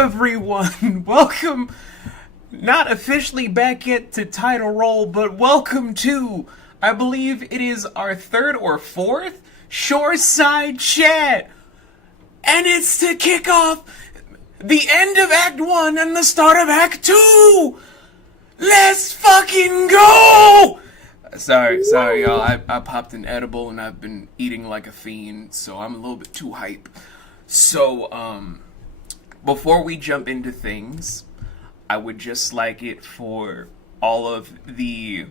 everyone! Welcome, not officially back yet to Tidal Roll, but welcome to, I believe it is our third or fourth Shoreside Chat! And it's to kick off the end of Act 1 and the start of Act 2! Let's fucking go! Sorry, y'all. I popped an edible and I've been eating like a fiend, so I'm a little bit too hype. So, before we jump into things, I would just like it for all of the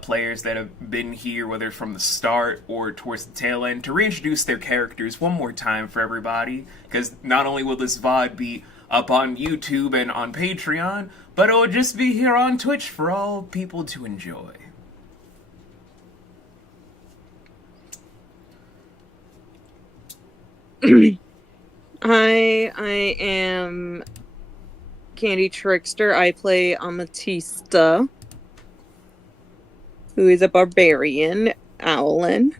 players that have been here, whether from the start or towards the tail end, to reintroduce their characters one more time for everybody, because not only will this VOD be up on YouTube and on Patreon, but it will just be here on Twitch for all people to enjoy. I am Candy Trickster. I play Amethysta, who is a barbarian, Owlin.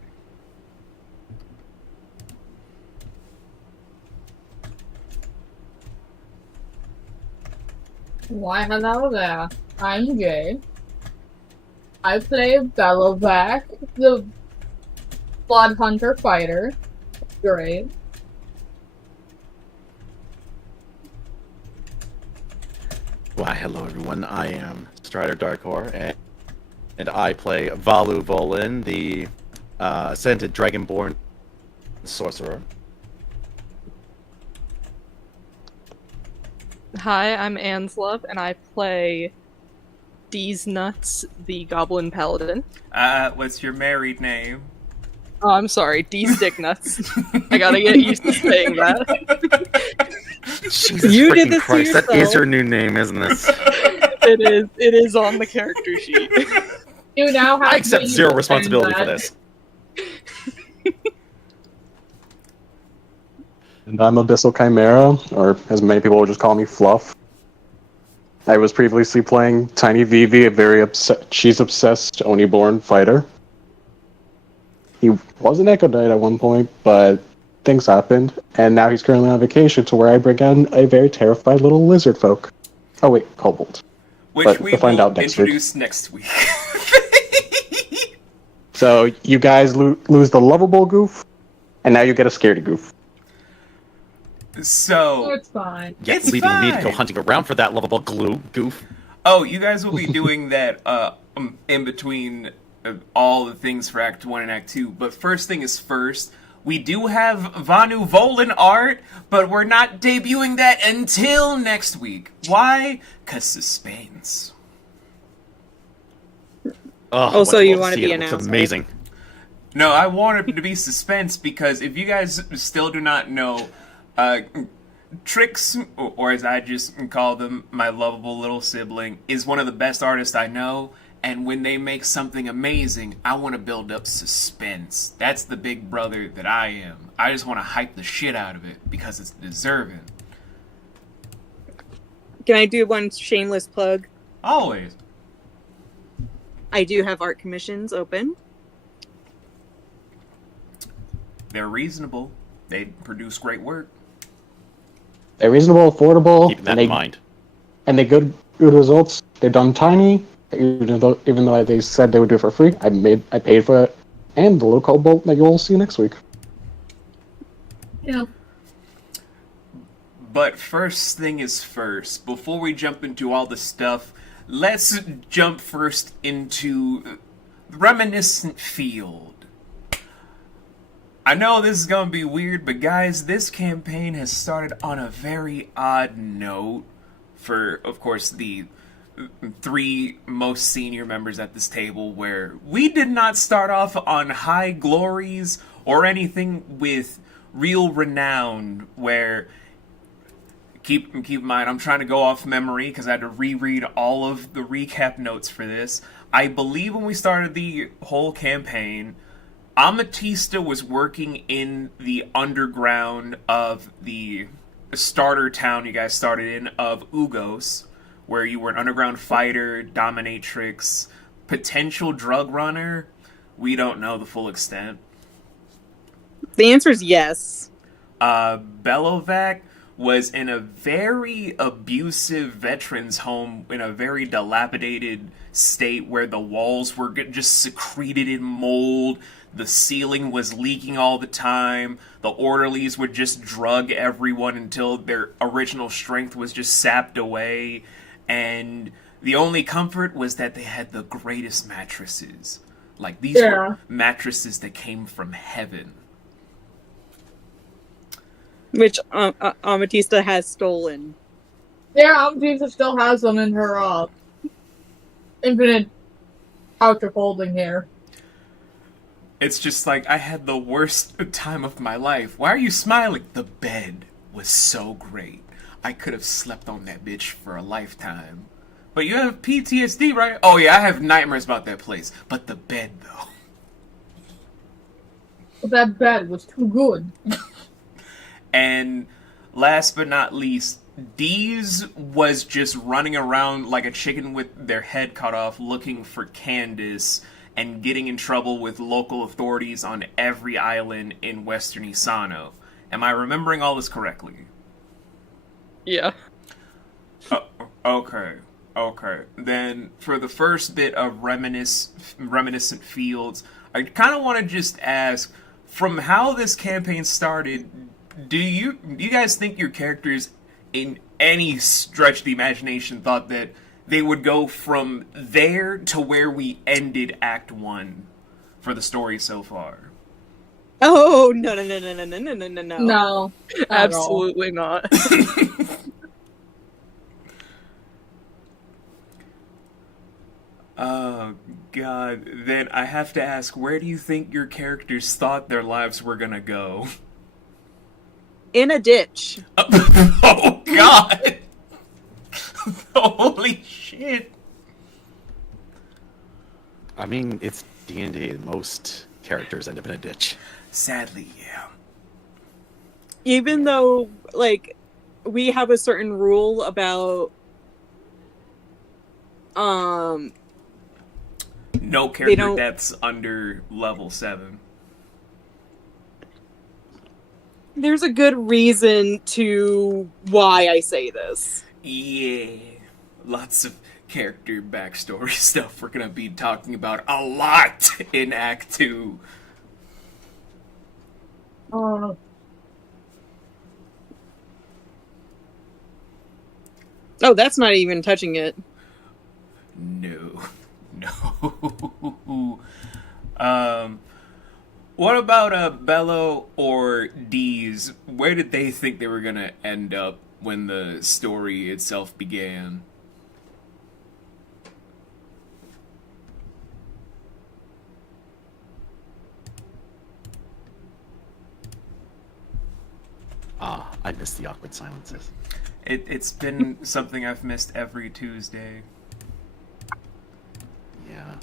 Why hello there, I'm Jay. I play Bellovac, the Blood Hunter fighter. Great. Why, hello everyone, I am Strider Darkor, and I play Valu Volin, the Ascended Dragonborn Sorcerer. Hi, I'm Anslov, and I play D's Nuts, the Goblin Paladin. What's your married name? Oh, I'm sorry, D's Dick Nuts. I gotta get used to saying that. Jesus You did freaking this to Christ, that is yourself. your new name, isn't it? It is on the character sheet. You now have I accept to zero defend responsibility for that. this. And I'm Abyssal Chimera, or as many people will just call me, Fluff. I was previously playing Tiny Vivi, a very cheese-obsessed Oni-born fighter. He was an Echo Knight at one point, but things happened, and now he's currently on vacation to where I bring in a very terrified little lizard folk. Oh wait, kobold. Which But we we'll find will out next week. introduce next week. So you guys lose the lovable goof, and now you get a scaredy goof. So, It's fine. Yeah, It's leaving me to go fine. hunting around for that lovable goof. oh, you guys will be doing that in between all the things for Act 1 and Act 2. But first thing is first, we do have Vanu Volin art, but we're not debuting that until next week. Why? 'Cause suspense. Oh, so you want to be It looks announced, amazing. No, I want it to be suspense because if you guys still do not know, Trix, or as I just call them, my lovable little sibling, is one of the best artists I know, and when they make something amazing, I want to build up suspense. That's the big brother that I am. I just want to hype the shit out of it because it's deserving. Can I do one shameless plug? Always. I do have art commissions open. They're reasonable. They produce great work. They're reasonable, affordable, Keep that in mind. and they good results. They're done tiny, even though they said they would do it for free. I paid for it, and the little kobold that you'll see next week. Yeah. But first thing is first. Before we jump into all the stuff, let's jump first into the reminiscent field. I know this is gonna be weird, but guys, this campaign has started on a very odd note for, of course, the three most senior members at this table, where we did not start off on high glories or anything with real renown, where keep in mind, I'm trying to go off memory because I had to reread all of the recap notes for this. I believe when we started the whole campaign, Amethysta was working in the underground of the starter town you guys started in of Ugos, where you were an underground fighter, dominatrix, potential drug runner. We don't know the full extent. The answer is yes. Bellovac was in a very abusive veterans home in a very dilapidated state where the walls were just secreted in mold, the ceiling was leaking all the time, the orderlies would just drug everyone until their original strength was just sapped away, and the only comfort was that they had the greatest mattresses. Like, these were mattresses that came from heaven. Which Ametista has stolen. Yeah, Ametista still has them in her infinite pouch of holding here. It's just like, I had the worst time of my life. Why are you smiling? The bed was so great. I could have slept on that bitch for a lifetime. But you have PTSD, right? Oh yeah, I have nightmares about that place. But the bed, though. That bed was too good. And last but not least, Deez was just running around like a chicken with their head cut off looking for Candace and getting in trouble with local authorities on every island in Western Isano. Am I remembering all this correctly? Yeah. Okay. Then for the first bit of reminiscent fields, I kind of want to just ask, from how this campaign started, do you guys think your characters, in any stretch of the imagination, thought that they would go from there to where we ended Act 1 for the story so far? Oh, no. No. Absolutely not. Oh, God. Then I have to ask, where do you think your characters thought their lives were gonna go? In a ditch. Oh, God! Holy shit! I mean, it's D&D. Most characters end up in a ditch. Sadly, yeah. Even though, like, we have a certain rule about no character deaths under level 7. There's a good reason to why I say this. Yeah. Lots of character backstory stuff we're gonna be talking about a lot in Act 2. Oh, that's not even touching it. No. What about Bello or Deez? Where did they think they were gonna end up when the story itself began? I miss the awkward silences. It's been something I've missed every Tuesday. Yeah.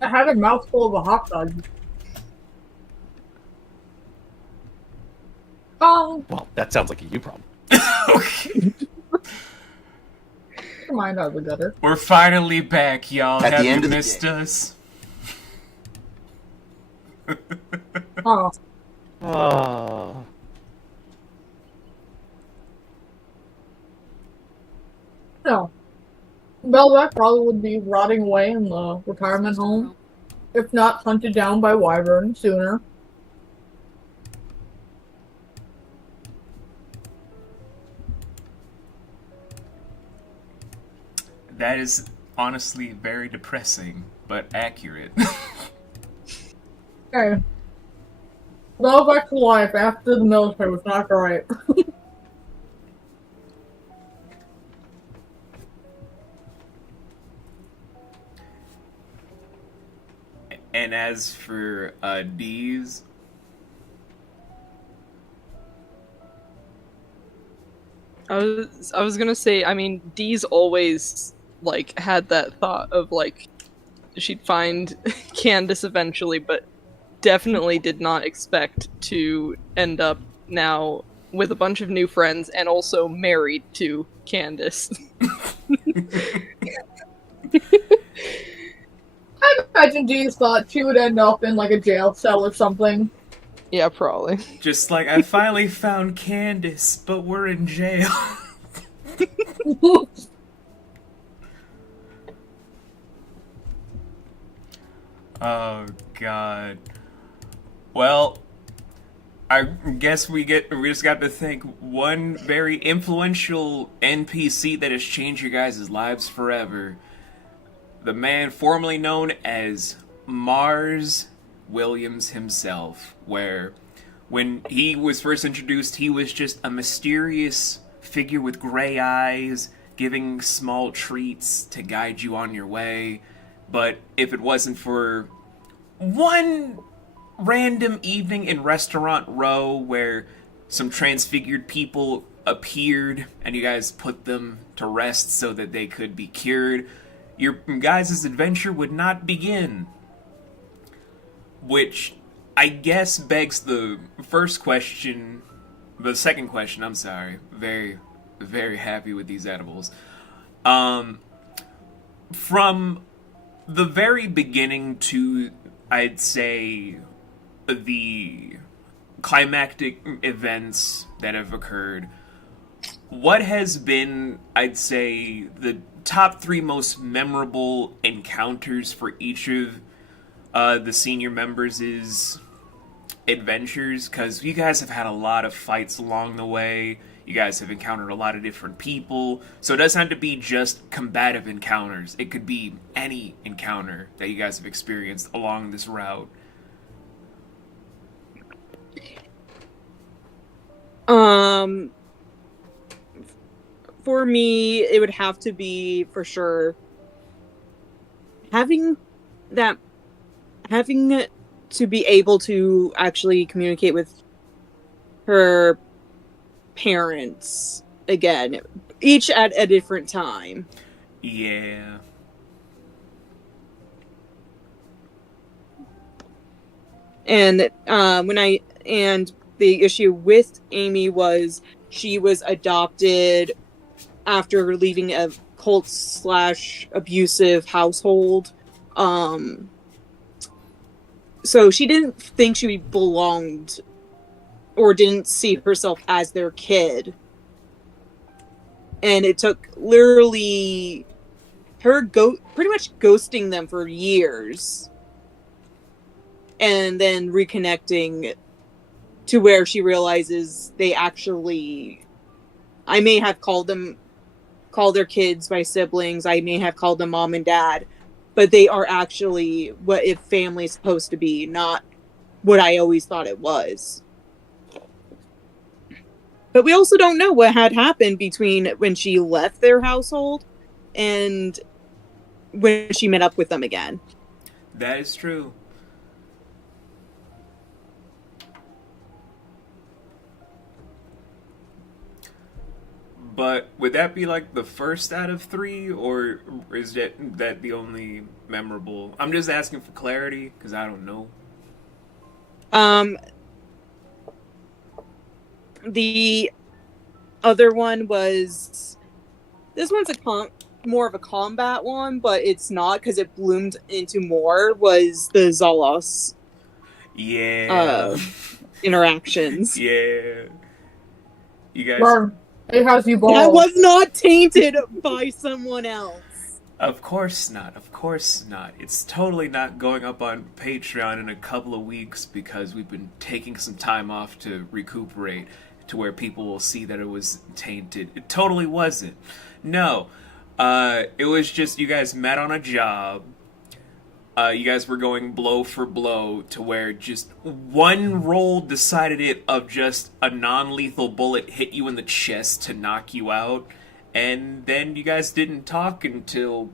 I had a mouthful of a hot dog. Well, that sounds like a you problem. Okay. Never mind, out of the gutter. We're finally back, y'all. At Have the end you of the missed day. us? Oh, Oh. no. Belvac probably would be rotting away in the retirement home, if not hunted down by Wyvern sooner. That is honestly very depressing, but accurate. Okay. Belvac's life after the military was not great. And as for D's, I was gonna say, I mean, Dee's always, like, had that thought of, like, she'd find Candace eventually, but definitely did not expect to end up now with a bunch of new friends and also married to Candace. I imagine Deez thought she would end up in like a jail cell or something. Yeah, probably. Just like, I finally found Candace, but we're in jail. Oh, God. Well, I guess we just got to think one very influential NPC that has changed your guys' lives forever. The man formerly known as Mars Williams himself, where when he was first introduced, he was just a mysterious figure with gray eyes, giving small treats to guide you on your way. But if it wasn't for one random evening in Restaurant Row where some transfigured people appeared and you guys put them to rest so that they could be cured, your guys' adventure would not begin. Which I guess begs the second question, I'm sorry. Very, very happy with these edibles. From the very beginning to, I'd say, the climactic events that have occurred, what has been, I'd say, the top 3 most memorable encounters for each of the senior members' adventures? Because you guys have had a lot of fights along the way. You guys have encountered a lot of different people. So it doesn't have to be just combative encounters. It could be any encounter that you guys have experienced along this route. For me, it would have to be, for sure, having to be able to actually communicate with her parents again, each at a different time. Yeah. And the issue with Amy was she was adopted after leaving a cult/abusive household. So she didn't think she belonged or didn't see herself as their kid. And it took literally her pretty much ghosting them for years. And then reconnecting to where she realizes they actually... I may have called their kids my siblings. I may have called them mom and dad. But they are actually what a family is supposed to be, not what I always thought it was. But we also don't know what had happened between when she left their household and when she met up with them again. That is true. But would that be like the first out of 3, or is that the only memorable? I'm just asking for clarity because I don't know. The other one was... This one's more of a combat one, but it's not because it bloomed into more, was the Zalos interactions. Yeah. You guys... Burn. It has you balls. That was not tainted by someone else. Of course not. Of course not. It's totally not going up on Patreon in a couple of weeks because we've been taking some time off to recuperate to where people will see that it was tainted. It totally wasn't. No. It was just you guys met on a job. You guys were going blow for blow to where just one roll decided it of just a non-lethal bullet hit you in the chest to knock you out. And then you guys didn't talk until,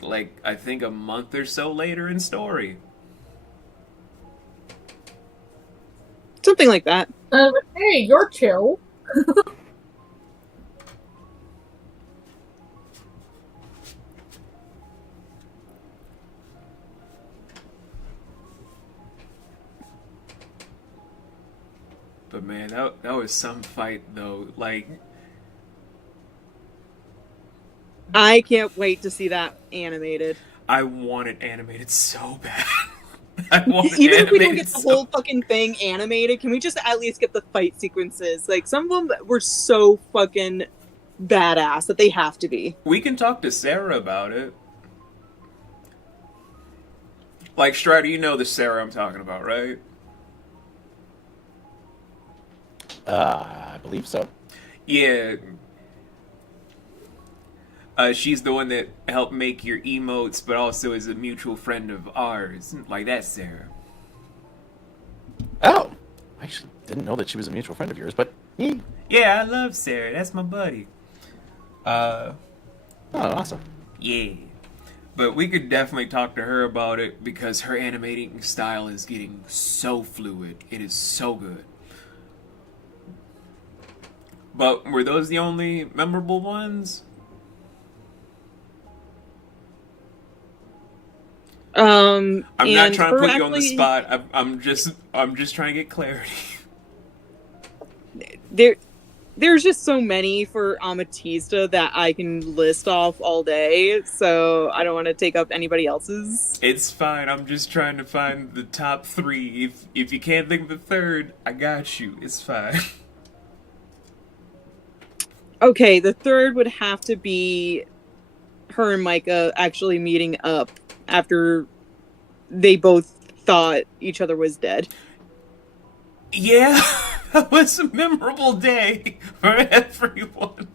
like, I think a month or so later in story. Something like that. Hey, you're chill. But man, that was some fight though. Like, I can't wait to see that animated. I want it animated so bad. I want Even if we don't animated get the stuff. whole fucking thing animated, can we just at least get the fight sequences? Like, some of them were so fucking badass that they have to be. We can talk to Sarah about it. Like, Strider, you know the Sarah I'm talking about, right? I believe so. Yeah. She's the one that helped make your emotes, but also is a mutual friend of ours. Like, that's Sarah. Oh, I actually didn't know that she was a mutual friend of yours, but Yeah, I love Sarah. That's my buddy. oh, awesome. Yeah. But we could definitely talk to her about it because her animating style is getting so fluid. It is so good. But were those the only memorable ones? I'm not trying to put you on the spot. I'm just trying to get clarity. There's just so many for Amatista that I can list off all day, so I don't want to take up anybody else's. It's fine. I'm just trying to find the top 3. If you can't think of the third, I got you. It's fine. Okay, the third would have to be her and Micah actually meeting up after they both thought each other was dead. Yeah, that was a memorable day for everyone.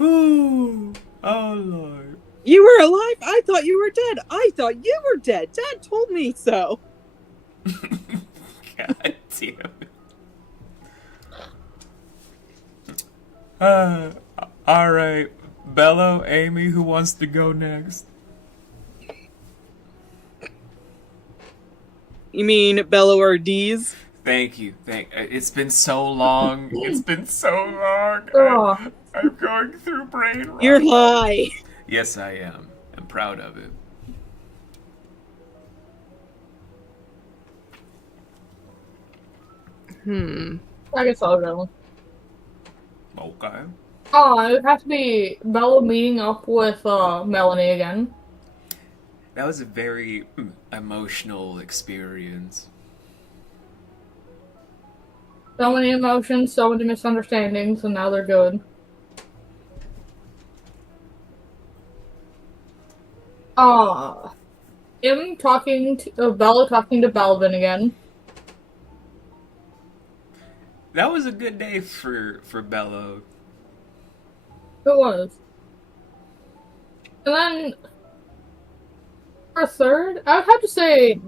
Ooh, oh Lord. You were alive? I thought you were dead. I thought you were dead. Dad told me so. God damn it. Alright. Bello, Amy, who wants to go next? You mean Bello or D's? Thank you. It's been so long. It's been so long. Oh. I'm going through brain rot. You're high. Yes, I am. I'm proud of it. I guess I'll go. Okay. Oh, it would have to be Bella meeting up with Melanie again. That was a very emotional experience. So many emotions, so many misunderstandings, and now they're good. Him talking to Bella talking to Balvin again. That was a good day for Bello. It was. And then for a third, I would have to say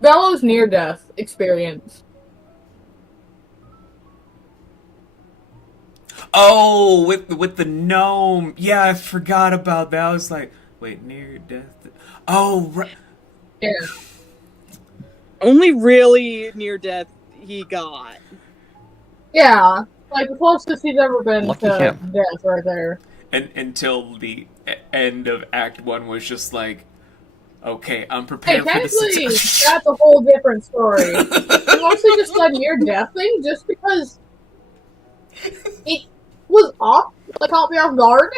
Bella's near-death experience. Oh, with the gnome. Yeah, I forgot about that. I was like, wait, near death. Oh, right. Yeah. Only really near death he got. Yeah. Like the closest he's ever been Lucky to him. death right there. And until the end of Act 1 was just like, okay, I'm prepared for technically, this. that's a whole different story. He mostly just said near-death thing just because it was off, like, caught me off guard.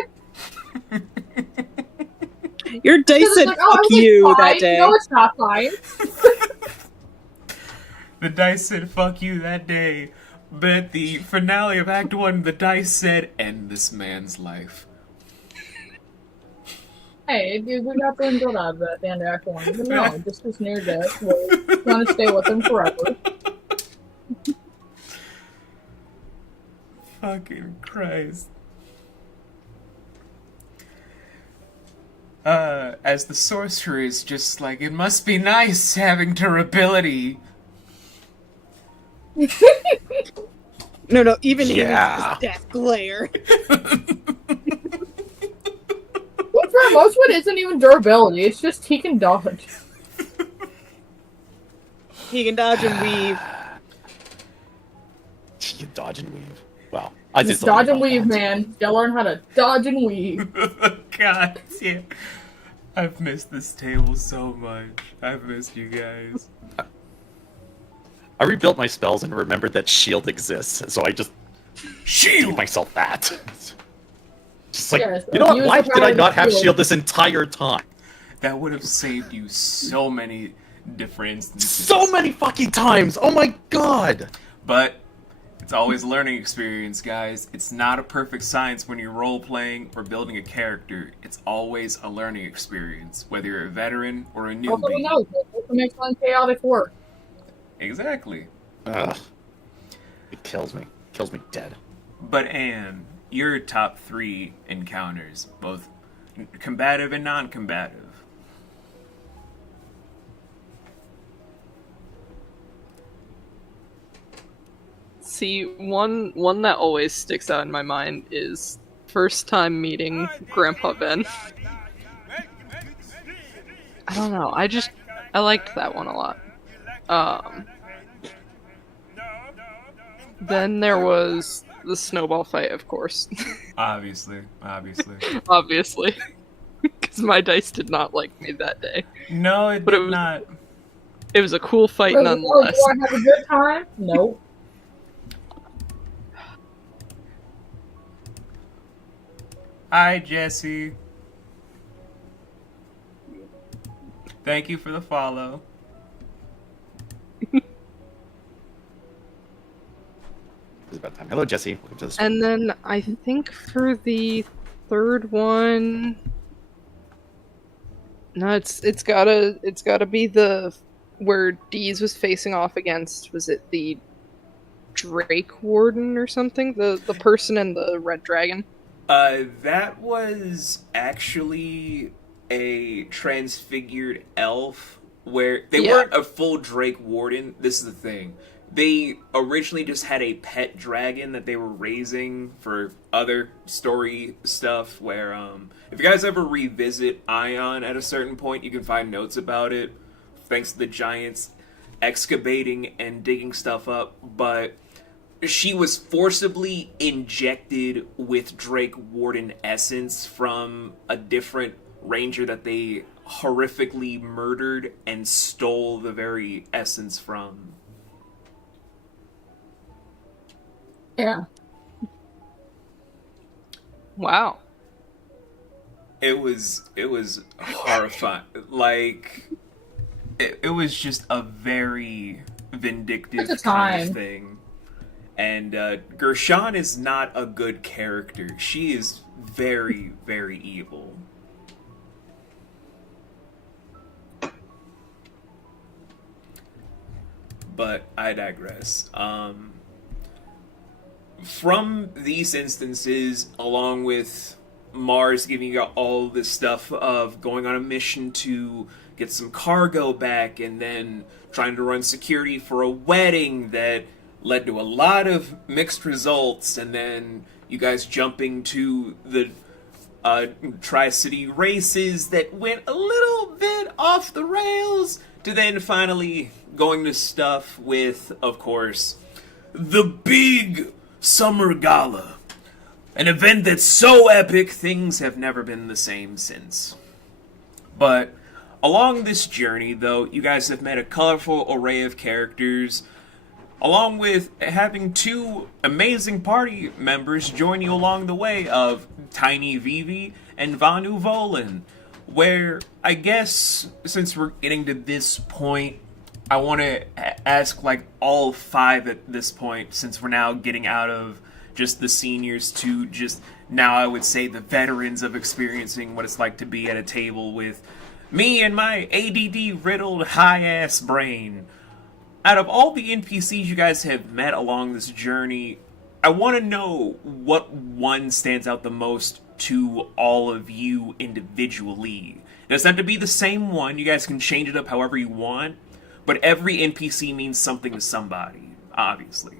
Your dice Because said it's like, oh, I fuck was like, you fine. that day. No, it's not fine. The dice said fuck you that day. But at the finale of Act 1, the dice said end this man's life. Hey, dude, we got to enjoy that at the end of Act 1. But no, just was near death. We're going to stay with him forever. Fucking Christ. As the sorcerer is just like, it must be nice having durability. No, even him Yeah. is death glare. Well, for most of it isn't even durability, it's just he can dodge. He can dodge and weave. You dodge and weave. Well, I Just just dodge and weave, man. Gotta learn how to dodge and weave. God damn. I've missed this table so much. I've missed you guys. I rebuilt my spells and remembered that shield exists, so I just Shield! gave myself that. Just like, Yes, you know what? use Why the did I power not of have shield. shield this entire time? That would have saved you so many different instances. So many fucking times! Oh my god! But it's always a learning experience, guys. It's not a perfect science when you're role-playing or building a character. It's always a learning experience, whether you're a veteran or a Also, newbie. no, it makes chaotic work. Exactly. Ugh. It kills me. Kills me dead. But Anne, your top 3 encounters, both combative and non-combative. See, one that always sticks out in my mind is first time meeting Grandpa Ben. I don't know, I liked that one a lot. Then there was the snowball fight, of course. Obviously. Obviously. Because my dice did not like me that day. No, it But did it was- not. It was a cool fight Do nonetheless. I have a good time? Nope. Hi, Jesse. Thank you for the follow. It's about time. Hello, Jesse. Welcome to the stream. And then I think for the third one, no, it's gotta be the where Dees was facing off against. Was it the Drake Warden or something? The person in the red dragon. That was actually a transfigured elf where they weren't a full Drake Warden. This is the thing. They originally just had a pet dragon that they were raising for other story stuff where, if you guys ever revisit Ion at a certain point, you can find notes about it, thanks to the giants excavating and digging stuff up, but she was forcibly injected with Drake Warden essence from a different ranger that they horrifically murdered and stole the very essence from. Yeah. Wow. It was horrifying. Like, it was just a very vindictive It's a kind of time. thing. And Gershon is not a good character. She is very, very evil. But I digress. From these instances, along with Mars giving you all this stuff of going on a mission to get some cargo back and then trying to run security for a wedding that led to a lot of mixed results, and then you guys jumping to the Tri-City races that went a little bit off the rails, to then finally going to stuff with, of course, the big Summer Gala. An event that's so epic, things have never been the same since. But along this journey, though, you guys have met a colorful array of characters, along with having 2 amazing party members join you along the way of Tiny Vivi and Vanu Volin, where I guess since we're getting to this point, I want to ask like all 5 at this point, since we're now getting out of just the seniors to just now I would say the veterans of experiencing what it's like to be at a table with me and my ADD riddled high-ass brain. Out of all the NPCs you guys have met along this journey, I want to know what one stands out the most to all of you individually. It doesn't have to be the same one, you guys can change it up however you want, but every NPC means something to somebody, obviously.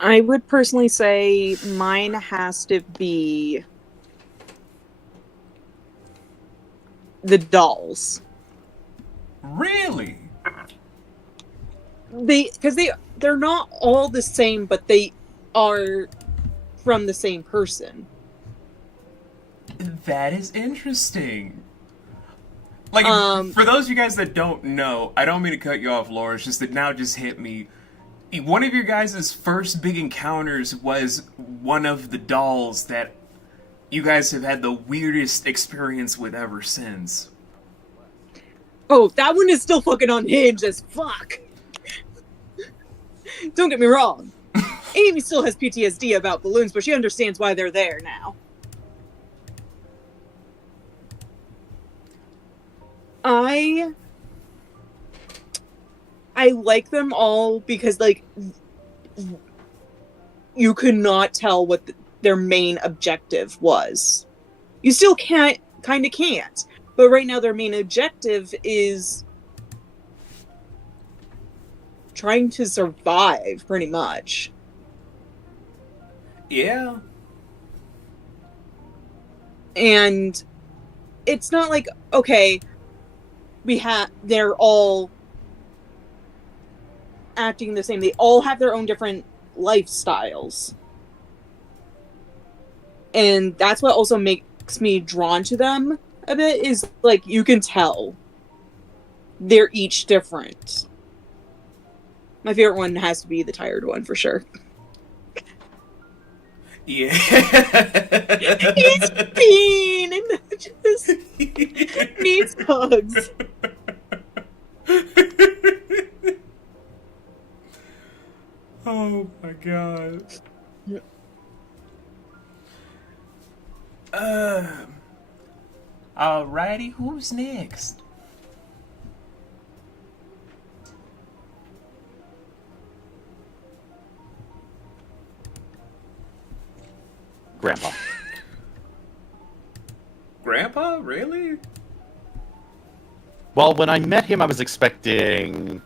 I would personally say mine has to be the dolls. Really? They're not all the same, but they are from the same person. That is interesting. Like, Um, for those of you guys that don't know, I don't mean to cut you off, Laura. It's just that now just hit me. One of your guys' first big encounters was one of the dolls that you guys have had the weirdest experience with ever since. Oh, that one is still fucking unhinged as fuck. Don't get me wrong. Amy still has PTSD about balloons, but she understands why they're there now. I like them all because, like, you could not tell what their main objective was. You still can't, but right now their main objective is trying to survive, pretty much. Yeah. And it's not like, okay, they're all acting the same. They all have their own different lifestyles. And that's what also makes me drawn to them a bit, is like, you can tell they're each different. My favorite one has to be the tired one, for sure. Yeah. He's mean and just needs hugs. Oh my god. Yeah. Alrighty, who's next? Grandpa. Grandpa? Really? Well, when I met him, I was expecting,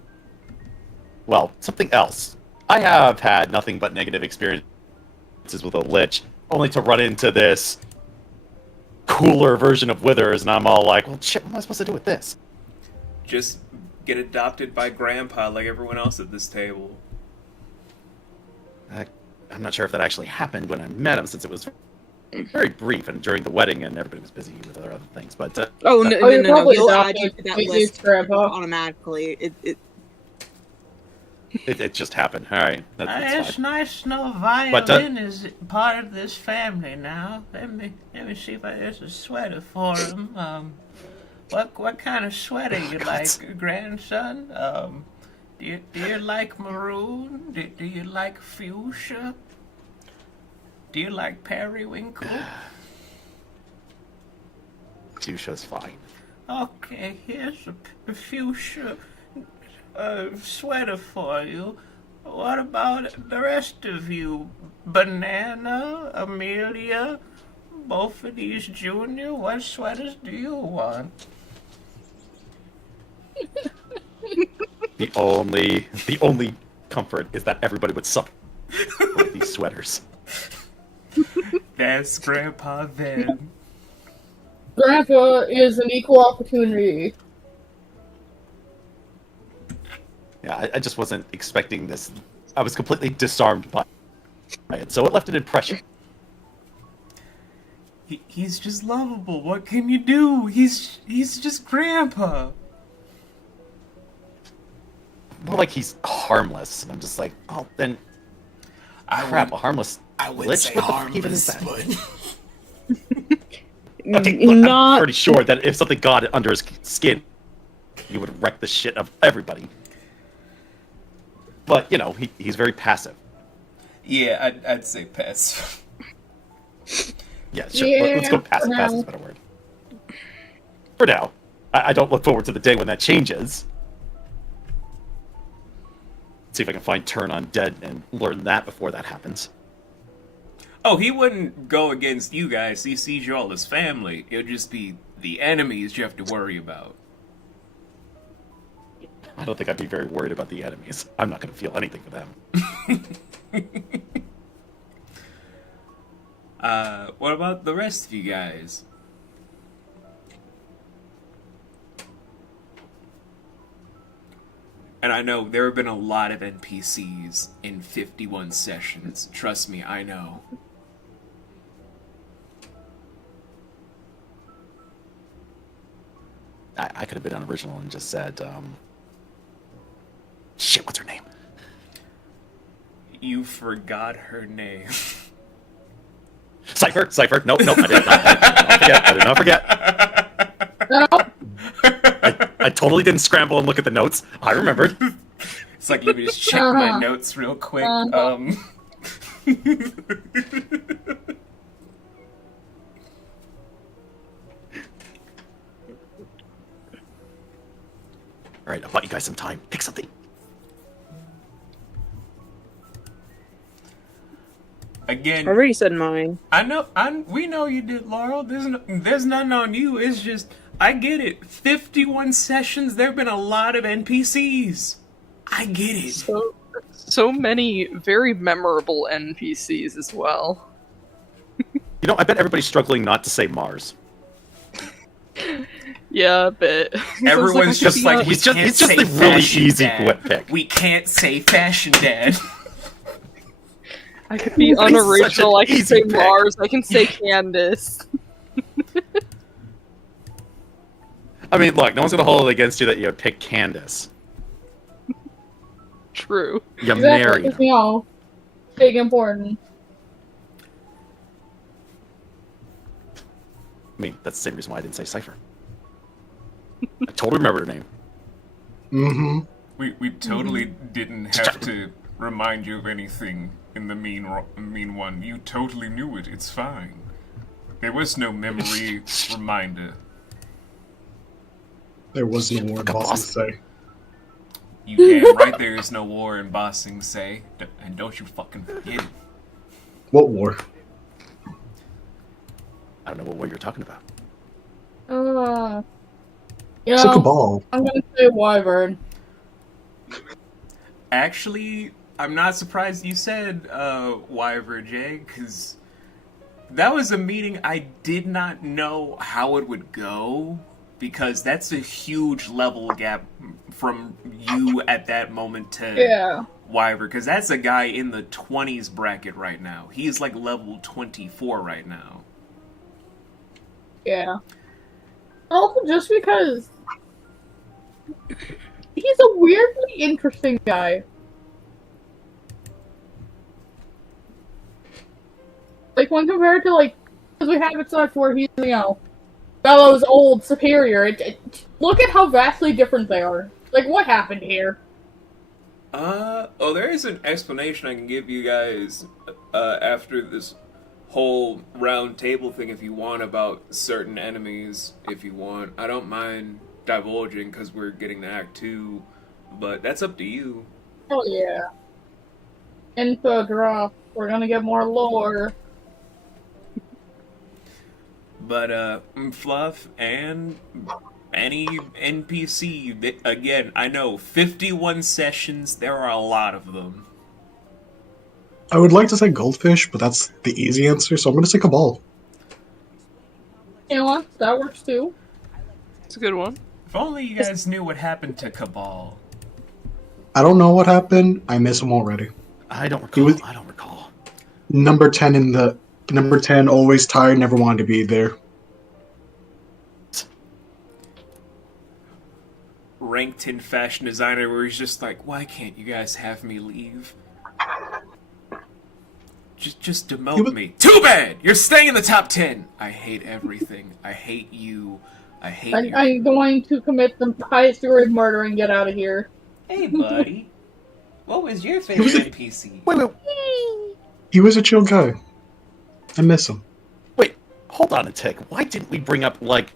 well, something else. I have had nothing but negative experiences with a lich, only to run into this cooler version of Withers, and I'm all like, well, shit, what am I supposed to do with this? Just get adopted by Grandpa like everyone else at this table. I'm not sure if that actually happened when I met him, since it was very brief and during the wedding, and everybody was busy with other things. But Oh, no, Oh, you're no, probably you'll add adopted. you to that Maybe list it's Grandpa. automatically. it just happened. All right, that's It's fine. nice to know violin is part of this family now. Let me see if there's a sweater for him. What kind of sweater you like, grandson? Do you like maroon? Do you like fuchsia? Do you like periwinkle? Fuchsia's fine. Okay, here's a fuchsia sweater for you. What about the rest of you? Banana, Amelia, both of these junior, what sweaters do you want? The only comfort is that everybody would suffer with these sweaters. That's Grandpa then. Grandpa is an equal opportunity. Yeah, I just wasn't expecting this. I was completely disarmed by it, so it left an impression. He's just lovable. What can you do? He's just Grandpa. More like he's harmless. And I'm just like, oh, then I crap, would- a harmless I would lich? say What the fuck even is harmless, that? but Okay, look, I'm Not pretty sure that if something got under his skin, he would wreck the shit of everybody. But, you know, he's very passive. yeah, I'd say passive. Yeah, sure. Yeah, Let's go passive. for Passive is a now. better word. For now. I don't look forward to the day when that changes. See if I can find Turn Undead and learn that before that happens. Oh, he wouldn't go against you guys. He sees you all as family. It'll just be the enemies you have to worry about. I don't think I'd be very worried about the enemies. I'm not going to feel anything for them. What about the rest of you guys? And I know there have been a lot of NPCs in 51 sessions. Trust me, I know. I could have been unoriginal and just said, shit, what's her name? You forgot her name. Cypher. Nope, I did not forget. No. I totally didn't scramble and look at the notes. I remembered. It's like, let me just check my notes real quick. Alright, I'll buy you guys some time. Pick something. Again, I already said mine. We know you did, Laurel. There's nothing on you. It's just, I get it. 51 sessions, there have been a lot of NPCs. I get it. So many very memorable NPCs as well. You know, I bet everybody's struggling not to say Mars. Yeah, but Everyone's just like, he's just a really easy whip pick. We can't say fashion, Dad. I could be He's such unoriginal. an I can easy say pick. Mars. I can say Candace. I mean, look, no one's gonna hold it against you that you pick Candace. True. You Exactly, married 'cause, her. you know, big important. I mean, that's the same reason why I didn't say Cypher. I totally remember her name. Mm-hmm. We totally didn't have to remind you of anything in the mean one. You totally knew it. It's fine. There was no memory reminder. There was no war, bosses say. You damn right there is no war in Bossing Say, and don't you fucking forget it. What war? I don't know what you're talking about. You It's a know, cabal. I'm gonna say Wyvern. Actually, I'm not surprised you said Wyver, Jay, because that was a meeting I did not know how it would go, because that's a huge level gap from you at that moment to Yeah. Wyver, because that's a guy in the 20s bracket right now. He's like level 24 right now. Yeah. Also, just because he's a weirdly interesting guy. Like, when compared to, like, because we have it such where he's, you know, Bellows' old superior, look at how vastly different they are. Like, what happened here? There is an explanation I can give you guys after this whole round table thing if you want about certain enemies, if you want. I don't mind divulging because we're getting to Act 2, but that's up to you. Oh, yeah. Info drop. We're gonna get more lore. But, Fluff and any NPC, again, I know, 51 sessions, there are a lot of them. I would like to say goldfish, but that's the easy answer, so I'm going to say cabal. You know what? That works too. It's a good one. If only you guys knew what happened to Cabal. I don't know what happened. I miss him already. I don't recall. Number 10 always tired, never wanted to be there. Ranked in fashion designer where he's just like, why can't you guys have me leave? Just demote me. Too bad! You're staying in the top 10! I hate everything. I hate you. I hate you. I'm going to commit the highest degree of murder and get out of here. Hey, buddy. What was your favorite NPC? Wait. He was a chill guy. I miss him. Wait, hold on a tick. Why didn't we bring up, like,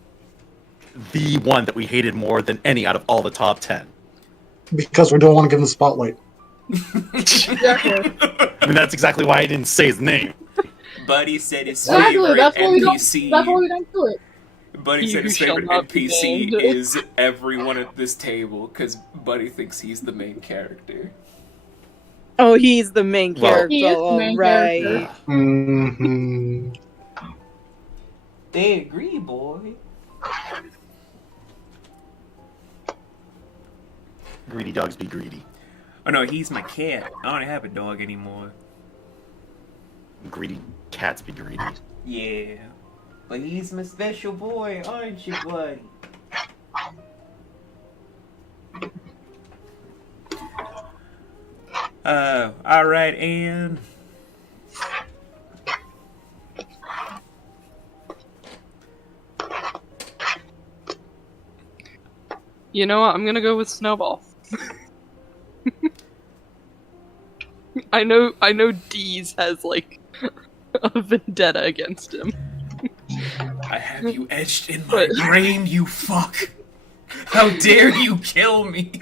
the one that we hated more than any out of all the top 10? Because we don't want to give him the spotlight. Exactly. I mean, that's exactly why I didn't say his name. Buddy said his Exactly. favorite That's why we NPC. don't. That's why we don't do it. Buddy said his favorite shall not be NPC named. is everyone at this table because Buddy thinks he's the main character. Oh, he's the main Well- character. He is the main right. character. Mm-hmm. They agree, boy. Greedy dogs be greedy. Oh no, he's my cat. I don't have a dog anymore. Greedy cats be greedy. Yeah. But he's my special boy, aren't you, buddy? Alright, and... You know what? I'm gonna go with Snowball. I know Deez has, like, a vendetta against him. I have you etched in my brain, you fuck! How dare you kill me!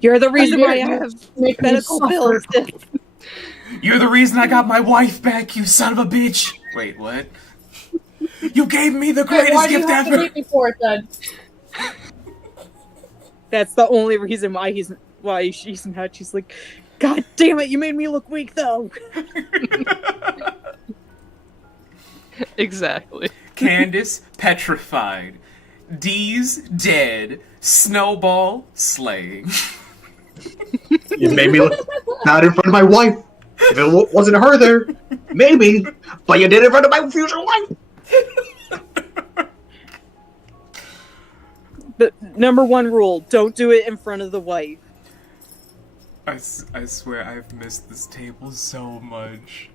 You're the reason How why I dare you have make me medical suffer. bills. You're the reason I got my wife back, you son of a bitch! Wait, what? You gave me the Wait, greatest why do you gift have to ever! hate me for it then? That's the only reason why she's mad. She's like, God damn it, you made me look weak though. Exactly. Candace, petrified. Dee's, dead. Snowball, slaying. You made me look bad in front of my wife. If it wasn't her there, maybe. But you did it in front of my future wife. The number one rule, don't do it in front of the wife. I swear I've missed this table so much.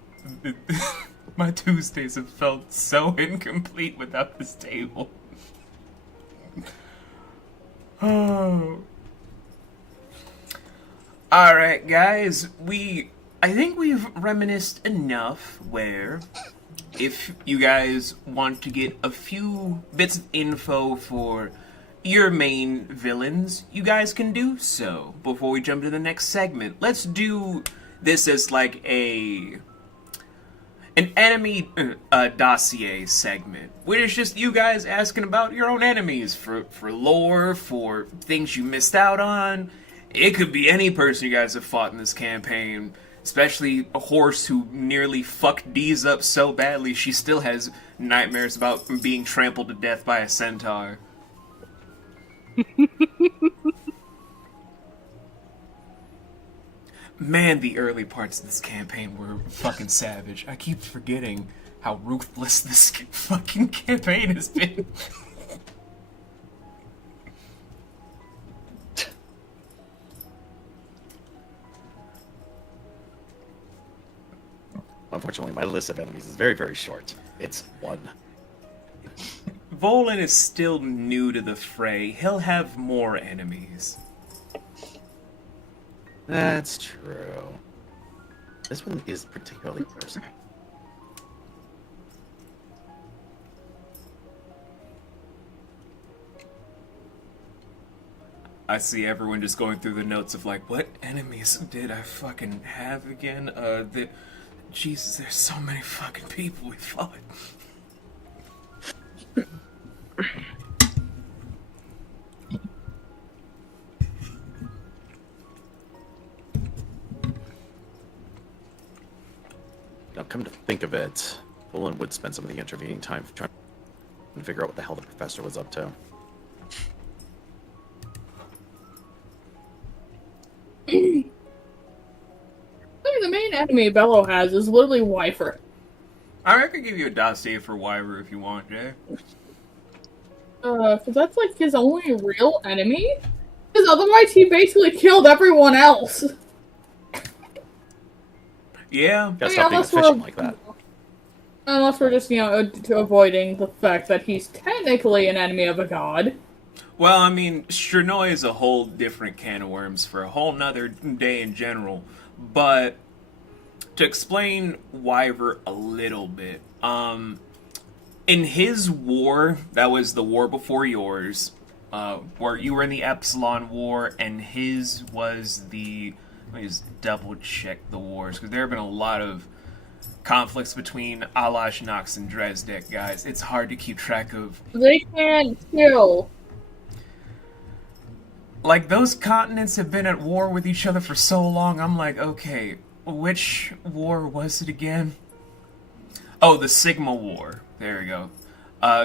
My Tuesdays have felt so incomplete without this table. Oh. Alright, guys, I think we've reminisced enough where if you guys want to get a few bits of info for your main villains, you guys can do so. Before we jump to the next segment, let's do this as like an enemy dossier segment, where it's just you guys asking about your own enemies for lore, for things you missed out on. It could be any person you guys have fought in this campaign, especially a horse who nearly fucked Dee's up so badly she still has nightmares about being trampled to death by a centaur. Man, the early parts of this campaign were fucking savage. I keep forgetting how ruthless this fucking campaign has been. Unfortunately, my list of enemies is very, very short. It's 1. Volan is still new to the fray. He'll have more enemies. That's true. This one is particularly personal. I see everyone just going through the notes of like, what enemies did I fucking have again? Jesus, there's so many fucking people we fought. Now, come to think of it, Bullen would spend some of the intervening time trying to figure out what the hell the professor was up to. I think the main enemy Bello has is literally Wyfer. I could give you a dossier for Wyver if you want, Jay. Cause that's like his only real enemy? Because otherwise he basically killed everyone else. Yeah. Gotta I mean, stop being unless efficient we're- like that. Unless we're just, avoiding the fact that he's technically an enemy of a god. Well, I mean, Chernoi is a whole different can of worms for a whole nother day in general. But to explain Wyver a little bit, in his war, that was the war before yours, where you were in the Epsilon War, and his was the... Let me just double check the wars, because there have been a lot of conflicts between Alash, Nox, and Dresdek, guys. It's hard to keep track of. They can't kill. Like, those continents have been at war with each other for so long, I'm like, okay, which war was it again? Oh, the Sigma War. There we go.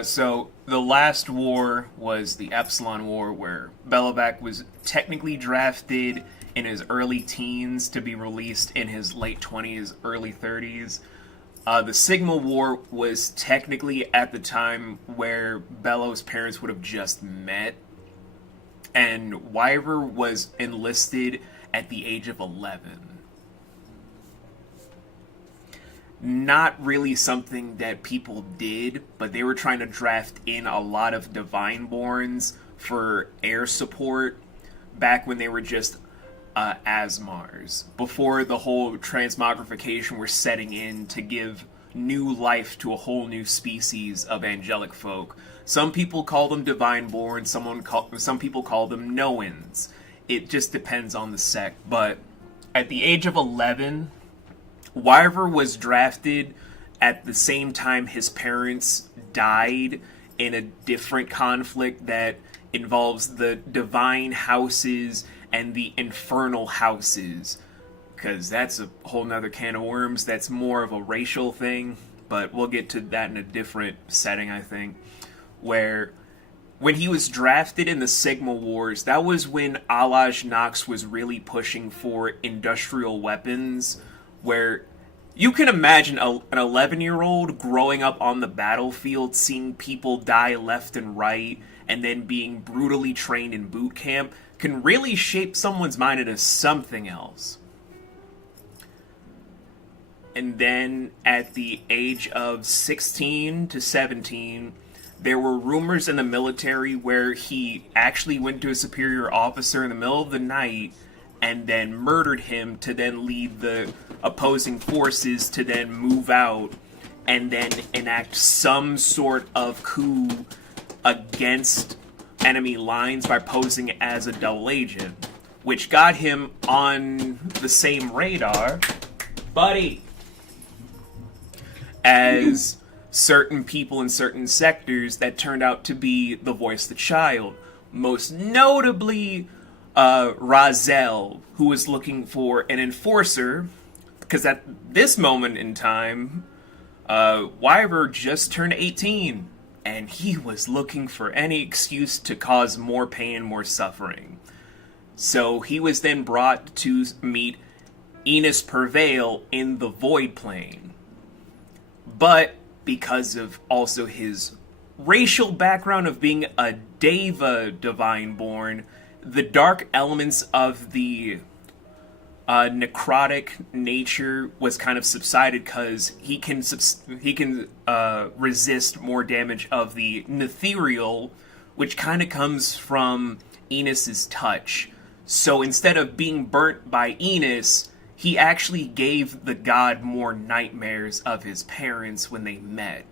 So, the last war was the Epsilon War, where Belovac was technically drafted in his early teens to be released in his late 20s, early 30s. The Sigma War was technically at the time where Bello's parents would have just met. and Wyver was enlisted at the age of 11. Not really something that people did, but they were trying to draft in a lot of Divineborns for air support back when they were just Asmars, before the whole transmogrification were setting in to give new life to a whole new species of angelic folk. Some people call them Divineborn, some people call them Noans. It just depends on the sect. But at the age of 11, Wyver was drafted at the same time his parents died in a different conflict that involves the divine houses and the infernal houses. Because that's a whole nother can of worms. That's more of a racial thing. But we'll get to that in a different setting, I think. Where when he was drafted in the Sigma Wars, that was when Alaj Nox was really pushing for industrial weapons, where you can imagine an 11-year-old growing up on the battlefield, seeing people die left and right, and then being brutally trained in boot camp, can really shape someone's mind into something else. And then at the age of 16 to 17, there were rumors in the military where he actually went to a superior officer in the middle of the night and then murdered him to then lead the opposing forces to then move out and then enact some sort of coup against enemy lines by posing as a double agent, which got him on the same radar, buddy, as certain people in certain sectors that turned out to be the voice of the child. Most notably, Razel, who was looking for an enforcer, because at this moment in time, Wyver just turned 18, and he was looking for any excuse to cause more pain, more suffering. So he was then brought to meet Enos Purveil in the Void Plane. But because of also his racial background of being a Deva Divineborn, the dark elements of the necrotic nature was kind of subsided because he can resist more damage of the ethereal, which kind of comes from Enos's touch. So instead of being burnt by Enos, he actually gave the god more nightmares of his parents when they met.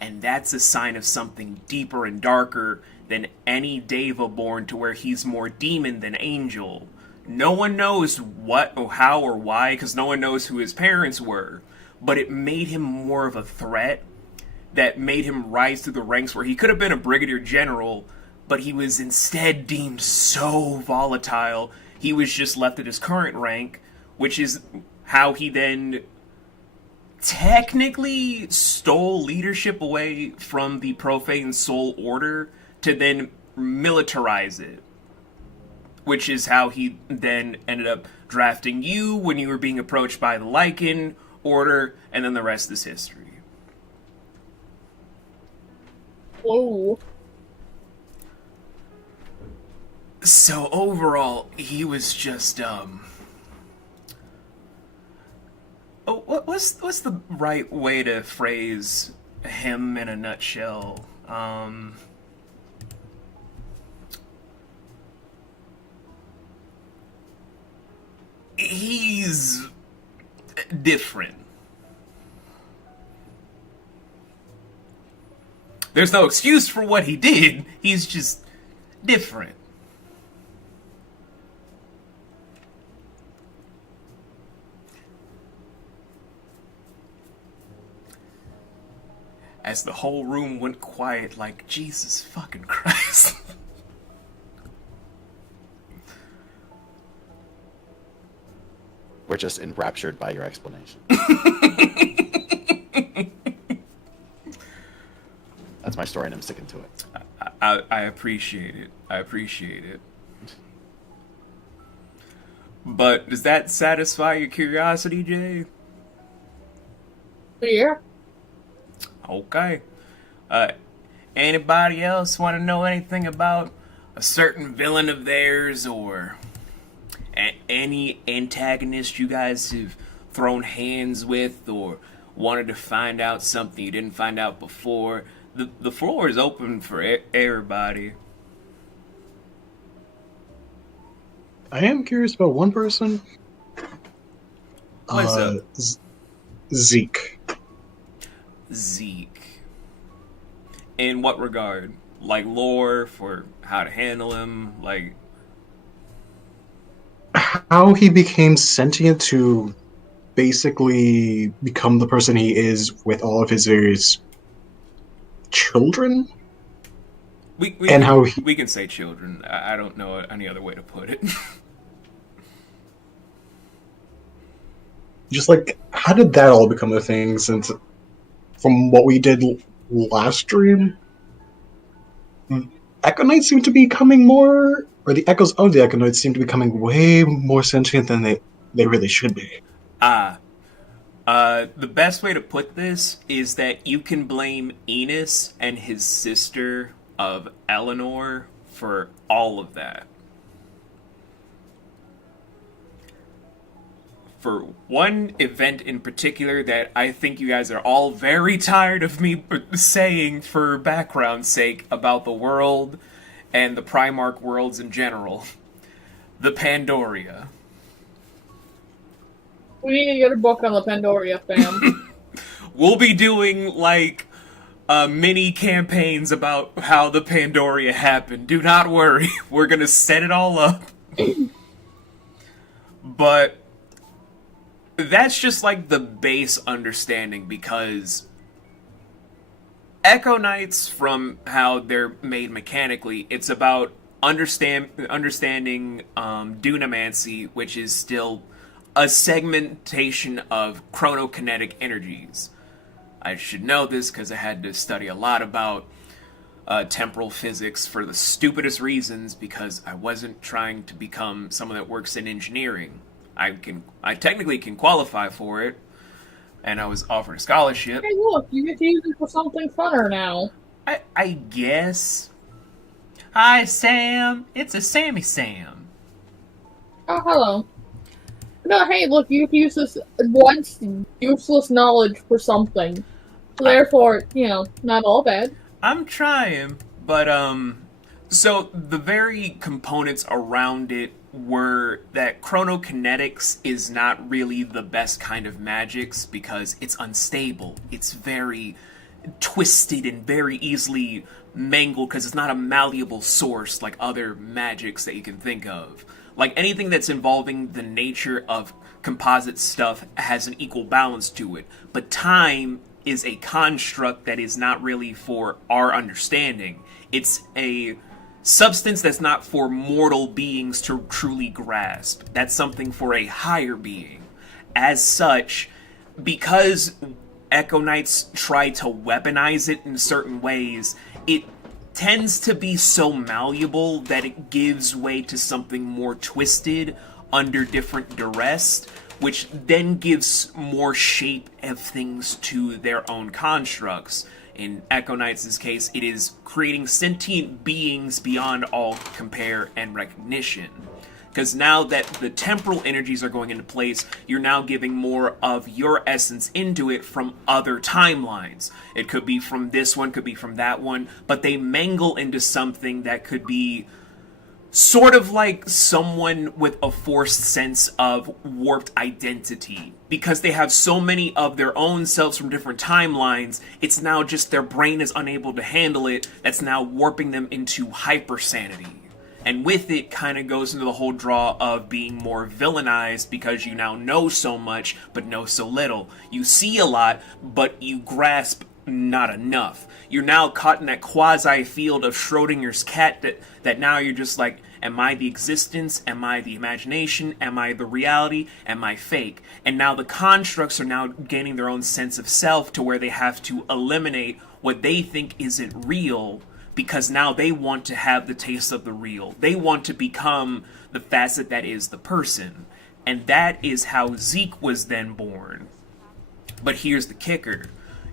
And that's a sign of something deeper and darker than any Deva born, to where he's more demon than angel. No one knows what or how or why, because no one knows who his parents were. But it made him more of a threat that made him rise through the ranks, where he could have been a brigadier general, but he was instead deemed so volatile, he was just left at his current rank, which is how he then technically stole leadership away from the Profane Soul Order to then militarize it. Which is how he then ended up drafting you when you were being approached by the Lycan Order, and then the rest is history. Whoa. So overall, he was just, what's the right way to phrase him in a nutshell? He's different. There's no excuse for what he did. He's just different. As the whole room went quiet, like, Jesus fucking Christ. We're just enraptured by your explanation. That's my story, and I'm sticking to it. I appreciate it. I appreciate it. But does that satisfy your curiosity, Jay? Yeah. Okay. Anybody else want to know anything about a certain villain of theirs or any antagonist you guys have thrown hands with or wanted to find out something you didn't find out before, the floor is open for everybody. I am curious about one person. What's up? Zeke. Zeke. In what regard? Like lore for how to handle him? Like How he became sentient to basically become the person he is with all of his various children? we And how he- we can say children. I don't know any other way to put it. Just like, how did that all become a thing? Since from what we did last stream, Echonites seem to be becoming more, or the echoes of the Echonites seem to be becoming way more sentient than they really should be. The best way to put this is that you can blame Enos and his sister of Eleanor for all of that. For one event in particular that I think you guys are all very tired of me saying for background's sake about the world and the Primarch worlds in general. The Pandoria. We need to get a book on the Pandoria, fam. We'll be doing, like, mini campaigns about how the Pandoria happened. Do not worry. We're gonna set it all up. But that's just, like, the base understanding, because Echonites, from how they're made mechanically, it's about understanding Dunamancy, which is still a segmentation of chronokinetic energies. I should know this because I had to study a lot about temporal physics for the stupidest reasons, because I wasn't trying to become someone that works in engineering. I technically can qualify for it, and I was offered a scholarship. Hey, look, you get to use it for something funner now. I guess. Hi, Sam. It's a Sammy Sam. Oh, hello. No, hey, look, you get to use this once useless knowledge for something. So therefore, not all bad. I'm trying, but so the very components around it were that chronokinetics is not really the best kind of magics because it's unstable. It's very twisted and very easily mangled because it's not a malleable source like other magics that you can think of. Like anything that's involving the nature of composite stuff has an equal balance to it. But time is a construct that is not really for our understanding. It's a substance that's not for mortal beings to truly grasp. That's something for a higher being. As such, because Echonites try to weaponize it in certain ways, it tends to be so malleable that it gives way to something more twisted under different duress, which then gives more shape of things to their own constructs. In Echonites' case, it is creating sentient beings beyond all compare and recognition. Because now that the temporal energies are going into place, you're now giving more of your essence into it from other timelines. It could be from this one, could be from that one, but they mangle into something that could be sort of like someone with a forced sense of warped identity. Because they have so many of their own selves from different timelines, it's now just their brain is unable to handle it, that's now warping them into hypersanity. And with it kind of goes into the whole draw of being more villainized because you now know so much, but know so little. You see a lot, but you grasp not enough. You're now caught in that quasi-field of Schrodinger's cat that now you're just like, am I the existence? Am I the imagination? Am I the reality? Am I fake? And now the constructs are now gaining their own sense of self to where they have to eliminate what they think isn't real, because now they want to have the taste of the real. They want to become the facet that is the person. And that is how Zeke was then born. But here's the kicker.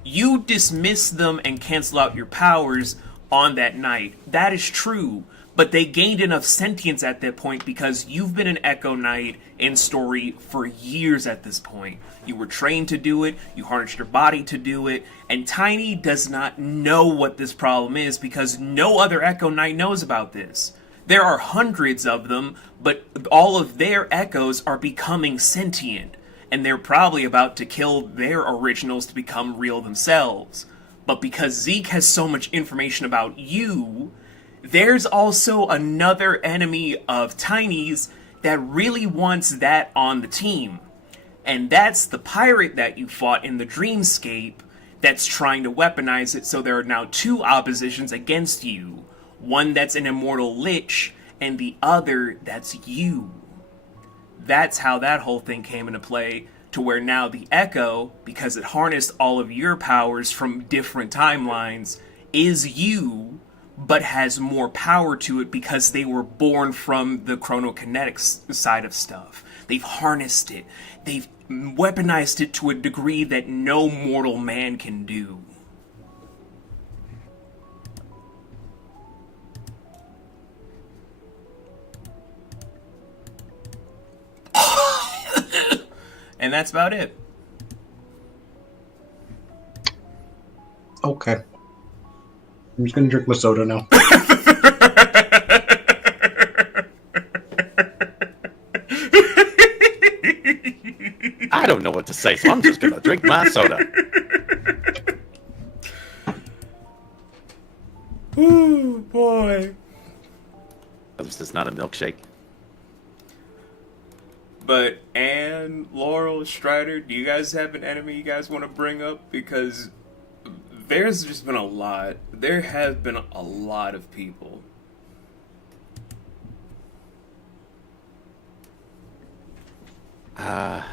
You dismiss them and cancel out your powers on that night. That is true. But they gained enough sentience at that point because you've been an Echo Knight in story for years at this point. You were trained to do it, you harnessed your body to do it, and Tiny does not know what this problem is because no other Echo Knight knows about this. There are hundreds of them, but all of their echoes are becoming sentient, and they're probably about to kill their originals to become real themselves. But because Zeke has so much information about you, there's also another enemy of Tiny's that really wants that on the team. And that's the pirate that you fought in the Dreamscape that's trying to weaponize it, so there are now two oppositions against you. One that's an immortal lich, and the other that's you. That's how that whole thing came into play, to where now the Echo, because it harnessed all of your powers from different timelines, is you, but has more power to it because they were born from the chronokinetics side of stuff. They've harnessed it. They've weaponized it to a degree that no mortal man can do. And that's about it. Okay. I'm just gonna drink my soda now. I don't know what to say, so I'm just gonna drink my soda. Ooh, boy. This is not a milkshake. But Anne, Laurel, Strider, do you guys have an enemy you guys want to bring up? Because there's just been a lot. There have been a lot of people. I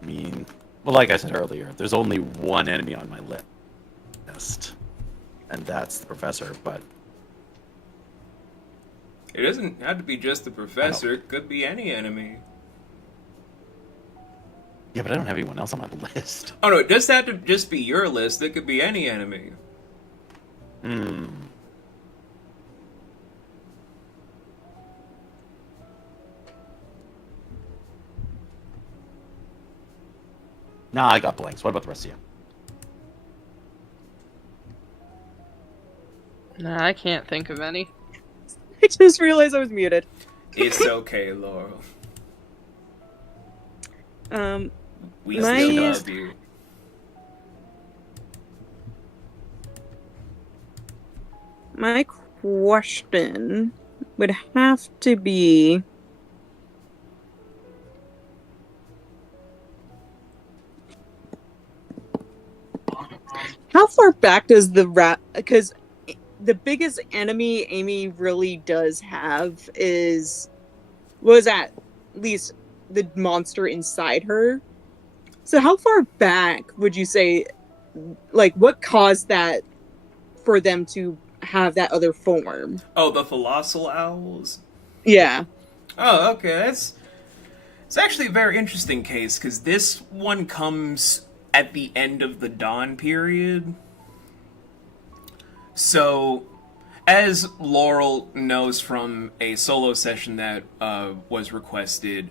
mean, well, like I said earlier, there's only one enemy on my list, and that's the professor, but... It doesn't have to be just the professor. It could be any enemy. Yeah, but I don't have anyone else on my list. Oh no, it does have to just be your list. It could be any enemy. Nah, I got blanks. What about the rest of you? Nah, I can't think of any. I just realized I was muted. It's okay, Laurel. We My- still love you. My question would have to be... How far back does the rat... Because the biggest enemy Amy really does have was at least the monster inside her. So how far back would you say, like, what caused that for them to have that other form? Oh, the Colossal Owls? Yeah. Oh, okay. It's actually a very interesting case, because this one comes at the end of the Dawn period. So, as Laurel knows from a solo session that was requested,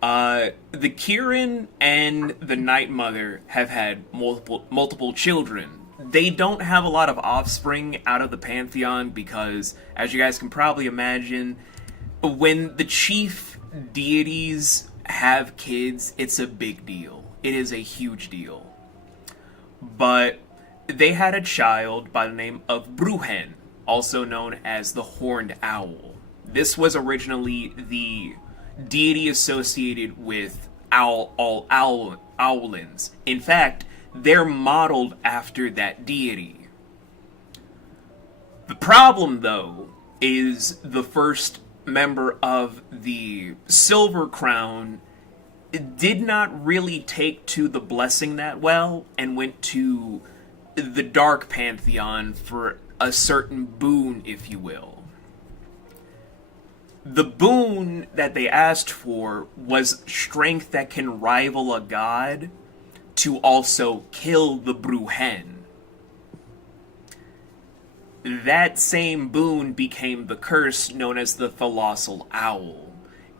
the Kirin and the Night Mother have had multiple children. They don't have a lot of offspring out of the Pantheon because, as you guys can probably imagine, when the chief deities have kids, it's a big deal. It is a huge deal. But they had a child by the name of Bruhen, also known as the Horned Owl. This was originally the deity associated with owlins. In fact, they're modeled after that deity. The problem, though, is the first member of the Silver Crown did not really take to the blessing that well and went to the Dark Pantheon for a certain boon, if you will. The boon that they asked for was strength that can rival a god to also kill the Bruhen. that same boon became the curse known as the Colossal Owl.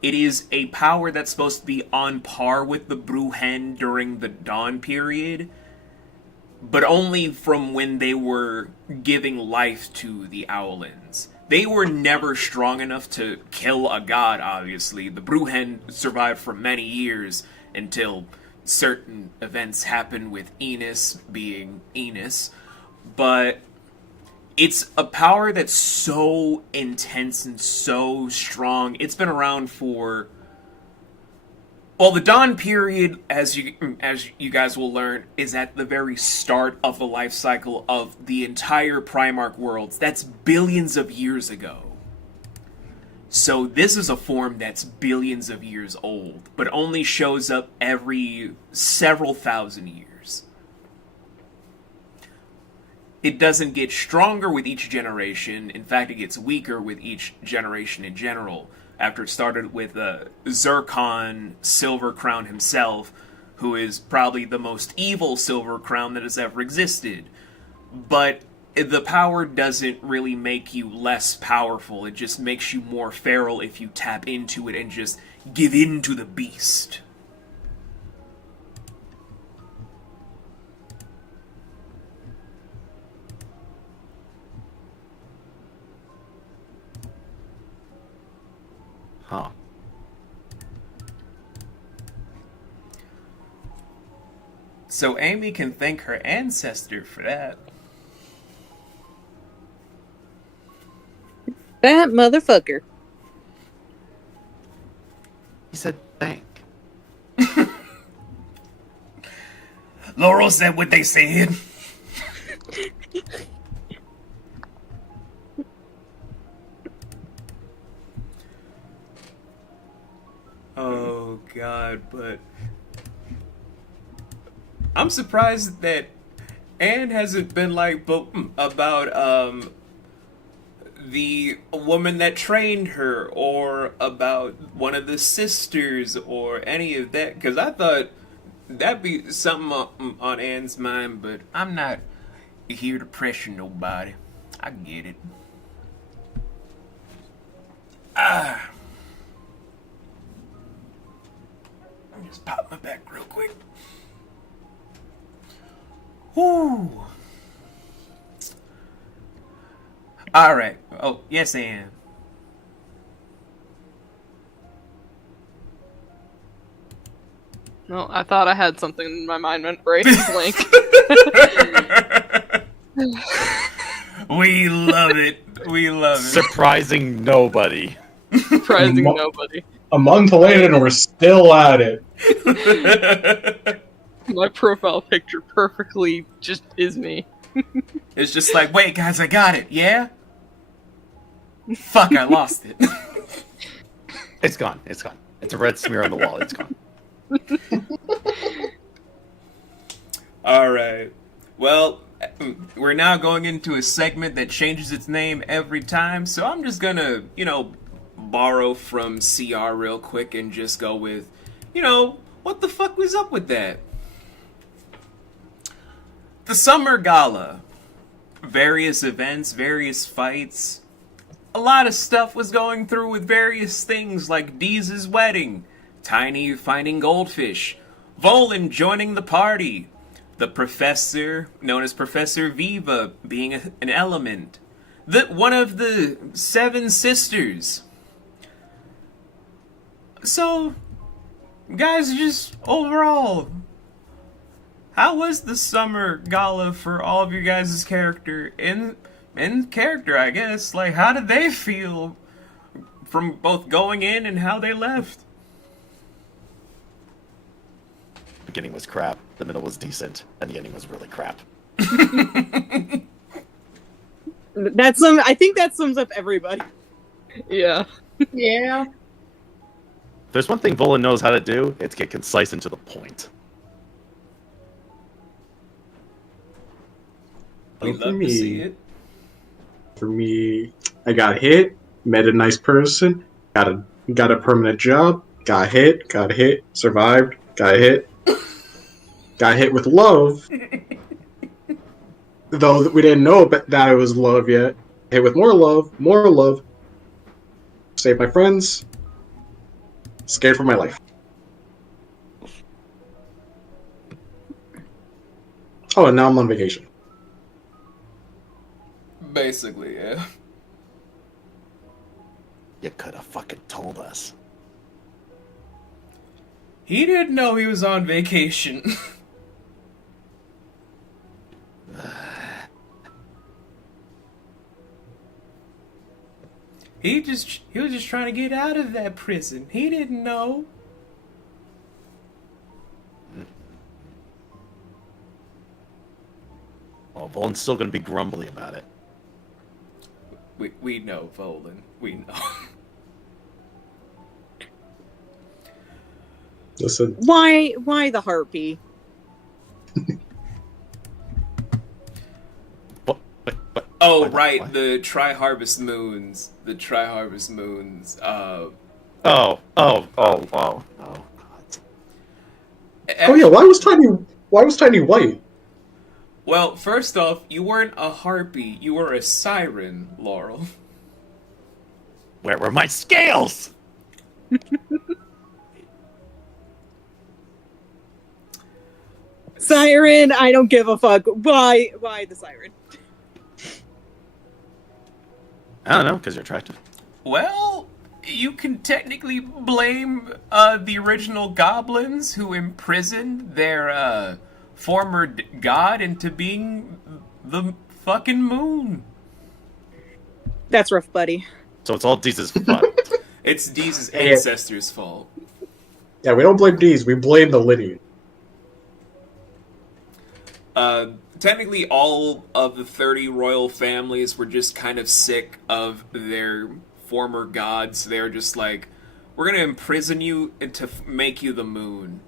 It is a power that's supposed to be on par with the Bruhen during the Dawn period, but only from when they were giving life to the Owlins. They were never strong enough to kill a god, obviously. The Bruhen survived for many years until certain events happened with Enos being Enos. But it's a power that's so intense and so strong. It's been around for... Well, the Dawn period, as you guys will learn, is at the very start of the life cycle of the entire Primarch worlds. That's billions of years ago. So this is a form that's billions of years old, but only shows up every several thousand years. It doesn't get stronger with each generation. In fact, it gets weaker with each generation in general. After it started with Zircon Silver Crown himself, who is probably the most evil Silver Crown that has ever existed. But the power doesn't really make you less powerful. It just makes you more feral if you tap into it and just give in to the beast. Huh. So Amy can thank her ancestor for that. That motherfucker. He said thank. Laurel said what they said. Oh god, but I'm surprised that Anne hasn't been like about the woman that trained her, or about one of the sisters, or any of that, because I thought that'd be something on Anne's mind, but I'm not here to pressure nobody. I get it. Let me just pop my back real quick. Whoo! Alright. Oh, yes, Anne. No, I thought I had something in my mind went right blank. We love it. We love it. Surprising nobody. Surprising nobody. A month later and we're still at it. My profile picture perfectly just is me. It's just like, wait, guys, I got it. Yeah? Fuck, I lost it. It's gone. It's gone. It's a red smear on the wall. It's gone. Alright. Well, we're now going into a segment that changes its name every time, so I'm just gonna, borrow from CR real quick and just go with, what the fuck was up with that? The Summer Gala. Various events, various fights. A lot of stuff was going through with various things like Deeze's wedding, Tiny finding goldfish, Volan joining the party, the professor, known as Professor Viva, being an element, one of the 7 sisters. So, guys, just overall, how was the Summer Gala for all of your guys' character in character, I guess? Like, how did they feel from both going in and how they left? The beginning was crap, the middle was decent, and the ending was really crap. I think that sums up everybody. Yeah. Yeah. If there's one thing Volan knows how to do, it's get concise and to the point. We Well, love to see it. For me, I got hit, met a nice person, got a permanent job, got hit, survived, got hit with love, though we didn't know that it was love yet. Hit with more love. Save my friends. Scared for my life. Oh, and now I'm on vacation. Basically, yeah. You could have fucking told us. He didn't know he was on vacation. He was just trying to get out of that prison. He didn't know. Well, Volan's still going to be grumbly about it. We know, Volan. We know. Listen, Why the harpy? But Oh, why not? right, Why? the Tri-Harvest Moons. The Tri-Harvest Moons. Oh, God. oh yeah, why was Tiny white? Well, first off, you weren't a harpy. You were a siren, Laurel. Where were my scales? Siren, I don't give a fuck. Why the siren? I don't know, because you're attractive. Well, you can technically blame the original goblins who imprisoned their former god into being the fucking moon. That's rough, buddy. So it's all Deez's fault. It's Deez's ancestors' fault. Yeah, we don't blame D's, we blame the lineage. Technically, all of the 30 royal families were just kind of sick of their former gods. They're just like, we're gonna imprison you and to make you the moon.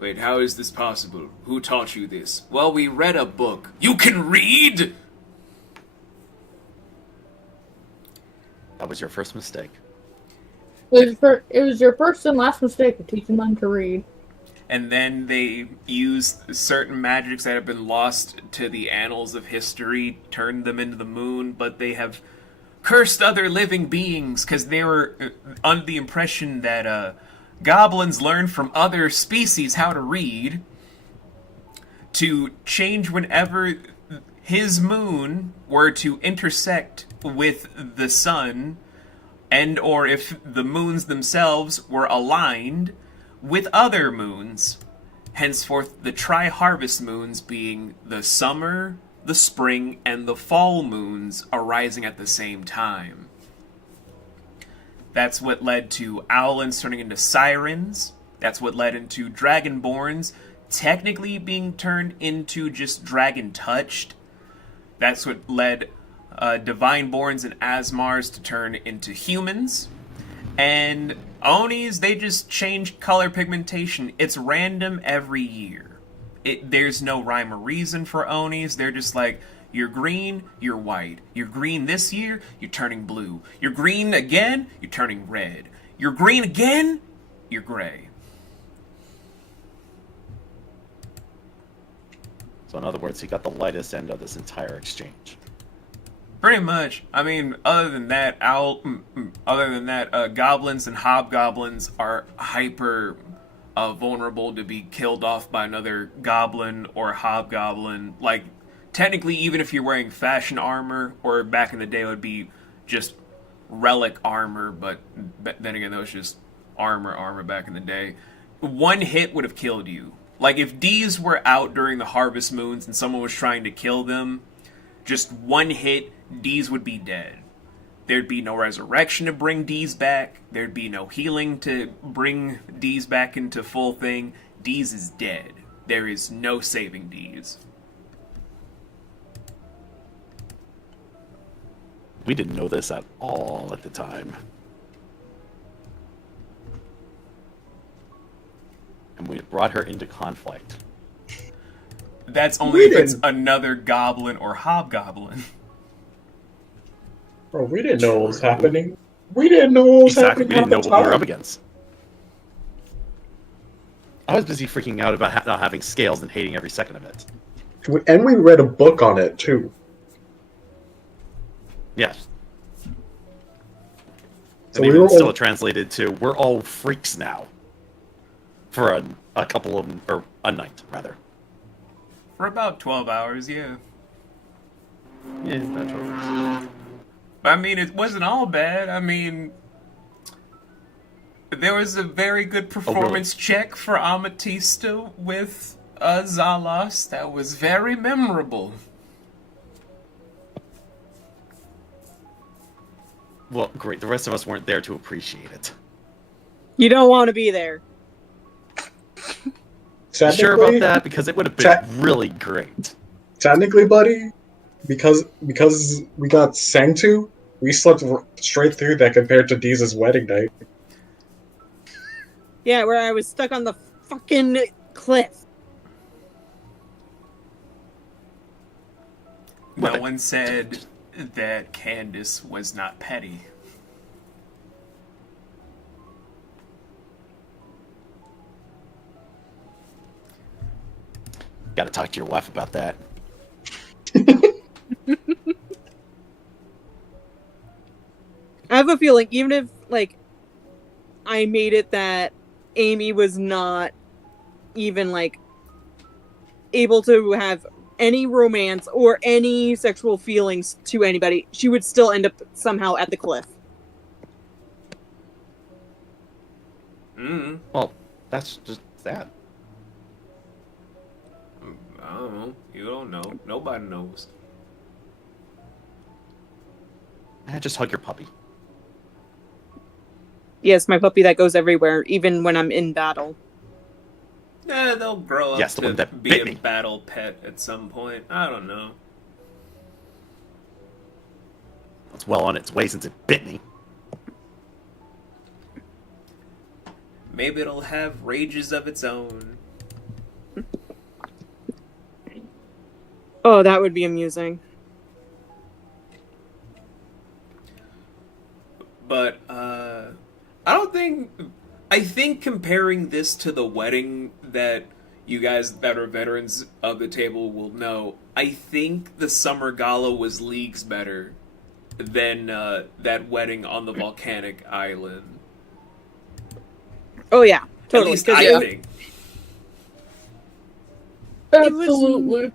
Wait, how is this possible? Who taught you this? Well, we read a book. You can read?! That was your first mistake. It was your first and last mistake of teaching them to read. And then they used certain magics that have been lost to the annals of history, turned them into the moon, but they have cursed other living beings because they were under the impression that goblins learned from other species how to read, to change whenever his moon were to intersect with the sun, and or if the moons themselves were aligned with other moons, henceforth the tri-harvest moons being the summer, the spring, and the fall moons arising at the same time. That's what led to owlins turning into sirens. That's what led into dragonborns technically being turned into just dragon-touched. That's what led divineborns and asmars to turn into humans. And Onis, they just change color pigmentation. It's random every year. There's no rhyme or reason for Onis. They're just like, you're green, you're white. You're green this year, you're turning blue. You're green again, you're turning red. You're green again, you're gray. So in other words, he got the lightest end of this entire exchange. Pretty much. I mean, other than that, goblins and hobgoblins are hyper vulnerable to be killed off by another goblin or hobgoblin. Like, technically, even if you're wearing fashion armor, or back in the day it would be just relic armor, but then again, that was just armor back in the day. One hit would have killed you. Like, if D's were out during the harvest moons and someone was trying to kill them, just one hit, D's would be dead. There'd be no resurrection to bring D's back. There'd be no healing to bring D's back into full thing. D's is dead. There is no saving D's. We didn't know this at all at the time. And we brought her into conflict. That's only if it's another goblin or hobgoblin. Bro, we didn't know what was happening. We didn't know what was Exactly, happening. we didn't know what we were up against. I was busy freaking out about not having scales and hating every second of it. And we read a book on it too. Yes. So And we even were still all, translated to "We're all freaks now." For a couple of or a night rather. For about 12 hours, yeah. Yeah, that's right. I mean, it wasn't all bad. I mean, there was a very good performance check for Amatista with Zalos. That was very memorable. Well, great. The rest of us weren't there to appreciate it. You don't want to be there. You sure about technically, that? Because it would have been really great. technically, buddy, because we got sang to, we slept straight through that compared to Deeze's wedding night. Yeah, where I was stuck on the fucking cliff. No one said that Candace was not petty. Gotta talk to your wife about that. I have a feeling, even if, like, I made it that Amy was not even, like, able to have any romance or any sexual feelings to anybody, she would still end up somehow at the cliff. Well, that's just sad. I don't know. You don't know. Nobody knows. Just hug your puppy. Yes, my puppy that goes everywhere, even when I'm in battle. They'll grow up Yes, the one to that be bit a me. battle pet at some point. I don't know. It's well on its way since it bit me. Maybe it'll have rages of its own. Oh, that would be amusing. But, I think comparing this to the wedding that you guys that are veterans of the table will know, I think the Summer Gala was leagues better than that wedding on the volcanic island. Oh yeah, At totally. least 'cause I it- think. Absolutely.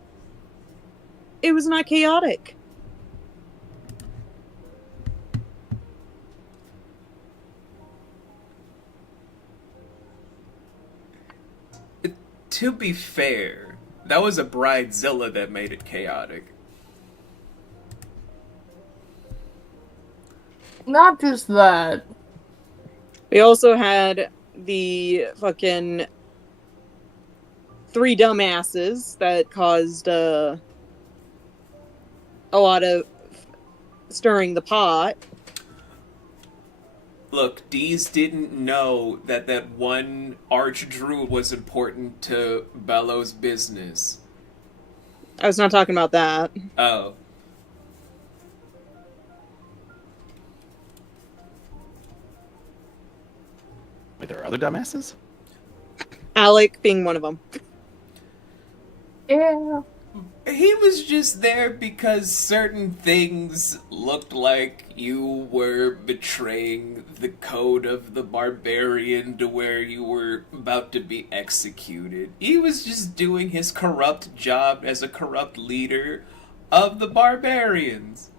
it was not chaotic. To be fair, that was a bridezilla that made it chaotic. Not just that. We also had the fucking 3 dumbasses that caused a lot of stirring the pot. Look, Dees didn't know that that one archdruid was important to Bello's business. I was not talking about that. Oh. Wait, there are other dumbasses? Alec being one of them. Yeah. He was just there because certain things looked like you were betraying the code of the barbarian to where you were about to be executed. He was just doing his corrupt job as a corrupt leader of the barbarians.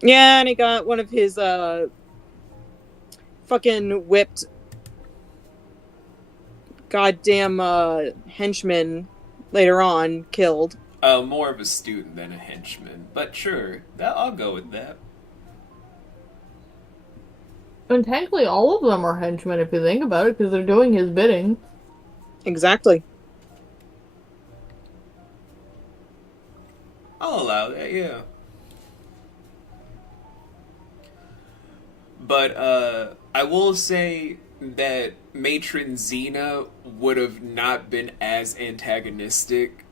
Yeah, and he got one of his fucking whipped goddamn henchmen later on killed. More of a student than a henchman, but sure, I'll go with that. And technically all of them are henchmen if you think about it, because they're doing his bidding. Exactly. I'll allow that, yeah. But, I will say that Matron Xena would have not been as antagonistic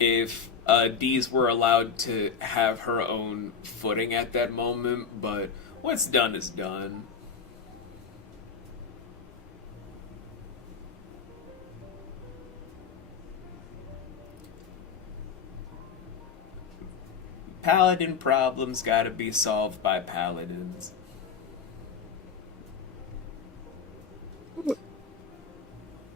if Dees were allowed to have her own footing at that moment, but what's done is done. paladin problems gotta be solved by paladins.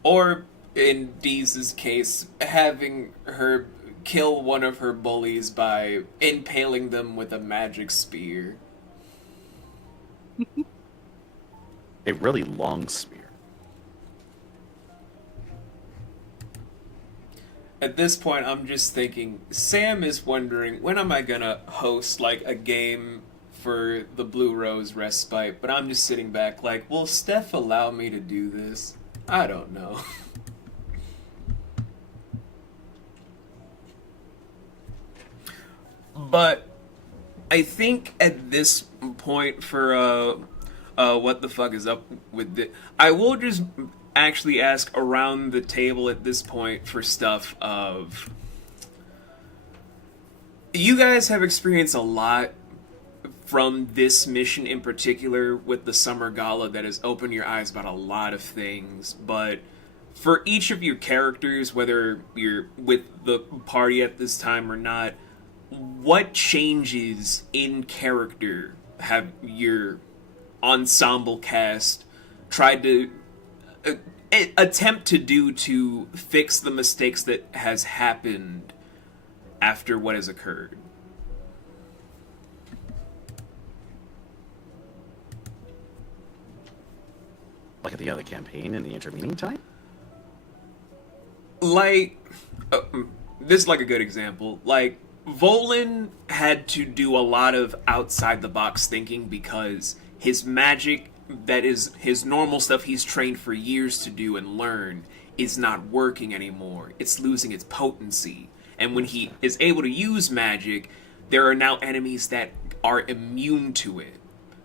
Or, in Deeze's case, having her kill one of her bullies by impaling them with a magic spear. A really long spear. At this point, I'm just thinking, Sam is wondering, when am I gonna host, like, a game for the Blue Rose Respite? But I'm just sitting back like, will Steph allow me to do this? I don't know. But I think at this point for what the fuck is up with it, I will just actually ask around the table at this point for stuff of, you guys have experienced a lot from this mission in particular with the Summer Gala that has opened your eyes about a lot of things, but for each of your characters, whether you're with the party at this time or not, what changes in character have your ensemble cast tried to attempt to do to fix the mistakes that has happened after what has occurred? Like at the end of the campaign in the intervening time? Like, this is like a good example. Like, Volan had to do a lot of outside-the-box thinking because his magic, that is his normal stuff he's trained for years to do and learn, is not working anymore. It's losing its potency. And when he is able to use magic, there are now enemies that are immune to it.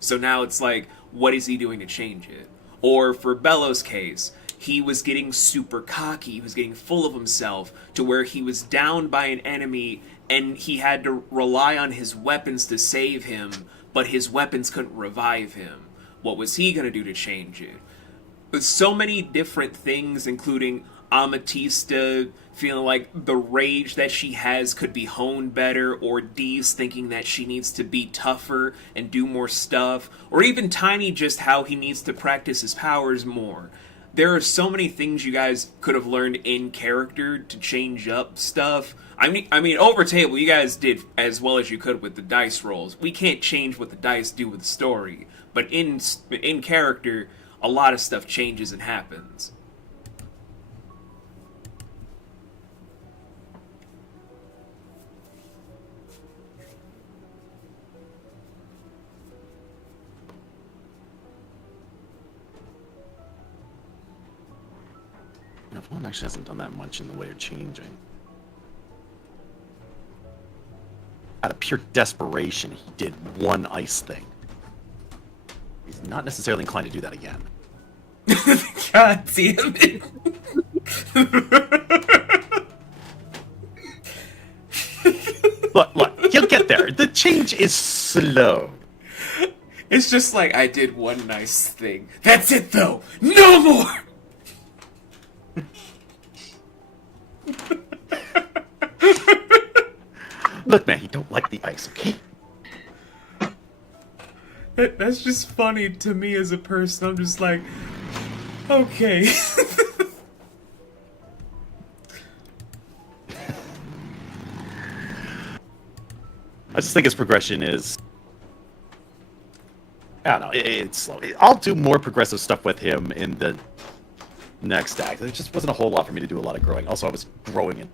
So now it's like, what is he doing to change it? Or for Bello's case, he was getting super cocky, he was getting full of himself, to where he was down by an enemy and he had to rely on his weapons to save him, but his weapons couldn't revive him. What was he going to do to change it? With so many different things, including Ametista feeling like the rage that she has could be honed better, or Dee's thinking that she needs to be tougher and do more stuff, or even Tiny just how he needs to practice his powers more. There are so many things you guys could have learned in character to change up stuff. I mean, over table, you guys did as well as you could with the dice rolls. We can't change what the dice do with the story, but in character, a lot of stuff changes and happens. You know, Vaughn actually hasn't done that much in the way of changing. Out of pure desperation, he did one ice thing. He's not necessarily inclined to do that again. God damn it. Look, he'll get there. The change is slow. It's just like, I did one nice thing. That's it though! No more! Look, man, you don't like the ice, okay? That's just funny to me as a person. I'm just like, okay. I just think his progression is... I don't know, it's slow. I'll do more progressive stuff with him in the next act. There just wasn't a whole lot for me to do a lot of growing. Also, I was growing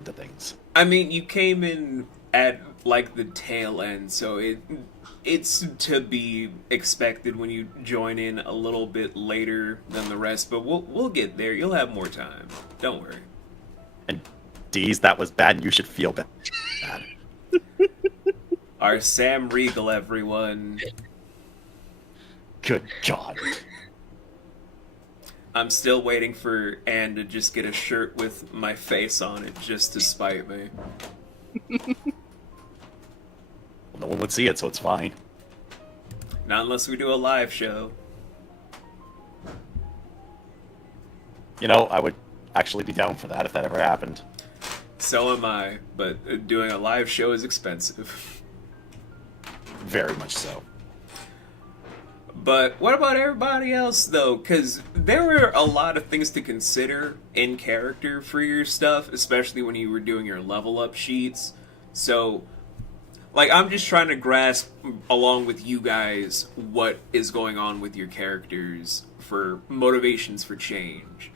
into things. I mean, you came in at, like, the tail end, so it's to be expected when you join in a little bit later than the rest, but we'll get there. You'll have more time. Don't worry. And D's, that was bad, and you should feel bad. Our Sam Regal, everyone. Good God. I'm still waiting for Anne to just get a shirt with my face on it, just to spite me. Well, no one would see it, so it's fine. Not unless we do a live show. You know, I would actually be down for that if that ever happened. So am I, but doing a live show is expensive. Very much so. But what about everybody else, though? Because there were a lot of things to consider in character for your stuff, especially when you were doing your level up sheets. So, like, I'm just trying to grasp, along with you guys, what is going on with your characters for motivations for change.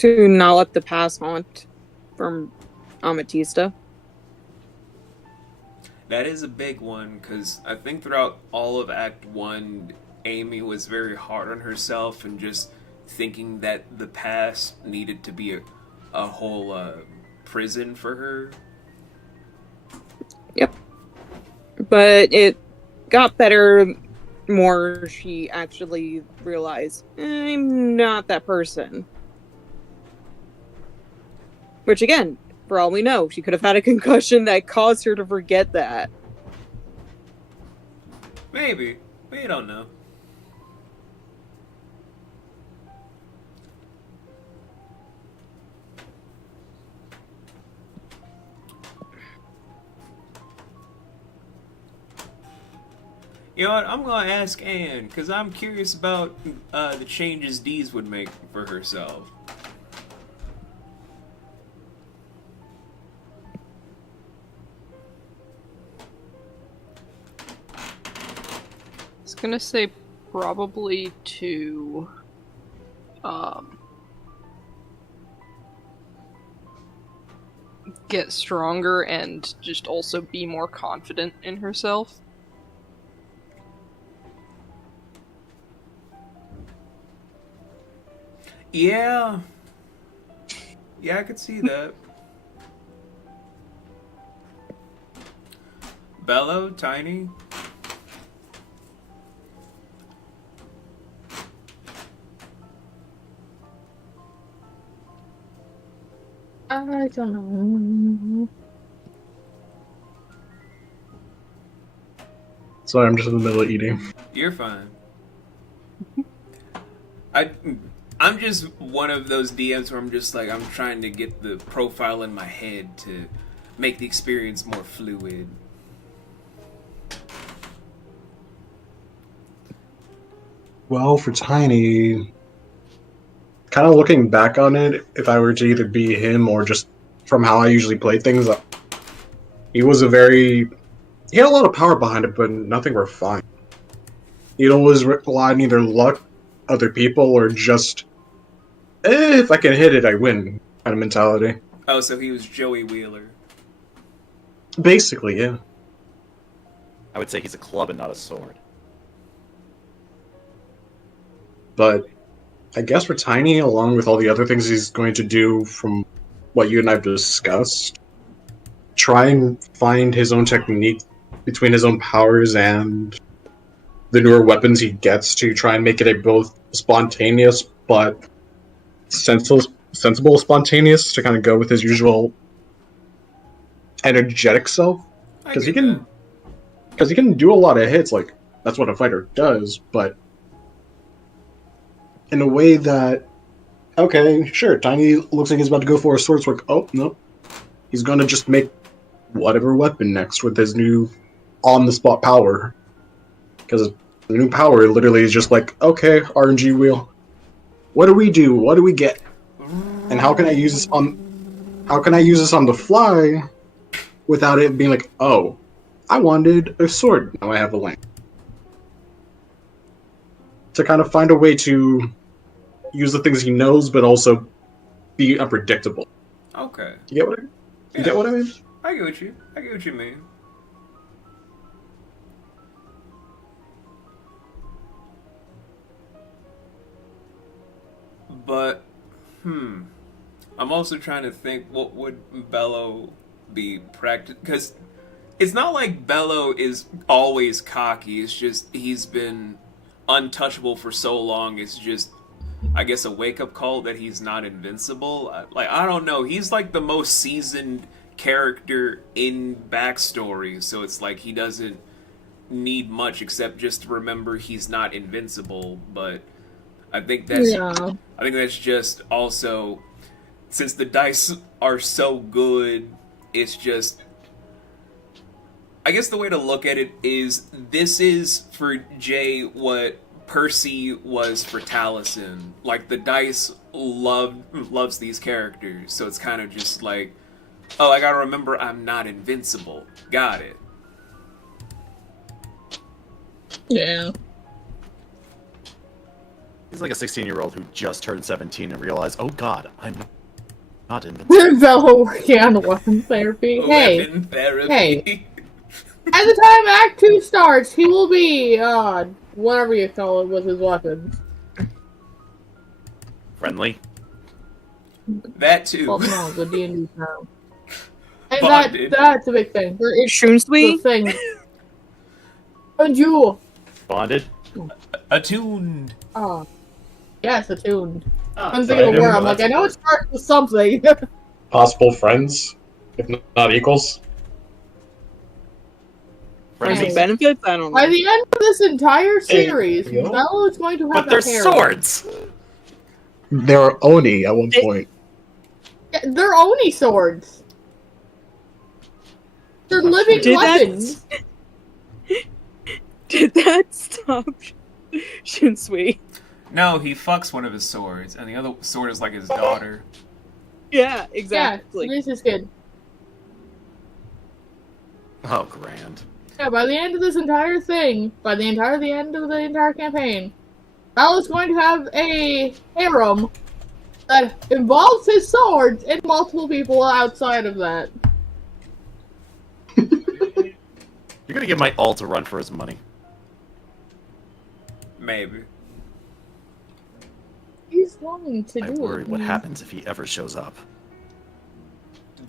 To not let the past haunt from Ametista. That is a big one, because I think throughout all of Act 1, Amy was very hard on herself and just thinking that the past needed to be a whole prison for her. Yep. But it got better more she actually realized, I'm not that person. Which again, for all we know, she could have had a concussion that caused her to forget that. Maybe. We don't know. You know what? I'm gonna ask Anne, because I'm curious about the changes Deez would make for herself. I was gonna say probably to get stronger and just also be more confident in herself. Yeah. Yeah, I could see that. Bello, Tiny. I don't know. Sorry, I'm just in the middle of eating. You're fine. I'm just one of those DMs where I'm just like, I'm trying to get the profile in my head to make the experience more fluid. Well, for Tiny, kind of looking back on it, if I were to either be him or just from how I usually play things, he had a lot of power behind it, but nothing refined. He'd always rely on either luck, other people, or just, if I can hit it, I win kind of mentality. Oh, so he was Joey Wheeler. Basically, yeah. I would say he's a club and not a sword. But I guess for Tiny, along with all the other things he's going to do from what you and I have discussed, try and find his own technique between his own powers and the newer weapons he gets to try and make it a both spontaneous but sensible spontaneous to kind of go with his usual energetic self. Because he can do a lot of hits, like that's what a fighter does, but in a way that, okay, sure, Tiny looks like he's about to go for a sword swing. Oh, no. He's going to just make whatever weapon next with his new on-the-spot power. Because the new power literally is just like, okay, RNG wheel. What do we do? What do we get? And how can I use this on the fly without it being like, oh, I wanted a sword, now I have a lance. To kind of find a way to use the things he knows, but also be unpredictable. Okay. You get what I mean? I get what you mean. But, I'm also trying to think, what would Bello be practice? Because it's not like Bello is always cocky. It's just he's been untouchable for so long. It's just, I guess, a wake-up call that he's not invincible. I don't know. He's like the most seasoned character in backstory, so it's like he doesn't need much except just to remember he's not invincible. But I think that's just also, since the dice are so good, it's just, I guess the way to look at it is, this is for Jay what Percy was for Taliesin. Like, the dice loves these characters, so it's kind of just like, oh, I gotta remember I'm not invincible. Got it. Yeah. He's like a 16-year-old who just turned 17 and realized, oh god, I'm not invincible. Bella working on weapon therapy. Weapon therapy. Hey. At the time Act 2 starts, he will be, whatever you call it with his weapons. Friendly? That too. Well, no, the D&D term. And Bonded. that's a big thing. There is Shroomsweet? the thing. Bonjour. Bonded? Attuned. Oh. Yes, attuned. I'm sorry, thinking of I where didn't I'm know like, I that's know it starts with something. Possible friends, if not equals. Friendly? Hey. Benefits? I don't know. By the end of this entire series, you know? Bella is going to have But they're a harem. swords! They were Oni at one point. Yeah, they're Oni swords. They're living Did that- weapons. Did that stop Shinsui? No, he fucks one of his swords, and the other sword is like his daughter. Yeah, Yeah, exactly. this is good. Oh, grand. Yeah, by the end of this entire thing, by the end of the entire campaign, Bella's going to have a harem that involves his swords and multiple people outside of that. You're gonna give my alt a run for his money. Maybe. He's going to I do worry it. what happens if he ever shows up.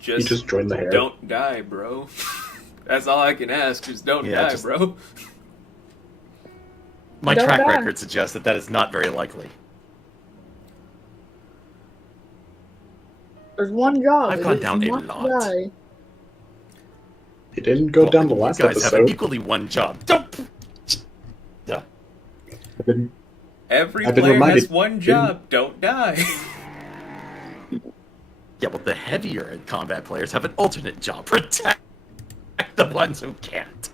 You just joined the harem. Don't die, bro. That's all I can ask. Just don't die, just- bro. My Don't track die. record suggests that is not very likely. There's one job. I've it gone is down a not to lot. die. You didn't go down the last you guys have episode. equally one job. Don't. Yeah. I've been- Every I've been player reminded- has one job. Don't die. Yeah, well, the heavier in combat players have an alternate job. Protect the ones who can't.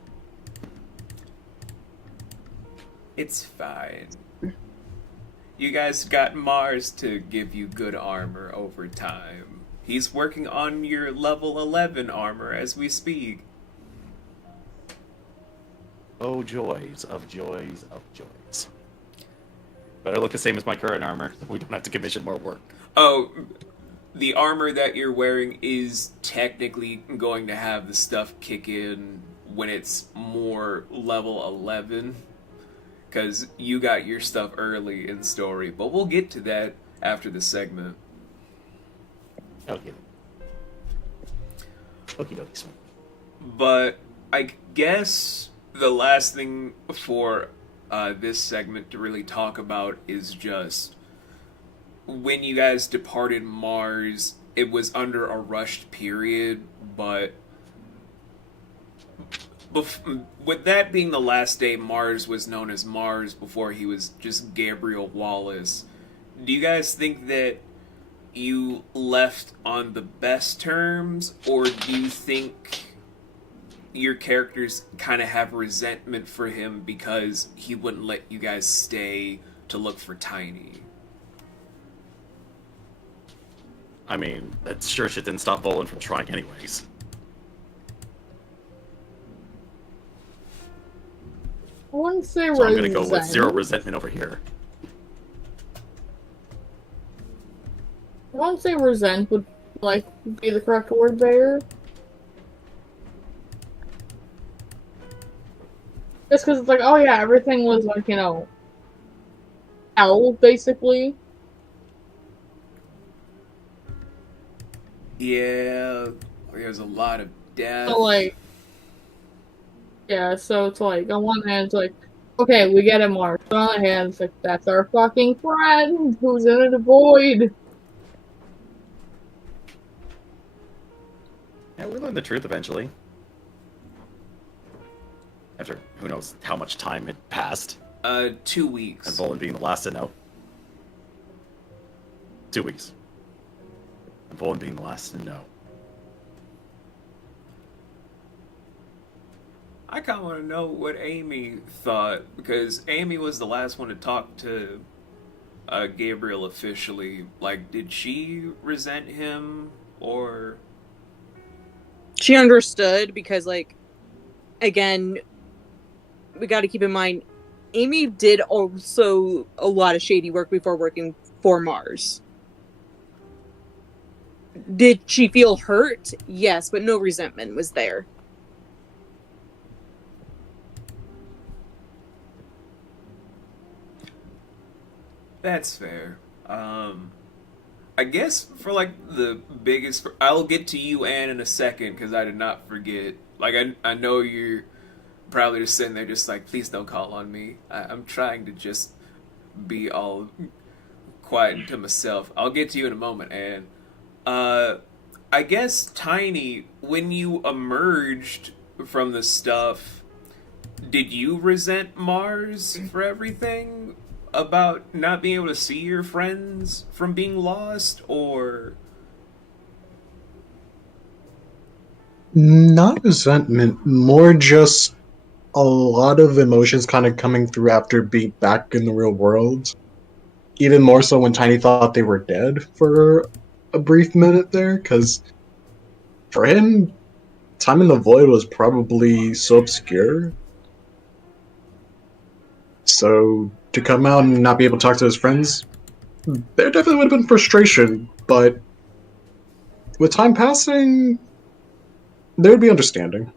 It's fine. You guys got Mars to give you good armor over time. He's working on your level 11 armor as we speak. Oh, joys of joys of joys. Better look the same as my current armor. We don't have to commission more work. Oh, the armor that you're wearing is technically going to have the stuff kick in when it's more level 11. Because you got your stuff early in story. But we'll get to that after the segment. Okay. Okie dokie. But I guess the last thing for this segment to really talk about is just when you guys departed Mars, it was under a rushed period, but with that being the last day Mars was known as Mars before he was just Gabriel Wallace, do you guys think that you left on the best terms, or do you think your characters kind of have resentment for him because he wouldn't let you guys stay to look for Tiny? I mean, that sure shit didn't stop Bolin from trying anyways. I wouldn't say So I'm gonna go with resent. zero resentment over here. I wouldn't say resent would like be the correct word there. Just because it's like, oh yeah, everything was like, you know, hell, basically. Yeah, there's a lot of death. So like, yeah, so it's like, on one hand, it's like, okay, we get him, Mark. On the other hand, it's like, that's our fucking friend who's in the void. Yeah, we learn the truth eventually. After who knows how much time had passed. 2 weeks. And Volan being the last to know. 2 weeks. And Volan being the last to know. I kind of want to know what Amy thought, because Amy was the last one to talk to Gabriel officially. Like, did she resent him, or... She understood, because, like, again, we got to keep in mind, Amy did also a lot of shady work before working for Mars. Did she feel hurt? Yes, but no resentment was there. That's fair. I guess for, like, the biggest... I'll get to you, Anne, in a second, because I did not forget. Like, I know you're probably just sitting there just like, please don't call on me. I'm trying to just be all quiet to myself. I'll get to you in a moment, Anne. I guess, Tiny, when you emerged from the stuff, did you resent Mars for everything about not being able to see your friends from being lost, or... Not resentment, more just a lot of emotions kind of coming through after being back in the real world. Even more so when Tiny thought they were dead for a brief minute there, because for him, time in the void was probably so obscure. So to come out and not be able to talk to his friends, there definitely would have been frustration, but with time passing, there would be understanding.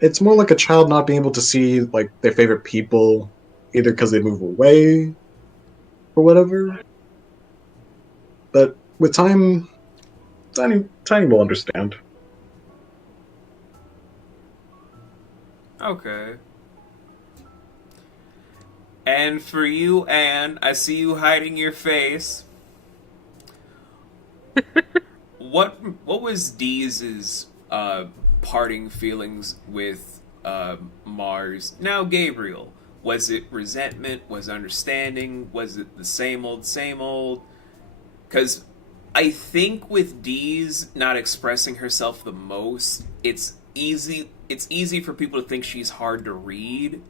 It's more like a child not being able to see like their favorite people, either because they move away or whatever. But with time, Tiny will understand. Okay. And for you, Anne, I see you hiding your face. What was Deeze's parting feelings with Mars? Now, Gabriel, was it resentment? Was it understanding? Was it the same old, same old? Because I think with Deeze not expressing herself the most, it's easy for people to think she's hard to read.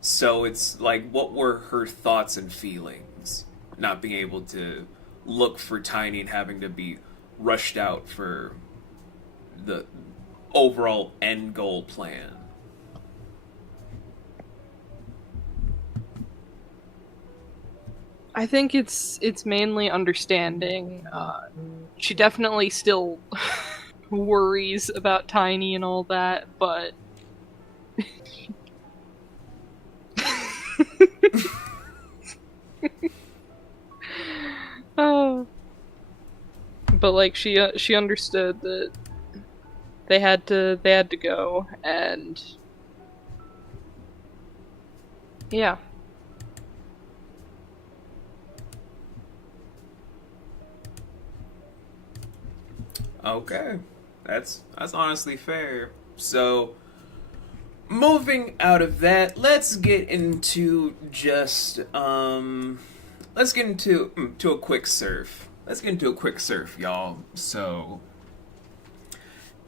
So it's like, what were her thoughts and feelings? Not being able to look for Tiny and having to be rushed out for the overall end goal plan. I think it's mainly understanding. She definitely still worries about Tiny and all that, but oh. But like she understood that they had to go, and yeah. Okay, that's honestly fair. So, moving out of that, let's get into just let's get into to a quick surf. Let's get into a quick surf, y'all. So,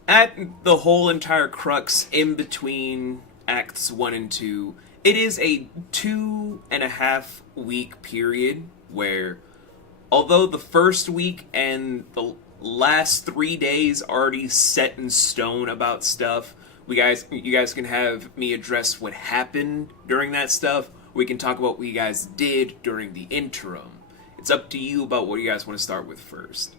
at the whole entire crux in between Acts 1 and 2, it is a 2.5 week period where, although the first week and the last 3 days already set in stone about stuff, you guys can have me address what happened during that stuff. We can talk about what you guys did during the interim. It's up to you about what you guys want to start with first.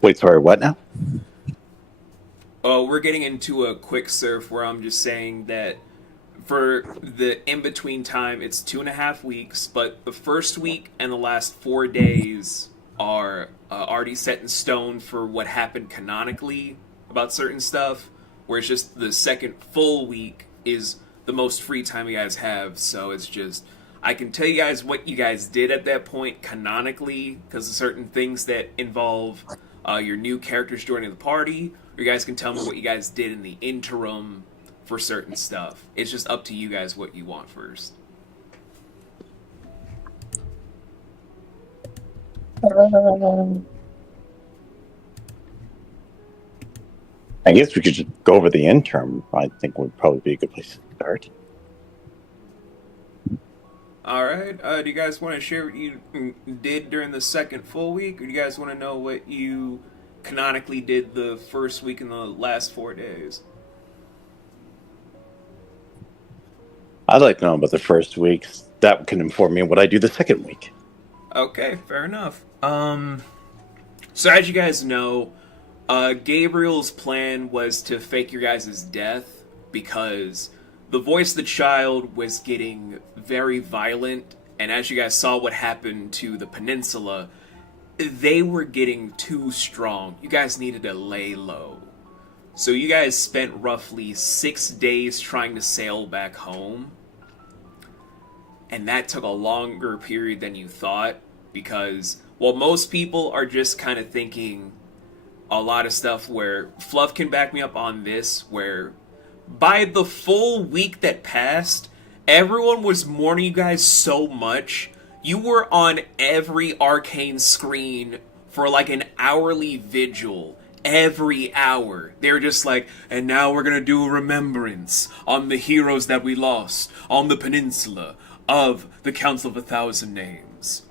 Wait, sorry, what now? Oh, we're getting into a quick surf where I'm just saying that for the in-between time, it's 2.5 weeks, but the first week and the last 4 days are already set in stone for what happened canonically about certain stuff, where it's just the second full week is the most free time you guys have. So it's just, I can tell you guys what you guys did at that point canonically, because of certain things that involve your new characters joining the party, or you guys can tell me what you guys did in the interim for certain stuff. It's just up to you guys what you want first. I guess we could just go over the interim. I think would probably be a good place to start. Alright, do you guys want to share what you did during the second full week, or do you guys want to know what you canonically did the first week and the last 4 days? I'd like to know about the first week. That can inform me what I do the second week. Okay, fair enough. So as you guys know, Gabriel's plan was to fake your guys' death because the voice of the child was getting very violent, and as you guys saw what happened to the peninsula, they were getting too strong. You guys needed to lay low. So you guys spent roughly 6 days trying to sail back home, and that took a longer period than you thought, because while most people are just kind of thinking a lot of stuff, where Fluff can back me up on this, where by the full week that passed, everyone was mourning you guys so much. You were on every arcane screen for like an hourly vigil. Every hour. They were just like, and now we're gonna do a remembrance on the heroes that we lost on the peninsula of the Council of 1,000 Names.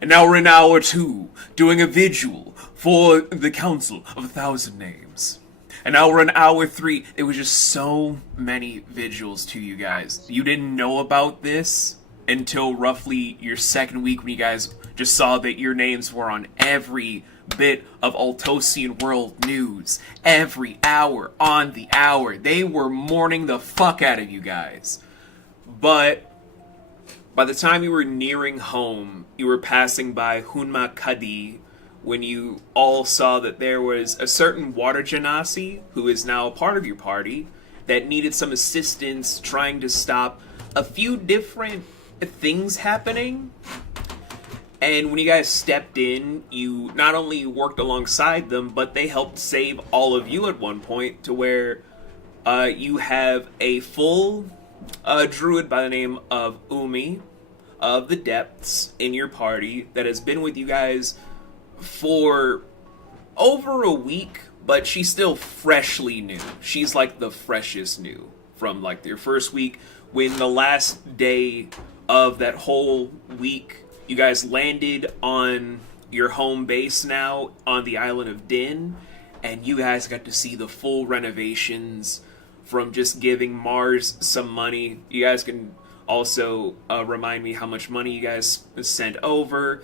And now we're in hour 2, doing a vigil for the Council of 1,000 Names. And now we're in hour 3. It was just so many vigils to you guys. You didn't know about this until roughly your second week, when you guys just saw that your names were on every bit of Altosian world news. Every hour, on the hour. They were mourning the fuck out of you guys. But by the time you were nearing home, you were passing by Hunma Kadi, when you all saw that there was a certain water genasi, who is now a part of your party, that needed some assistance trying to stop a few different things happening. And when you guys stepped in, you not only worked alongside them, but they helped save all of you at one point, to where you have a full druid by the name of Umi of the Depths in your party that has been with you guys for over a week, but she's still freshly new. She's like the freshest new from like your first week, when the last day of that whole week you guys landed on your home base now on the island of Din, and you guys got to see the full renovations from just giving Mars some money. You guys can also remind me how much money you guys sent over.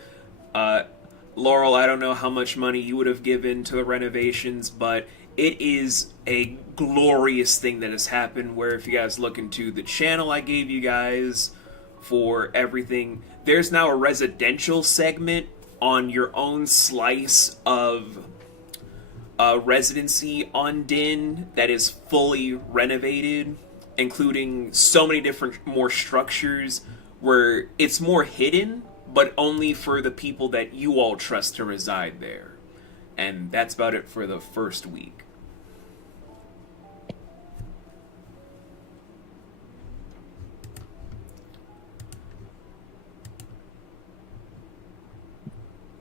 Laurel, I don't know how much money you would have given to the renovations, but it is a glorious thing that has happened, where if you guys look into the channel I gave you guys for everything, there's now a residential segment on your own slice of residency on Din that is fully renovated, including so many different more structures where it's more hidden, but only for the people that you all trust to reside there. And that's about it for the first week.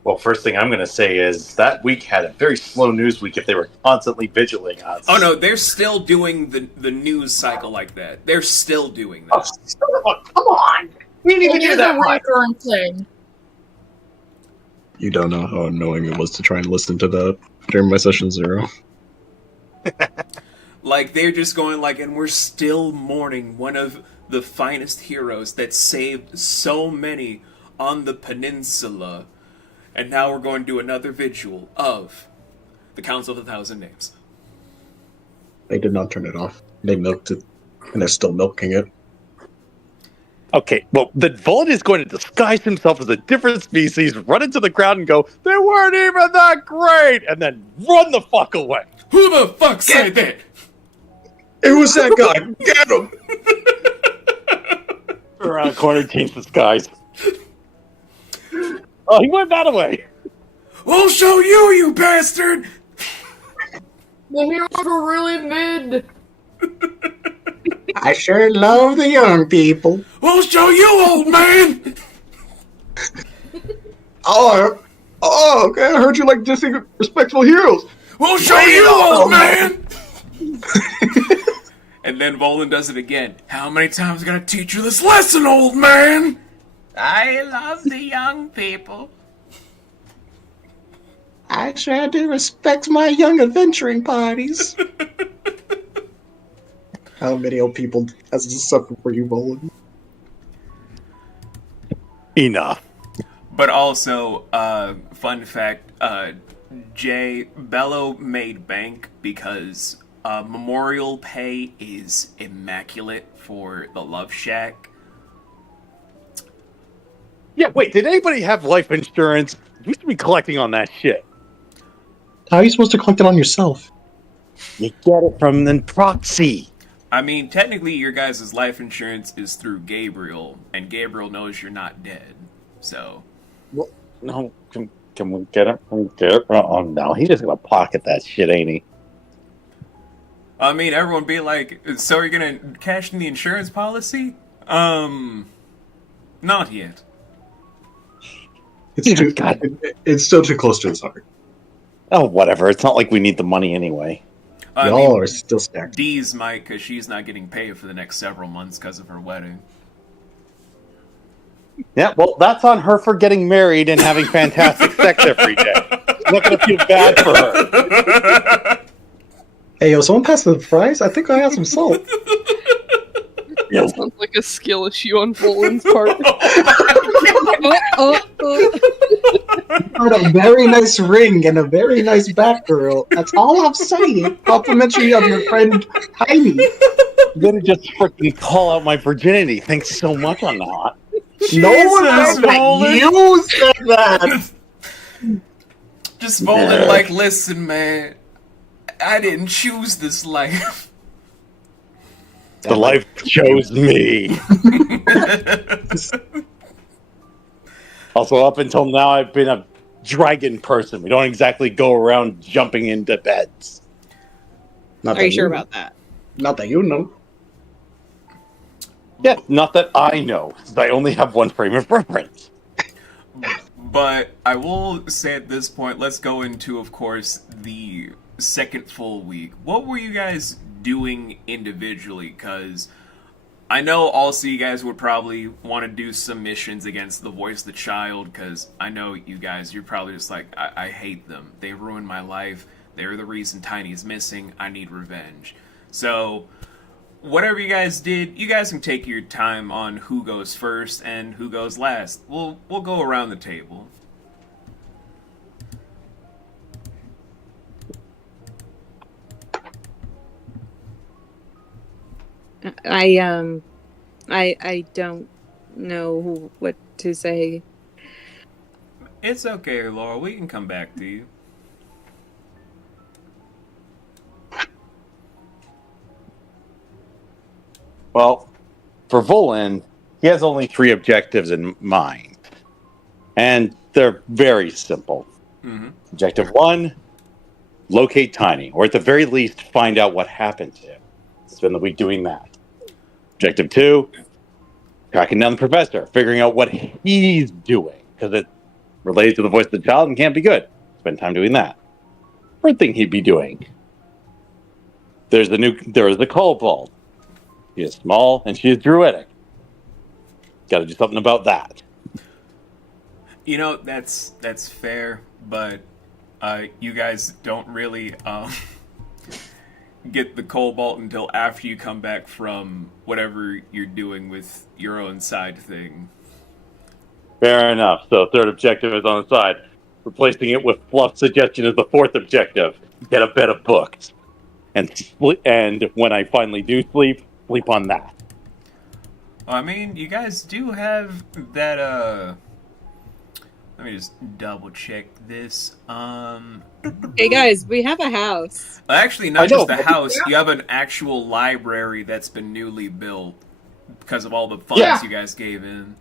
Well, first thing I'm going to say is that week had a very slow news week if they were constantly vigiling us. Oh no, they're still doing the news cycle like that. They're still doing that. Oh, come on! We didn't even do that a right. recurring thing. You don't know how annoying it was to try and listen to that during my session 0. Like, they're just going like, and we're still mourning one of the finest heroes that saved so many on the peninsula. And now we're going to do another vigil of the Council of 1,000 Names. They did not turn it off. They milked it, and they're still milking it. Okay, well, then Vulin is going to disguise himself as a different species, run into the crowd and go, they weren't even that great, and then run the fuck away. Who the fuck said that? It was that guy. Get him. Around corner, change disguise. Oh, he went that way. We'll show you, you bastard! The heroes were really mid. I sure love the young people. We'll show you, old man! Okay, I heard you like dissing respectable heroes. We'll show you, old man! And then Volan does it again. How many times I gotta teach you this lesson, old man? I love the young people. I sure do respect my young adventuring parties. How many old people has this suffered for you, Volan? Enough. But also, fun fact, Bello made bank because memorial pay is immaculate for the Love Shack. Yeah, wait, did anybody have life insurance? You used to be collecting on that shit. How are you supposed to collect it on yourself? You get it from the proxy. I mean, technically your guys' life insurance is through Gabriel, and Gabriel knows you're not dead, so... No, can we get it from Gabriel? Oh, no, he's just gonna pocket that shit, ain't he? I mean, everyone be like, so you're gonna cash in the insurance policy? Not yet. It's still too close to his heart. Oh, whatever. It's not like we need the money anyway. Y'all are still stacked. Dee's might, because she's not getting paid for the next several months because of her wedding. Yeah, well, that's on her for getting married and having fantastic sex every day. I'm not gonna feel bad for her. Hey, yo, someone pass the fries? I think I have some salt. Yo. Sounds like a skill issue on Volan's part. Got a very nice ring and a very nice back girl. That's all I'm saying. Complimentary of your friend Tiny. I'm gonna just freaking call out my virginity. Thanks so much on that. No one said that. You said that. Just Volan, like, listen, man. I didn't choose this life. The life chose me. Also, up until now, I've been a dragon person. We don't exactly go around jumping into beds. Are you sure about that? Not that you know. Yeah, not that I know. I only have one frame of reference. But I will say at this point, let's go into, of course, the second full week. What were you guys doing individually? Because I know also you guys would probably want to do some missions against the Voice of the Child, because I know you guys, you're probably just like, I hate them. They ruined my life. They're the reason Tiny's missing. I need revenge. So whatever you guys did, you guys can take your time on who goes first and who goes last. We'll go around the table. I don't know what to say. It's okay, Laura. We can come back to you. Well, for Volan, he has only 3 objectives in mind. And they're very simple. Mm-hmm. Objective 1, locate Tiny, or at the very least, find out what happened to him. Spend the week doing that. Objective 2, tracking down the professor, figuring out what he's doing, because it relates to the Voice of the Child and can't be good. Spend time doing that. Third thing he'd be doing. There's the Cobalt. She is small and she is druidic. Got to do something about that. You know, that's fair, but you guys don't really get the Cobalt until after you come back from whatever you're doing with your own side thing. Fair enough. So third objective is on the side. Replacing it with Fluff's suggestion as the fourth objective. Get a bed of books. And when I finally do sleep on that. Well, I mean, you guys do have that, let me just double check this. Hey guys, we have a house. Actually, I not know, just a but- house, you have an actual library that's been newly built because of all the funds Yeah. you guys gave in.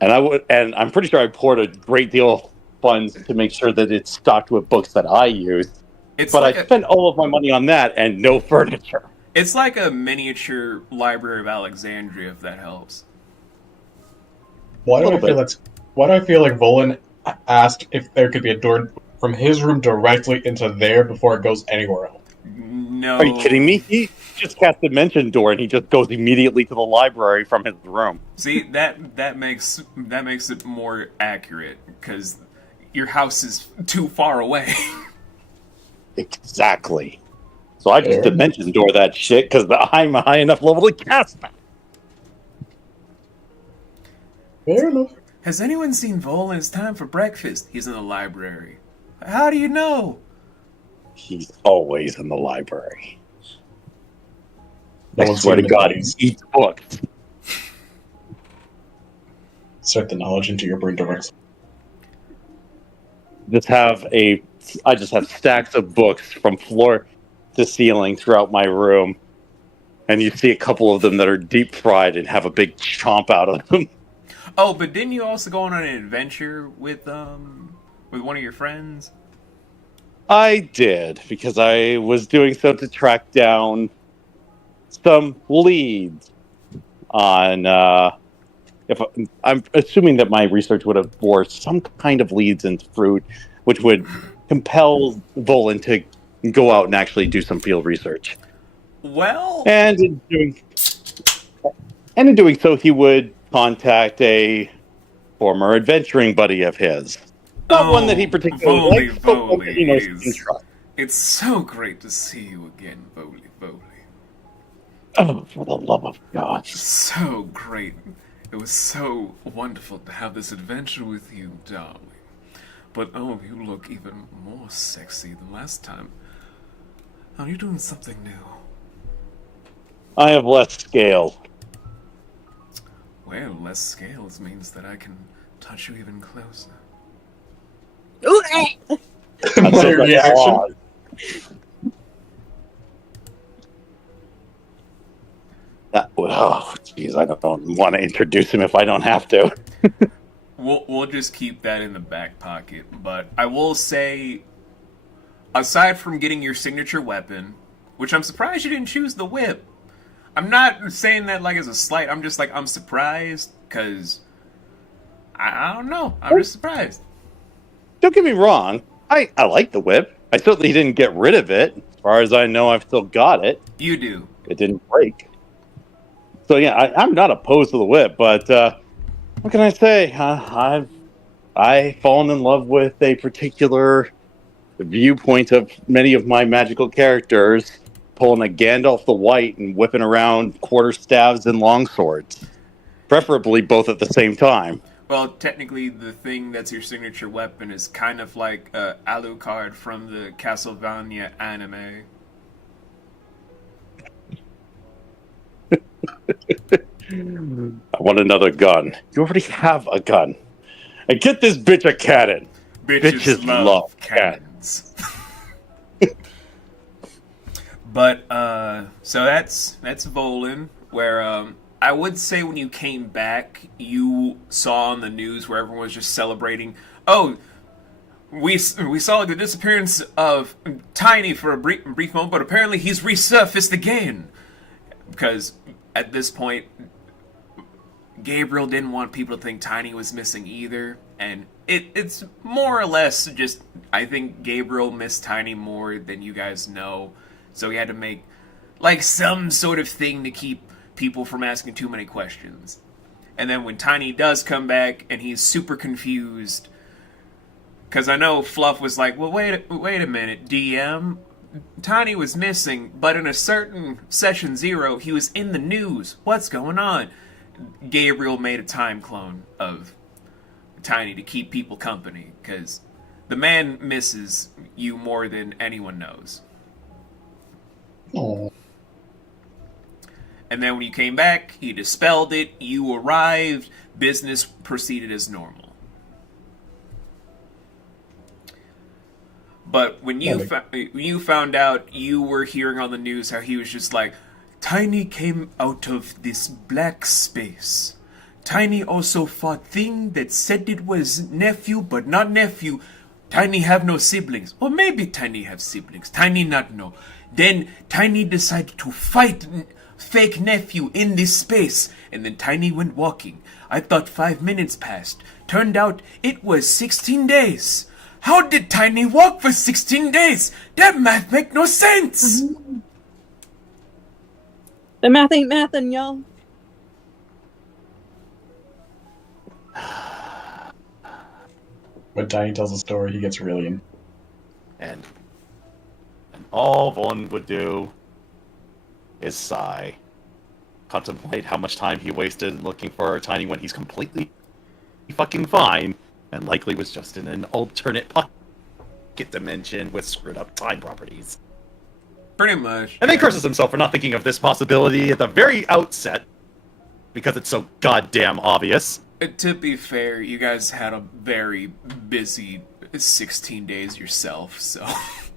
And I'm pretty sure I poured a great deal of funds to make sure that it's stocked with books that I use. It's But like I spent all of my money on that and no furniture. it's like a miniature Library of Alexandria, if that helps. Why do I Little feel bit. that's? Why do I feel like Volan asked if there could be a door from his room directly into there before it goes anywhere else? No. Are you kidding me? He just cast Dimension Door and he just goes immediately to the library from his room. See, that makes it more accurate because your house is too far away. Exactly. So I just Fair. Dimension Door that shit because I'm a high enough level to cast that. Fair enough. Has anyone seen Volan? It's time for breakfast. He's in the library. How do you know? He's always in the library. No I one's swear to seen God, him. he eats books. Insert the knowledge into your brain directly. I just have stacks of books from floor to ceiling throughout my room. And you see a couple of them that are deep fried and have a big chomp out of them. Oh, but didn't you also go on an adventure with one of your friends? I did, because I was doing so to track down some leads on, I'm assuming that my research would have bore some kind of leads into fruit, which would compel Volan to go out and actually do some field research. Well, And in doing so, he would contact a former adventuring buddy of his. Not one that he particularly likes, but one that he knows he can trust. It's so great to see you again, Volley. Oh, for the love of God. So great. It was so wonderful to have this adventure with you, darling. But oh, you look even more sexy than last time. Are you doing something new? I have less scale. Well, less scales means that I can touch you even closer. Ooh, eh. I'm My so reaction. glad. Oh, jeez, I don't want to introduce him if I don't have to. We'll just keep that in the back pocket. But I will say, aside from getting your signature weapon, which I'm surprised you didn't choose the whip. I'm not saying that like as a slight. I'm just like, I'm surprised because I don't know. I'm just surprised. Don't get me wrong. I like the whip. I certainly didn't get rid of it. As far as I know, I've still got it. You do. It didn't break. So yeah, I'm not opposed to the whip, but what can I say? I've fallen in love with a particular viewpoint of many of my magical characters, pulling a Gandalf the White and whipping around quarterstaves and longswords, preferably both at the same time. Well, technically, the thing that's your signature weapon is kind of like Alucard from the Castlevania anime. I want another gun. You already have a gun. And get this bitch a cannon. Bitches love cannons. But so that's Volan. Where I would say when you came back, you saw on the news where everyone was just celebrating. Oh, we saw the disappearance of Tiny for a brief moment, but apparently he's resurfaced again. Because at this point, Gabriel didn't want people to think Tiny was missing either, and it's more or less just, I think Gabriel missed Tiny more than you guys know, so he had to make like some sort of thing to keep people from asking too many questions. And then when Tiny does come back and he's super confused, because I know Fluff was like, well, wait a minute, DM, Tiny was missing, but in a certain session 0, he was in the news. What's going on? Gabriel made a time clone of Tiny to keep people company, because the man misses you more than anyone knows. Oh. And then when you came back, he dispelled it, you arrived, business proceeded as normal. But when you found out, you were hearing on the news how he was just like, Tiny came out of this black space. Tiny also fought thing that said it was nephew, but not nephew. Tiny have no siblings. Or maybe Tiny have siblings. Tiny not know. Then Tiny decided to fight fake nephew in this space. And then Tiny went walking. I thought 5 minutes passed. Turned out it was 16 days. How did Tiny walk for 16 days? That math make no sense! The math ain't mathin', y'all. When Tiny tells a story, he gets really in. And all Vaughn would do is sigh. Contemplate how much time he wasted looking for Tiny when he's completely fucking fine, and likely was just in an alternate pocket dimension with screwed up time properties. Pretty much. And then curses himself for not thinking of this possibility at the very outset, because it's so goddamn obvious. To be fair, you guys had a very busy 16 days yourself, so... I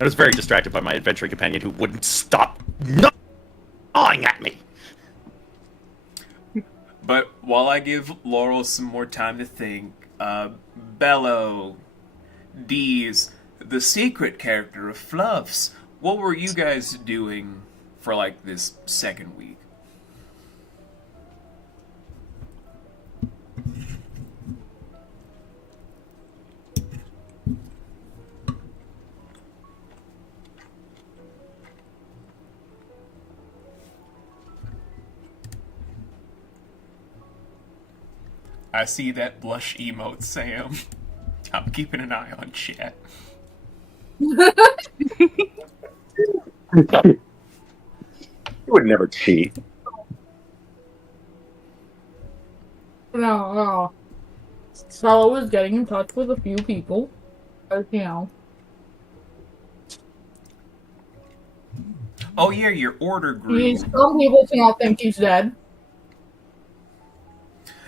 was very distracted by my adventuring companion who wouldn't stop gnawing at me. But while I give Laurel some more time to think, Bello, Deez, the secret character of Fluffs, what were you guys doing for, like, this second week? I see that blush emote, Sam. I'm keeping an eye on chat. You would never cheat. No. So I was getting in touch with a few people. You know. Oh yeah, your order group. Some people do not think he's dead.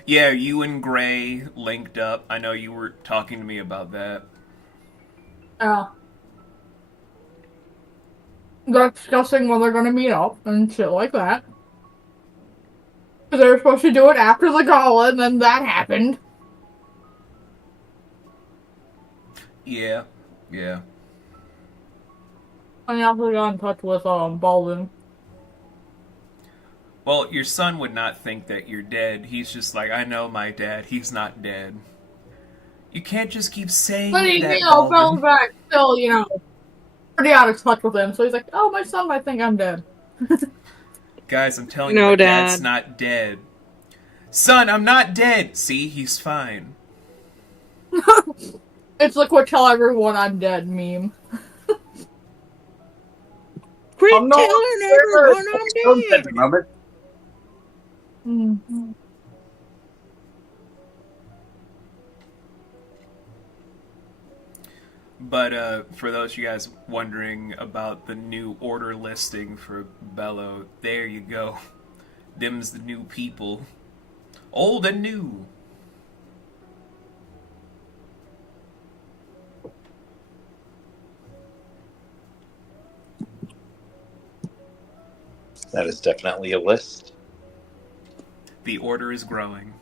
Yeah, you and Gray linked up. I know you were talking to me about that. They're discussing when they're gonna meet up and shit like that. Because they were supposed to do it after the gala, and then that happened. Yeah. I also got in touch with Baldwin. Well, your son would not think that you're dead. He's just like, I know my dad. He's not dead. You can't just keep saying But he, that, fell back still, pretty out of touch with him. So he's like, oh, my son might think I'm dead. Guys, I'm telling No, you, my Dad. dad's not dead. Son, I'm not dead. See, he's fine. It's like what tell everyone I'm dead meme. Quit I'm not telling everyone I'm dead. Remember? Mm-hmm. But for those of you guys wondering about the new order listing for Bello, there you go. Them's the new people. Old and new. That is definitely a list. The order is growing.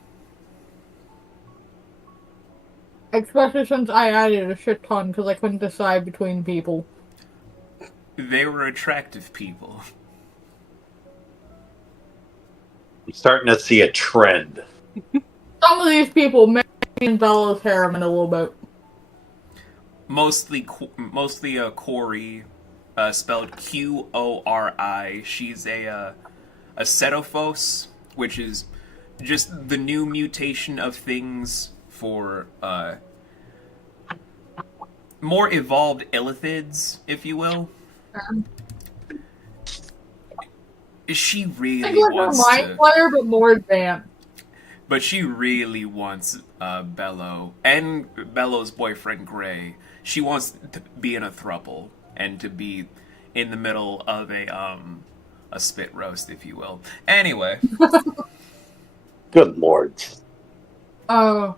Especially since I added a shit ton because I couldn't decide between people. They were attractive people. I'm starting to see a trend. Some of these people may be in Bella's harem in a little bit. Mostly Corey, spelled Qori. She's a Cetophos, which is just the new mutation of things for more evolved illithids, if you will. She I really think like a wants mind to, player, but more advanced. but she really wants Bello and Bello's boyfriend Gray. She wants to be in a throuple and to be in the middle of a spit roast, if you will. Anyway. Good lord. Oh.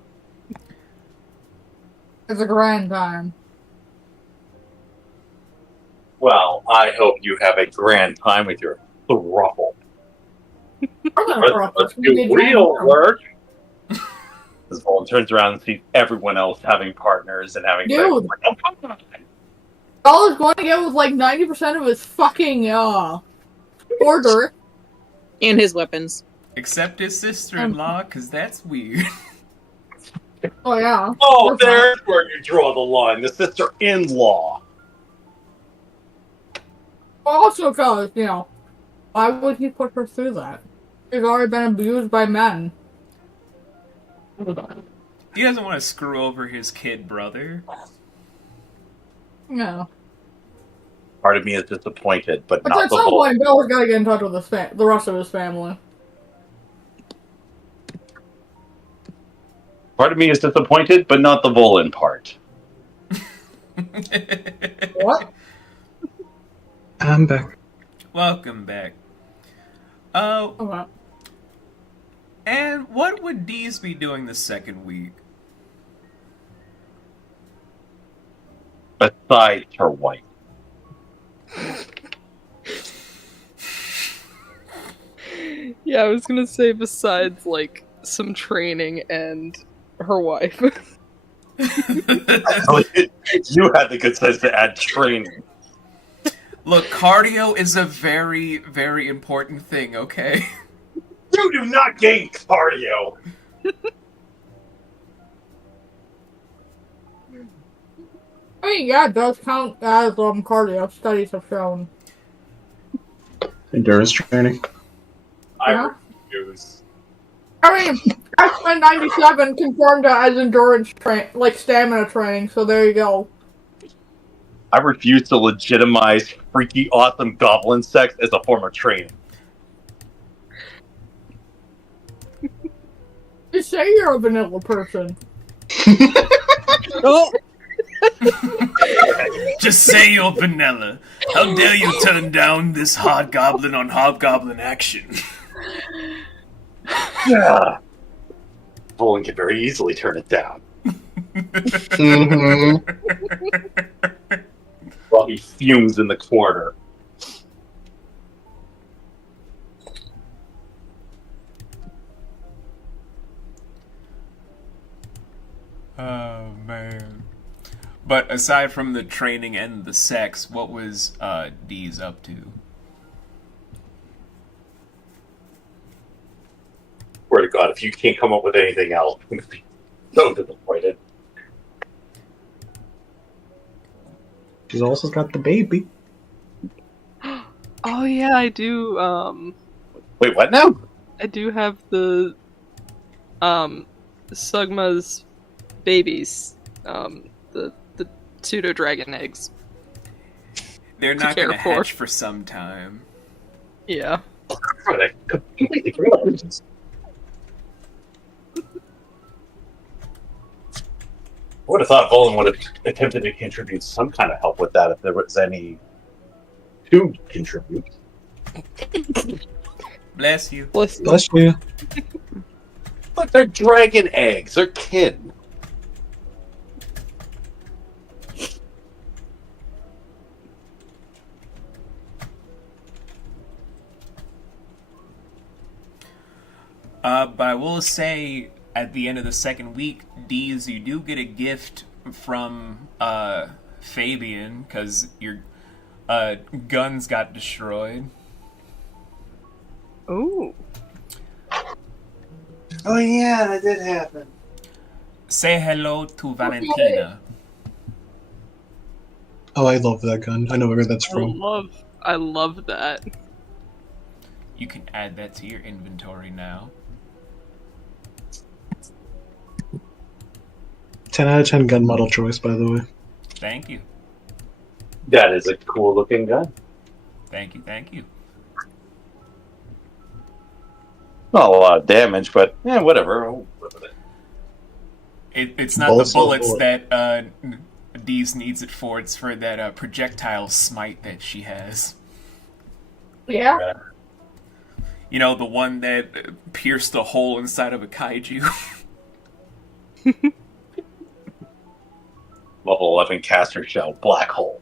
It's a grand time. Well, I hope you have a grand time with your thruple. Let's do real work. As Vaughn turns around and sees everyone else having partners and having sex. Dude. Like, oh, come on. All is going to get with like 90% of his fucking order. And his weapons. Except his sister-in-law, because that's weird. Oh yeah. Oh, there's where you draw the line. The sister-in-law. Also, because, why would he put her through that? She's already been abused by men. He doesn't want to screw over his kid brother. No. Part of me is disappointed, but But not at the some whole. point, Bill has got to get in touch with the rest of his family. Part of me is disappointed, but not the Volan part. What? I'm back. Welcome back. Okay. And what would Deez be doing the second week? Besides her wife. Yeah, I was gonna say besides, like, some training and her wife. You had the good sense to add training. Look, cardio is a very, very important thing, okay? You do not gain cardio! I mean, yeah, it does count as cardio. Studies have shown. Endurance training. Yeah. Refuse. I mean, X-Men 97 confirmed that as endurance stamina training, so there you go. I refuse to legitimize freaky awesome goblin sex as a form of training. Just say you're a vanilla person. Oh! Just say you're vanilla. How dare you turn down this hobgoblin on hobgoblin action? Yeah. Volan can very easily turn it down. Mm-hmm. While he fumes in the corner. Oh, man. But aside from the training and the sex, what was Deez up to? Swear to God, if you can't come up with anything else, I'm gonna be so disappointed. She's also got the baby. Oh yeah, I do, Wait, what now? I do have the, Sugma's babies, the pseudo-dragon eggs. They're To not care going to for. hatch for some time. Yeah. I completely forgot. I would have thought Volan would have attempted to contribute some kind of help with that if there was any to contribute. Bless you. Bless you. Bless you. But they're dragon eggs. They're kin. But I will say, at the end of the second week, Deez, you do get a gift from Fabian, because your guns got destroyed. Ooh. Oh yeah, that did happen. Say hello to Valentina. Oh, I love that gun. I know where that's from. I love that. You can add that to your inventory now. 10 out of 10 gun model choice, by the way. Thank you. That is a cool looking gun. Thank you, thank you. Not a lot of damage, but yeah, whatever. I'll live with it. It's not Bullets the are bullets bullet. that Dee's needs it for. It's for that projectile smite that she has. Yeah. You know, the one that pierced a hole inside of a kaiju. Level 11 caster shell, black hole.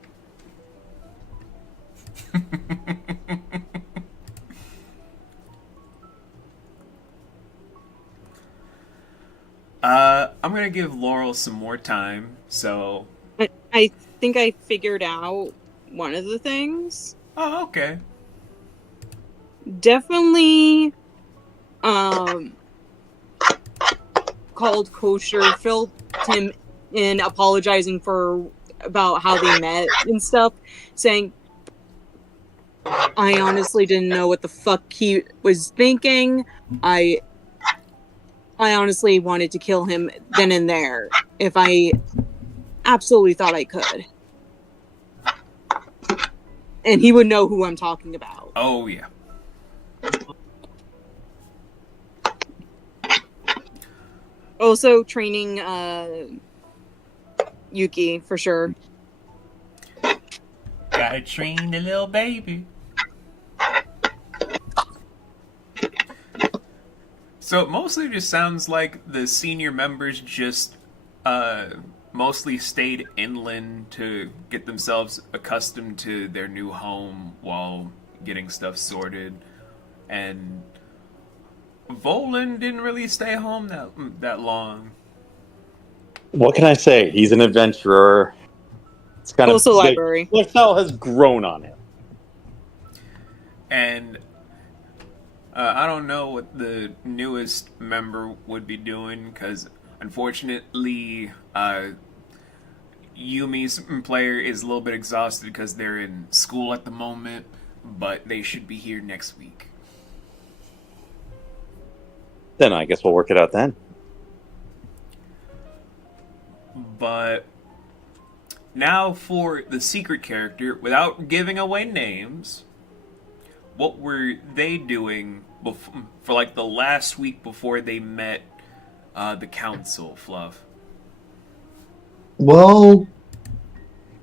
I'm gonna give Laurel some more time, so... I think I figured out one of the things. Oh, okay. Definitely, called Kosher, filled him in apologizing about how they met and stuff, saying, I honestly didn't know what the fuck he was thinking. I honestly wanted to kill him then and there if I absolutely thought I could. And he would know who I'm talking about. Oh, yeah. Also training Yuki, for sure. Gotta train the little baby. So it mostly just sounds like the senior members just mostly stayed inland to get themselves accustomed to their new home while getting stuff sorted. And Volan didn't really stay home that long. What can I say? He's an adventurer. It's kind Also of library. Lifestyle has grown on him. And I don't know what the newest member would be doing, because unfortunately Yumi's player is a little bit exhausted because they're in school at the moment, but they should be here next week. Then I guess we'll work it out then. But now for the secret character, without giving away names, what were they doing for like the last week before they met the council, Fluff? Well,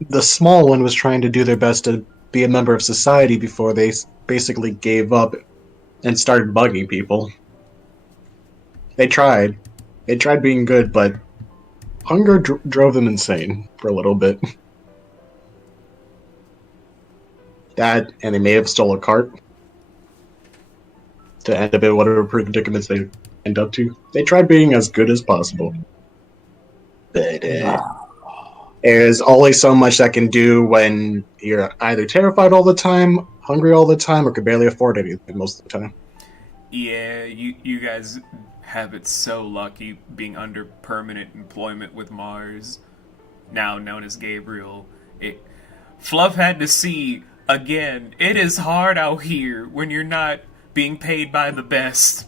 the small one was trying to do their best to be a member of society before they basically gave up and started bugging people. They tried. They tried being good, but hunger drove them insane for a little bit. That, and they may have stole a cart to end up in whatever predicaments they end up to. They tried being as good as possible. But there's only so much that can do when you're either terrified all the time, hungry all the time, or can barely afford anything most of the time. Yeah, you guys have it so lucky being under permanent employment with Mars, now known as Gabriel. Fluff had to see, again, it is hard out here when you're not being paid by the best.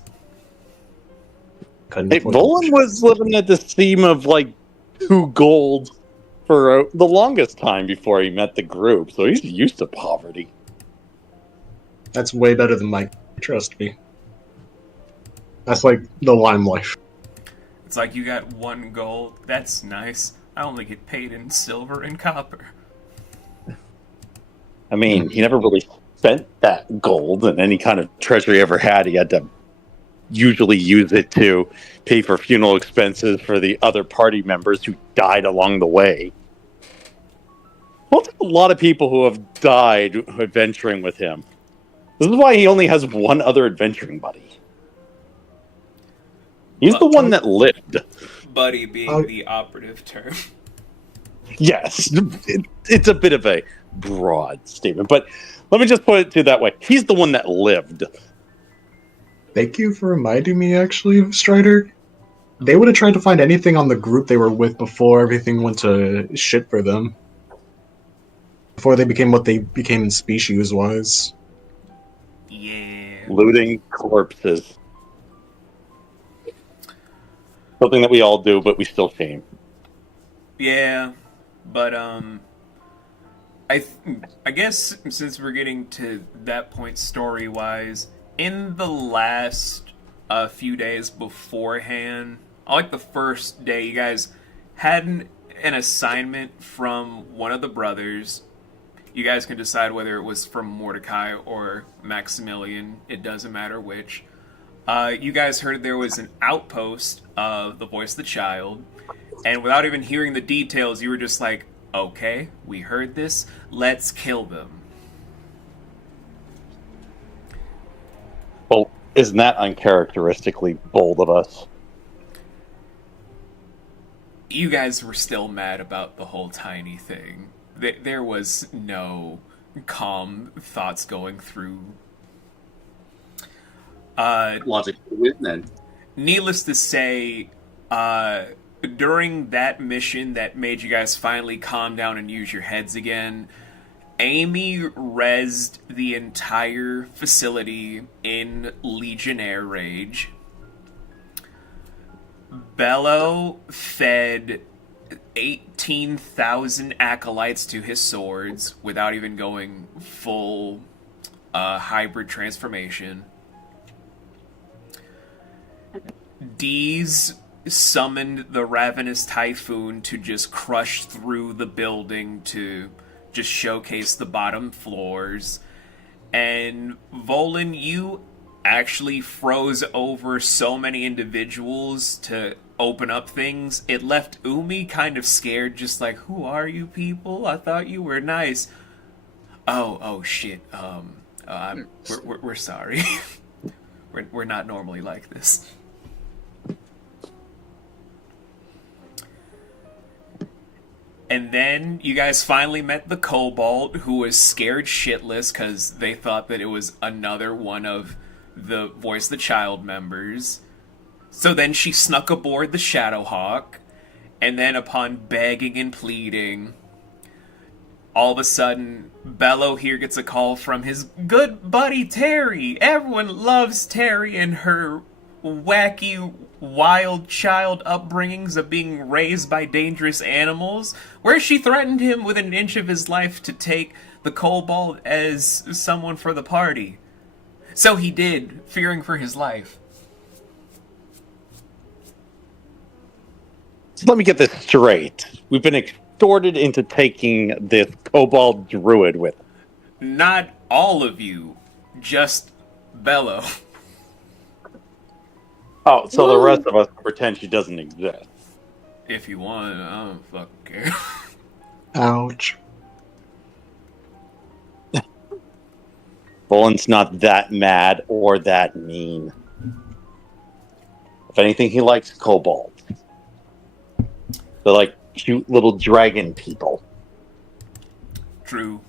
Hey, Volan was living at this theme of like 2 gold for the longest time before he met the group, so he's used to poverty. That's way better than mine, trust me. That's like the lime life. It's like you got 1 gold. That's nice. I only get paid in silver and copper. I mean, he never really spent that gold, and any kind of treasure he ever had, he had to usually use it to pay for funeral expenses for the other party members who died along the way. Well, there's a lot of people who have died adventuring with him. This is why he only has 1 other adventuring buddy. He's the one that lived. Buddy being the operative term. Yes, it's a bit of a broad statement, but let me just put it to that way. He's the one that lived. Thank you for reminding me, actually, Strider. They would have tried to find anything on the group they were with before everything went to shit for them. Before they became what they became species-wise. Yeah. Looting corpses. Something that we all do, but we still shame. Yeah, but I guess since we're getting to that point story-wise, in the last few days beforehand, like the first day, you guys hadn't an assignment from one of the brothers. You guys can decide whether it was from Mordecai or Maximilian. It doesn't matter which. You guys heard there was an outpost of the Voice of the Child, and without even hearing the details, you were just like, okay, we heard this, let's kill them. Well, isn't that uncharacteristically bold of us? You guys were still mad about the whole Tiny thing. There was no calm thoughts going through. Logic to win, then. Needless to say, during that mission that made you guys finally calm down and use your heads again, Amy rezzed the entire facility in Legionnaire Rage. Bello fed 18,000 acolytes to his swords without even going full hybrid transformation. Dees summoned the Ravenous Typhoon to just crush through the building to just showcase the bottom floors. And Volan, you actually froze over so many individuals to open up things. It left Umi kind of scared, just like, who are you people? I thought you were nice. Oh shit. We're sorry. we're not normally like this. And then you guys finally met the Kobold, who was scared shitless because they thought that it was another one of the Voice of the Child members. So then she snuck aboard the Shadowhawk, and then upon begging and pleading, all of a sudden, Bello here gets a call from his good buddy Terry. Everyone loves Terry and her wacky, wild child upbringings of being raised by dangerous animals, where she threatened him with an inch of his life to take the Kobold as someone for the party. So he did, fearing for his life. So let me get this straight. We've been extorted into taking this Kobold Druid with us. Not all of you, just Bello. Oh, so the rest of us pretend she doesn't exist. If you want, I don't fucking care. Ouch. Boland's not that mad or that mean. If anything, he likes kobolds. They're like cute little dragon people. True.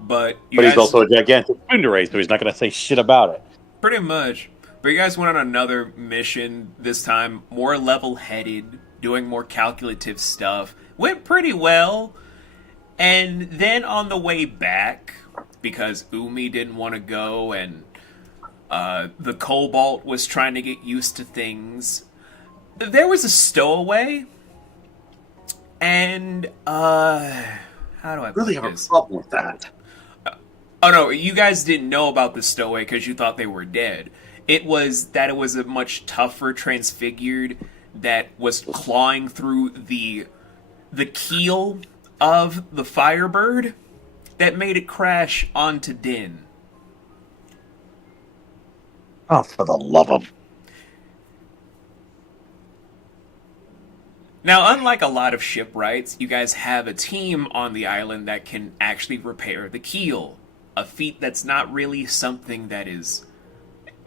But But he's also a gigantic tsundere, so he's not going to say shit about it. Pretty much. But you guys went on another mission, this time more level-headed, doing more calculative stuff. Went pretty well. And then on the way back, because Umi didn't want to go and the Cobalt was trying to get used to things, there was a stowaway. And, how do I Really put have this? a problem with that. Oh no, you guys didn't know about the stowaway because you thought they were dead. It was that it was a much tougher transfigured that was clawing through the keel of the Firebird that made it crash onto Din. Oh, for the love of... Now, unlike a lot of shipwrights, you guys have a team on the island that can actually repair the keel. A feat that's not really something that is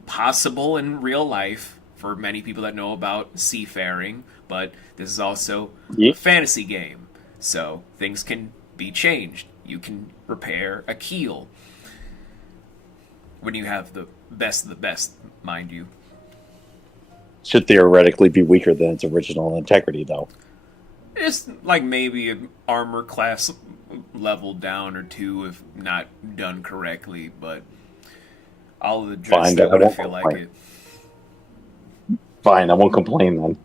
possible in real life for many people that know about seafaring, but this is also a fantasy game, so things can be changed. You can repair a keel when you have the best of the best, mind you. Should theoretically be weaker than its original integrity, though. It's like maybe an armor class level down or two if not done correctly, but I'll address that when I feel like it. Fine, I won't complain then.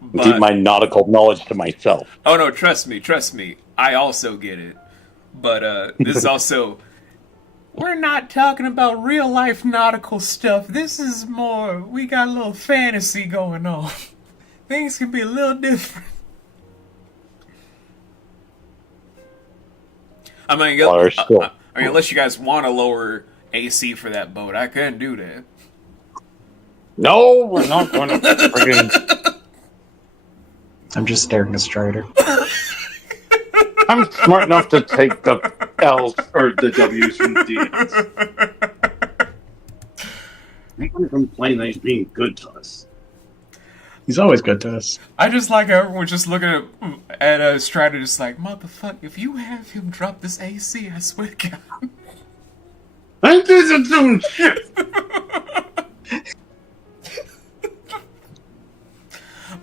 But, keep my nautical knowledge to myself. Oh no, trust me. I also get it. But this is also... We're not talking about real life nautical stuff. This is more... We got a little fantasy going on. things can be a little different. I mean, unless you guys want to lower AC for that boat, I couldn't do that. No, we're not going to friggin'... I'm just staring at Strider. I'm smart enough to take the L's or the W's from the D's. I don't complain that he's being good to us. He's always good to us. I just like how everyone's just looking at Strider, just like, motherfucker, if you have him drop this AC, I swear to God. I did some shit!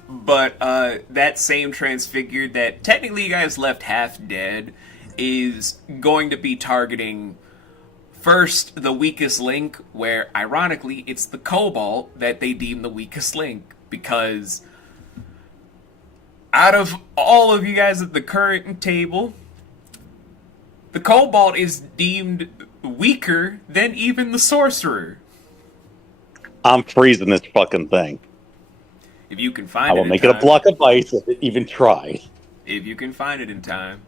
But that same Transfigured that technically you guys left half dead is going to be targeting first the weakest link, where ironically it's the Cobalt that they deem the weakest link, because out of all of you guys at the current table, the Cobalt is deemed weaker than even the Sorcerer. I'm freezing this fucking thing. If you can find it, I will make it a block of ice if it even tries. If you can find it in time.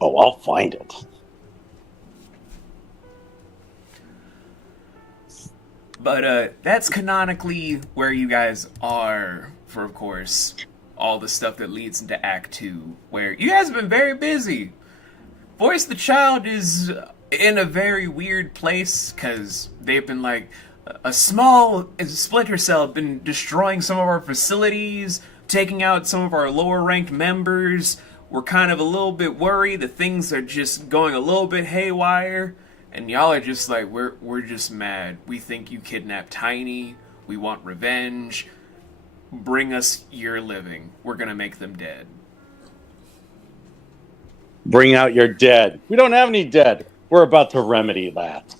Oh, I'll find it. But that's canonically where you guys are for, of course, all the stuff that leads into Act 2, where you guys have been very busy. Voice the Child is in a very weird place, because they've been like, a small Splinter Cell have been destroying some of our facilities, taking out some of our lower ranked members. We're kind of a little bit worried that things are just going a little bit haywire. And y'all are just like, we're just mad. We think you kidnapped Tiny. We want revenge. Bring us your living. We're gonna make them dead. Bring out your dead. We don't have any dead. We're about to remedy that.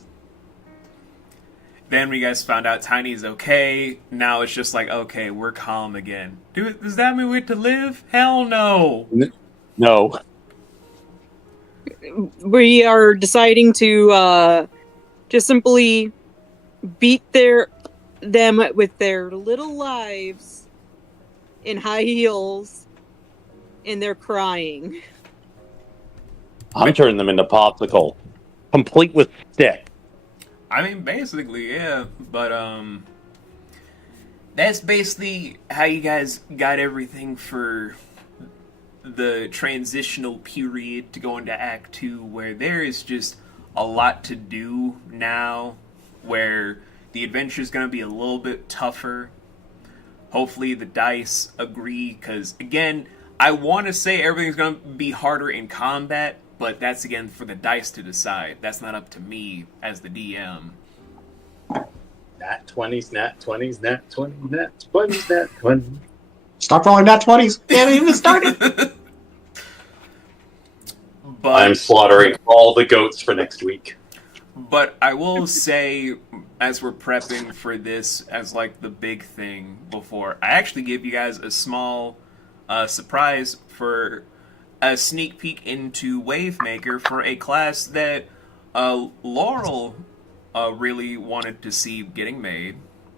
Then we guys found out Tiny's okay. Now it's just like, okay, we're calm again. Does that mean we get to live? Hell no. No. We are deciding to just simply beat them with their little lives in high heels, and they're crying. I'm turning them into popsicle, complete with stick. I mean, basically, yeah. But that's basically how you guys got everything for the transitional period to go into Act 2, where there is just a lot to do now, where the adventure is going to be a little bit tougher. Hopefully the dice agree, because, again, I want to say everything's going to be harder in combat, but that's, again, for the dice to decide. That's not up to me as the DM. Nat 20s, nat 20s, nat 20s, nat 20s, nat 20s. Stop rolling nat 20s. They haven't even started. But I'm slaughtering all the goats for next week. But I will say, as we're prepping for this as like the big thing before, I actually gave you guys a small surprise for a sneak peek into Wavemaker for a class that Laurel really wanted to see getting made.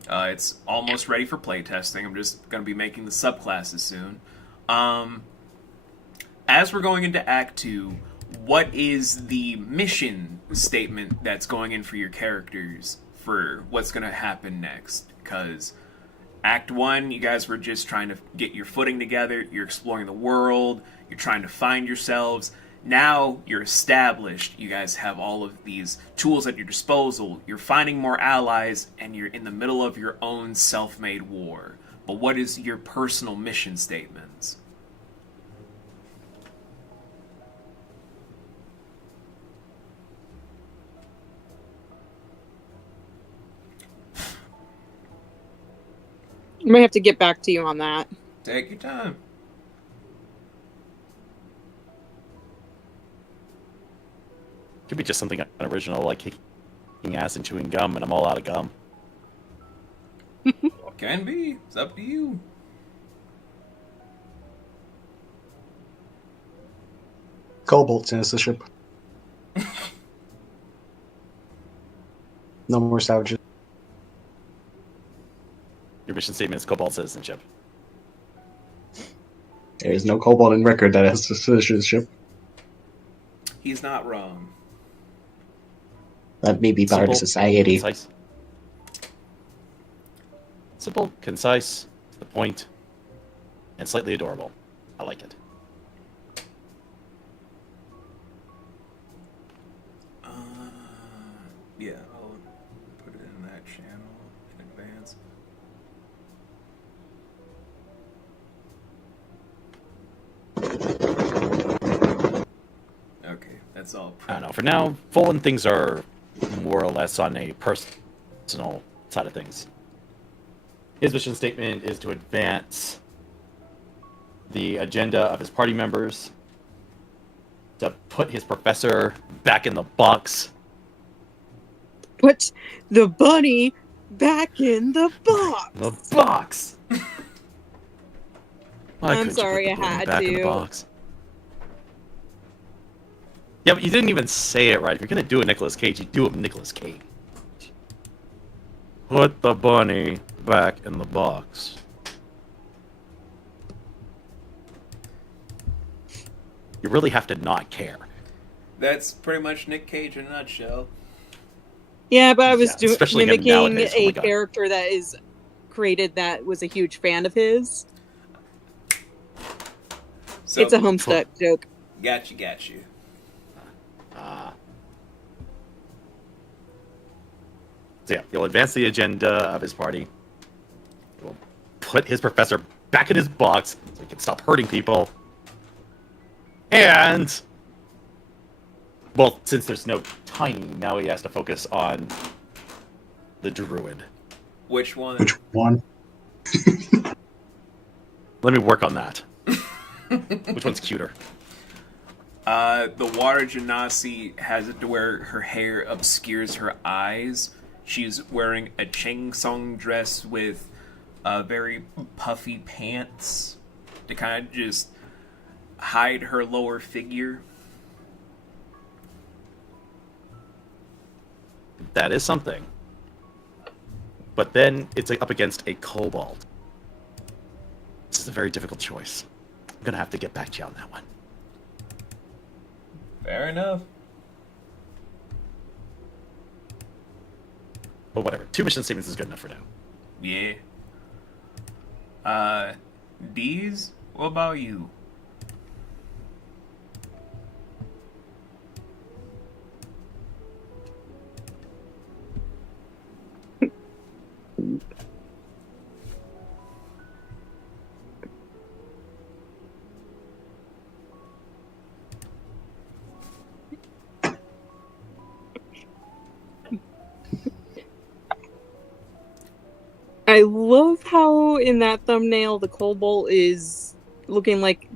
It's almost ready for playtesting. I'm just going to be making the subclasses soon. As we're going into Act 2, what is the mission statement that's going in for your characters for what's going to happen next? Because Act 1, you guys were just trying to get your footing together. You're exploring the world. You're trying to find yourselves. Now you're established. You guys have all of these tools at your disposal. You're finding more allies, and you're in the middle of your own self-made war. But what is your personal mission statements? I might have to get back to you on that. Take your time. Could be just something unoriginal, like kicking ass and chewing gum, and I'm all out of gum. Can be. It's up to you. Cobalt's in the ship. No more savages. You're mission statement is Cobalt citizenship. There is no kobold in record that has citizenship. He's not wrong. That may be part of Simple, society. Concise. Simple, concise, to the point, and slightly adorable. I like it. Yeah, I'll put it in that channel in advance. Okay, that's all. I don't know. For now, Volan things are more or less on a personal side of things. His mission statement is to advance the agenda of his party members, to put his professor back in the box. Put the bunny back in the box. The box. Why I'm couldn't you sorry, put the I bunny had back in the to. box? Yeah, but you didn't even say it right. If you're gonna do a Nicolas Cage, you do a Nicolas Cage. Put the bunny back in the box. You really have to not care. That's pretty much Nick Cage in a nutshell. Yeah, but I was Yeah, especially him mimicking nowadays. Oh my a God. character that is created that was a huge fan of his. So, It's a Homestuck joke. Got you. So yeah, he'll advance the agenda of his party. He'll put his professor back in his box so he can stop hurting people. And, well, since there's no Tiny, now he has to focus on the druid. Which one? Which one? Let me work on that. Which one's cuter? The Water Genasi has it to where her hair obscures her eyes. She's wearing a Cheng Song dress with very puffy pants to kind of just hide her lower figure. That is something. But then it's up against a kobold. This is a very difficult choice. I'm gonna have to get back to you on that one. Fair enough. But whatever. 2 mission statements is good enough for now. Yeah. D's? What about you? I love how in that thumbnail the kobold is looking like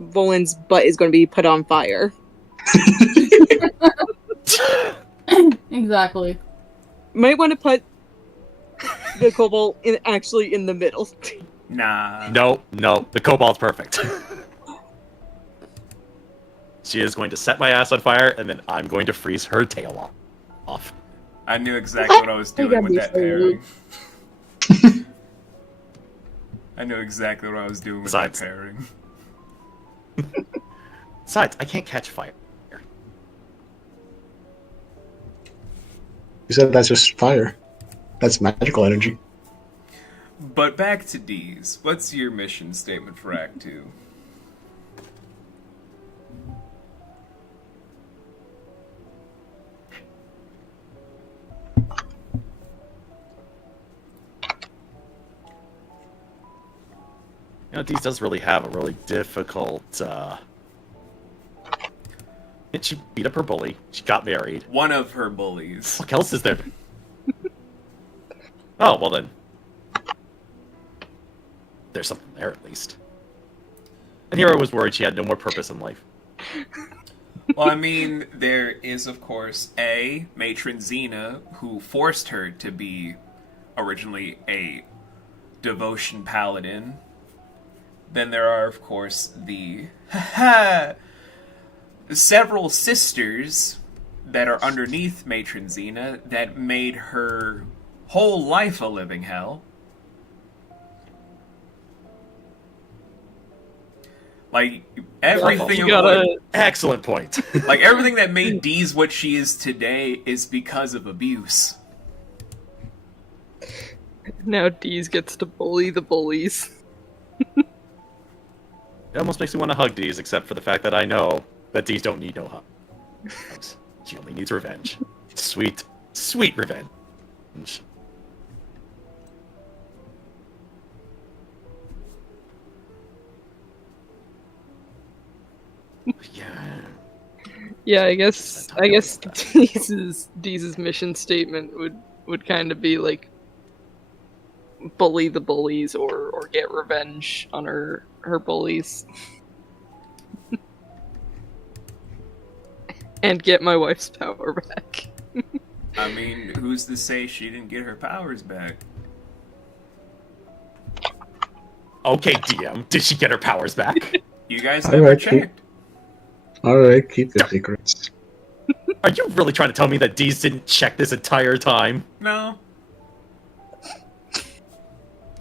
Volan's butt is going to be put on fire. Exactly. Might want to put the kobold actually in the middle. Nah. No, the kobold's perfect. She is going to set my ass on fire, and then I'm going to freeze her tail off. I knew exactly what I was doing with that pairing. I knew exactly what I was doing with that pairing. Besides, I can't catch fire. You said that's just fire. That's magical energy. But back to D's. What's your mission statement for Act 2? You know, Deez does really have a really difficult, she beat up her bully. She got married. One of her bullies. What else is there? Oh, well then. There's something there, at least. And Hero was worried she had no more purpose in life. Well, I mean, there is, of course, Matron Xena, who forced her to be originally a devotion paladin. Then there are, of course, the several sisters that are underneath Matron Xena that made her whole life a living hell. Like everything, You gotta. Excellent point. like everything that made Dee's what she is today is because of abuse. Now Deez gets to bully the bullies. It almost makes me want to hug Deez, except for the fact that I know that Deez don't need no hugs. She only needs revenge. Sweet, sweet revenge. Yeah. Yeah, I guess Deez's mission statement would kind of be like bully the bullies or get revenge on her bullies. And get my wife's power back. I mean, who's to say she didn't get her powers back? Okay, DM, did she get her powers back? You guys never Alright, checked. Alright, keep the secrets. Are you really trying to tell me that Deez didn't check this entire time? No.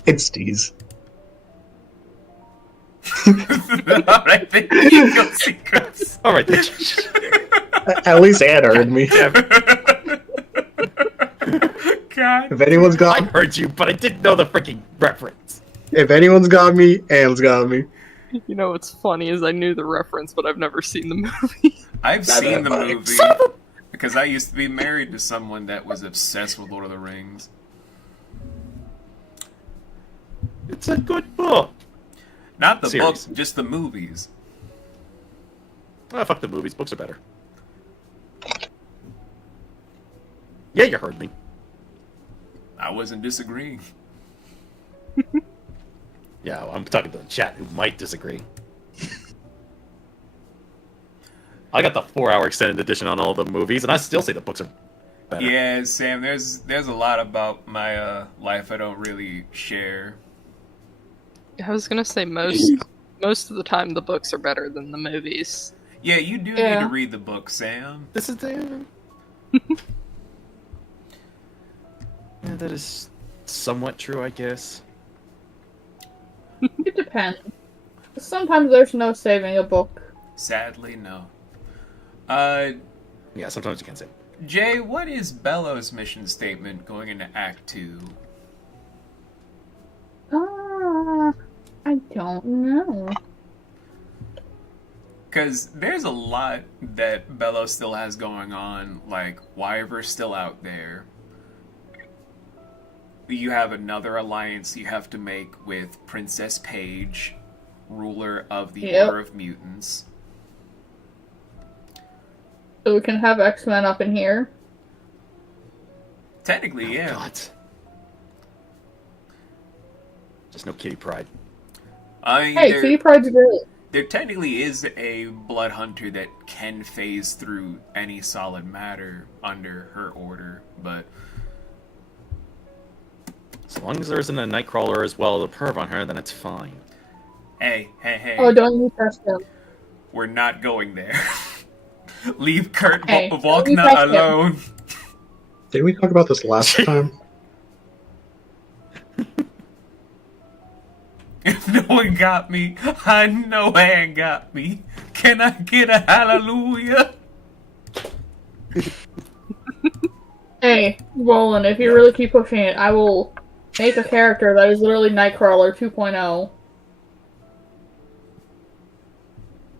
It's Deez. Alright, then you go secrets. Alright, then. At least Anne heard me. God. If anyone's I got heard you, but I didn't know the freaking reference. if anyone's got me, Anne's got me. You know what's funny is I knew the reference, but I've never seen the movie. I've Not seen that the funny. movie because I used to be married to someone that was obsessed with Lord of the Rings. It's a good book. Not the Series. book, just the movies. Ah, fuck the movies. Books are better. Yeah, you heard me. I wasn't disagreeing. Yeah, well, I'm talking to the chat who might disagree. I got the 4-hour extended edition on all the movies, and I still say the books are better. Yeah, Sam, there's a lot about my life I don't really share. I was gonna say most of the time the books are better than the movies. Yeah, you do need Yeah. to read the book, Sam. This is the... Yeah, that is somewhat true, I guess. It depends. Sometimes there's no saving a book. Sadly, no. Yeah, sometimes you can't say. Jay, what is Bello's mission statement going into Act 2? I don't know. Because there's a lot that Bello still has going on, like Wyver's still out there. You have another alliance you have to make with Princess Paige, ruler of the Yep. Order of Mutants. So we can have X-Men up in here. Technically, yeah. God. Just no Kitty Pride. I mean, Hey, Kitty Pride's great. there technically is a Blood Hunter that can phase through any solid matter under her order, but As long as there isn't a Nightcrawler as well as a perv on her, then it's fine. hey, Oh, don't you trust him. we're not going there. Leave Kurt Hey, Wagner you touch him. alone. Did we talk about this last time? If no one got me, I know Anne got me. Can I get a hallelujah? Hey, Roland, if you really keep pushing it, I will make a character that is literally Nightcrawler 2.0.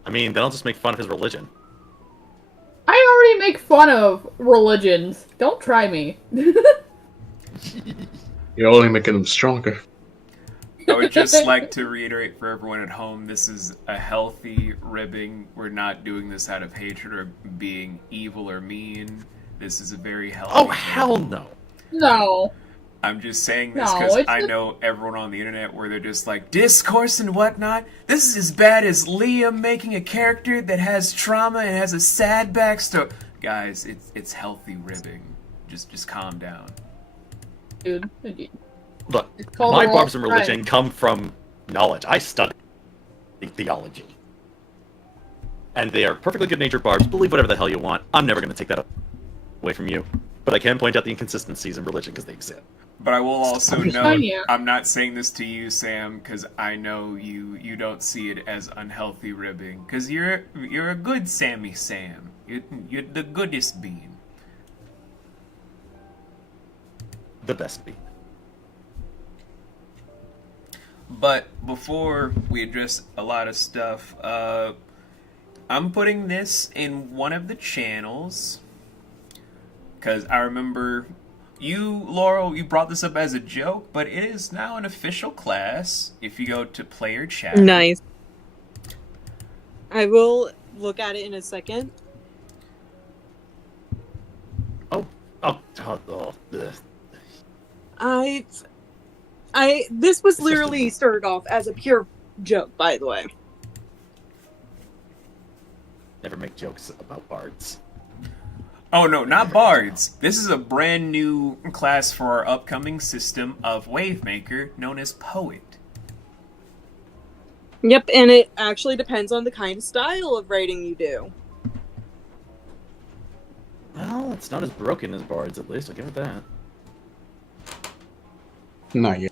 I mean, then I'll just make fun of his religion. I already make fun of religions. Don't try me. You're only making them stronger. I would just like to reiterate for everyone at home, this is a healthy ribbing. We're not doing this out of hatred or being evil or mean. This is a very healthy Oh, thing. hell no. No. I'm just saying this No, because it's I just- know everyone on the internet where they're just like, discourse and whatnot. This is as bad as Liam making a character that has trauma and has a sad backstory. Guys, it's healthy ribbing. Just calm down. Dude. Look, It's called my all barbs and right. religion come from knowledge. I study theology. And they are perfectly good-natured barbs. Believe whatever the hell you want. I'm never going to take that away from you. But I can point out the inconsistencies in religion because they exist. But I will also I'm just- note, Yeah. I'm not saying this to you, Sam, because I know you don't see it as unhealthy ribbing. Because you're a good Sammy Sam. You're the goodest bean. The best beat. But before we address a lot of stuff, I'm putting this in one of the channels. Because I remember you, Laurel, you brought this up as a joke, but it is now an official class if you go to player chat. Nice. I will look at it in a second. Oh, ugh. This was literally started off as a pure joke, by the way. Never make jokes about bards. Oh no, not bards. This is a brand new class for our upcoming system of Wavemaker known as Poet. Yep, and it actually depends on the kind of style of writing you do. Well, it's not as broken as bards, at least. I'll give it that. Not yet.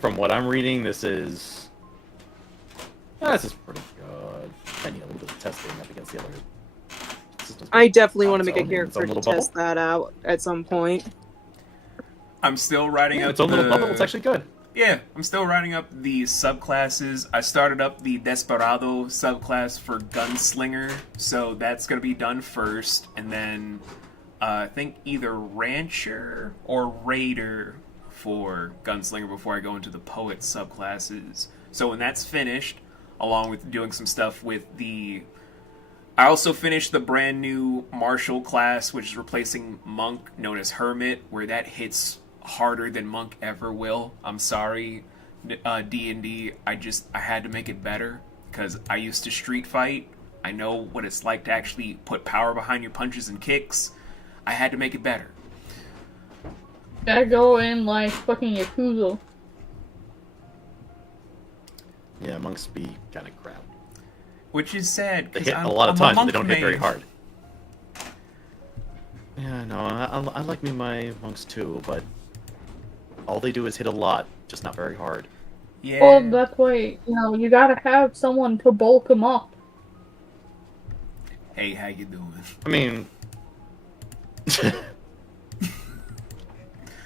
From what I'm reading, this is pretty good. I need a little bit of testing up against the other systems. I definitely want to Its make a own- its own character to little test that out at some point. I'm still writing Yeah, up its own the... little bubble. It's actually good. Yeah, I'm still writing up the subclasses. I started up the Desperado subclass for Gunslinger, so that's going to be done first, and then I think either Rancher or Raider for Gunslinger before I go into the Poet subclasses. So when that's finished, along with doing some stuff with the... I also finished the brand new Martial class, which is replacing Monk, known as Hermit, where that hits harder than Monk ever will. I'm sorry, D&D. I had to make it better, because I used to street fight. I know what it's like to actually put power behind your punches and kicks. I had to make it better. Gotta go in like fucking Yakuza. Yeah, monks be kind of crap. Which is sad, They because hit I'm a lot of I'm times, but monk they don't hit very mage. hard. Yeah, no, I like me my monks too, but all they do is hit a lot, just not very hard. Yeah. Well, that's why, you gotta have someone to bulk them up. Hey, how you doing? I mean,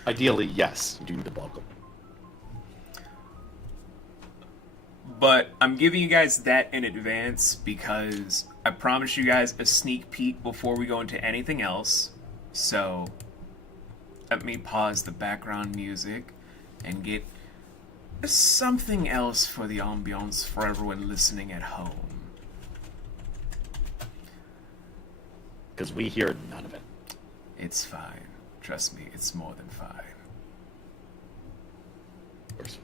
ideally, yes, you do need to bulk them. But I'm giving you guys that in advance because I promised you guys a sneak peek before we go into anything else. So let me pause the background music and get something else for the ambiance for everyone listening at home. Because we hear none of it. It's fine. Trust me, it's more than fine. Of course.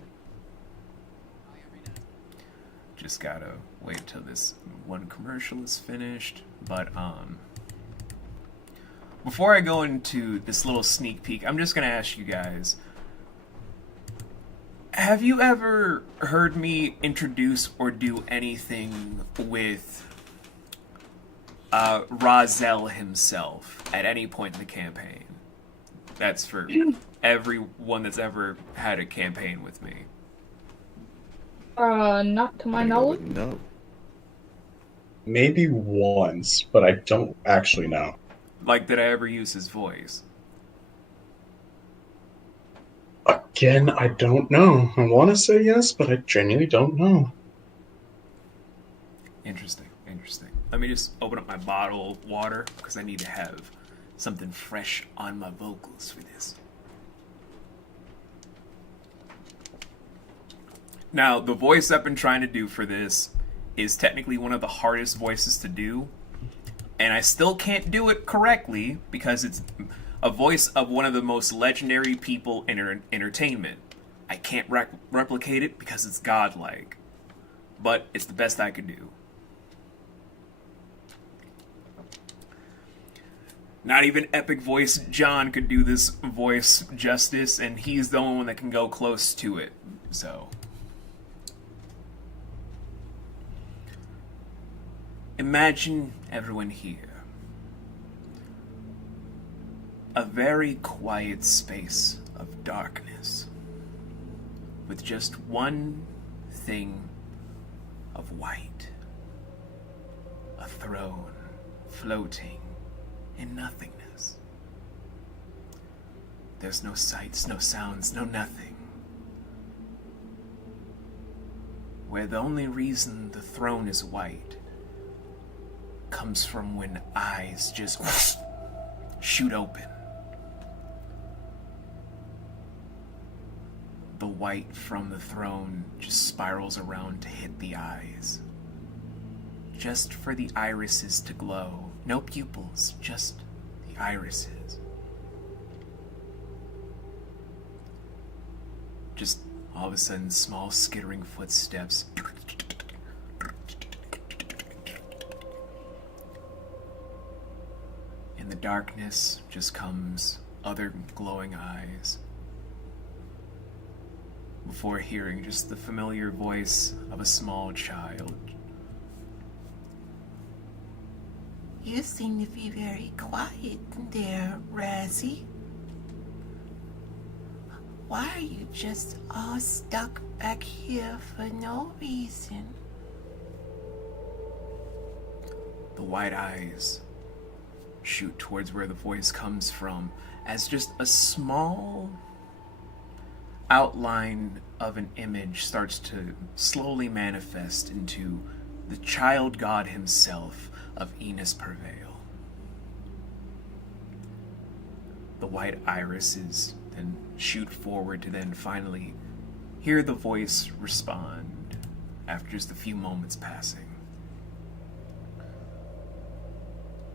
Just gotta wait till this one commercial is finished. But before I go into this little sneak peek, I'm just gonna ask you guys, have you ever heard me introduce or do anything with Razel himself at any point in the campaign? That's for everyone that's ever had a campaign with me. Not to my knowledge. No. Maybe once, but I don't actually know. Like, did I ever use his voice? Again, I don't know. I want to say yes, but I genuinely don't know. Interesting. Let me just open up my bottle of water, because I need to have something fresh on my vocals for this. Now, the voice I've been trying to do for this is technically one of the hardest voices to do, and I still can't do it correctly because it's a voice of one of the most legendary people in entertainment. I can't replicate it because it's godlike, but it's the best I could do. Not even Epic Voice John could do this voice justice, and he's the only one that can go close to it, so... Imagine everyone here. a very quiet space of darkness, with just one thing of white. A throne floating in nothingness. There's no sights, no sounds, no nothing. Where the only reason the throne is white comes from when eyes just shoot open. The white from the throne just spirals around to hit the eyes. Just for the irises to glow. No pupils, just the irises. Just all of a sudden, small skittering footsteps. In the darkness just comes other glowing eyes. Before hearing just the familiar voice of a small child. You seem to be very quiet there, Razzie. Why are you just all stuck back here for no reason? The white eyes shoot towards where the voice comes from as just a small outline of an image starts to slowly manifest into the child god himself of Enos Prevail. The white irises then shoot forward to then finally hear the voice respond after just a few moments passing.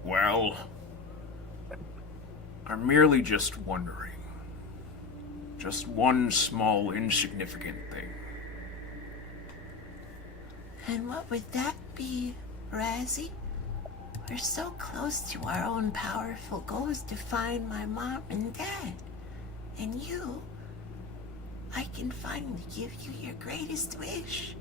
Well, I'm merely just wondering. Just one small, insignificant thing. And what would that be, Razzie? We're so close to our own powerful goals to find my mom and dad. And you, I can finally give you your greatest wish.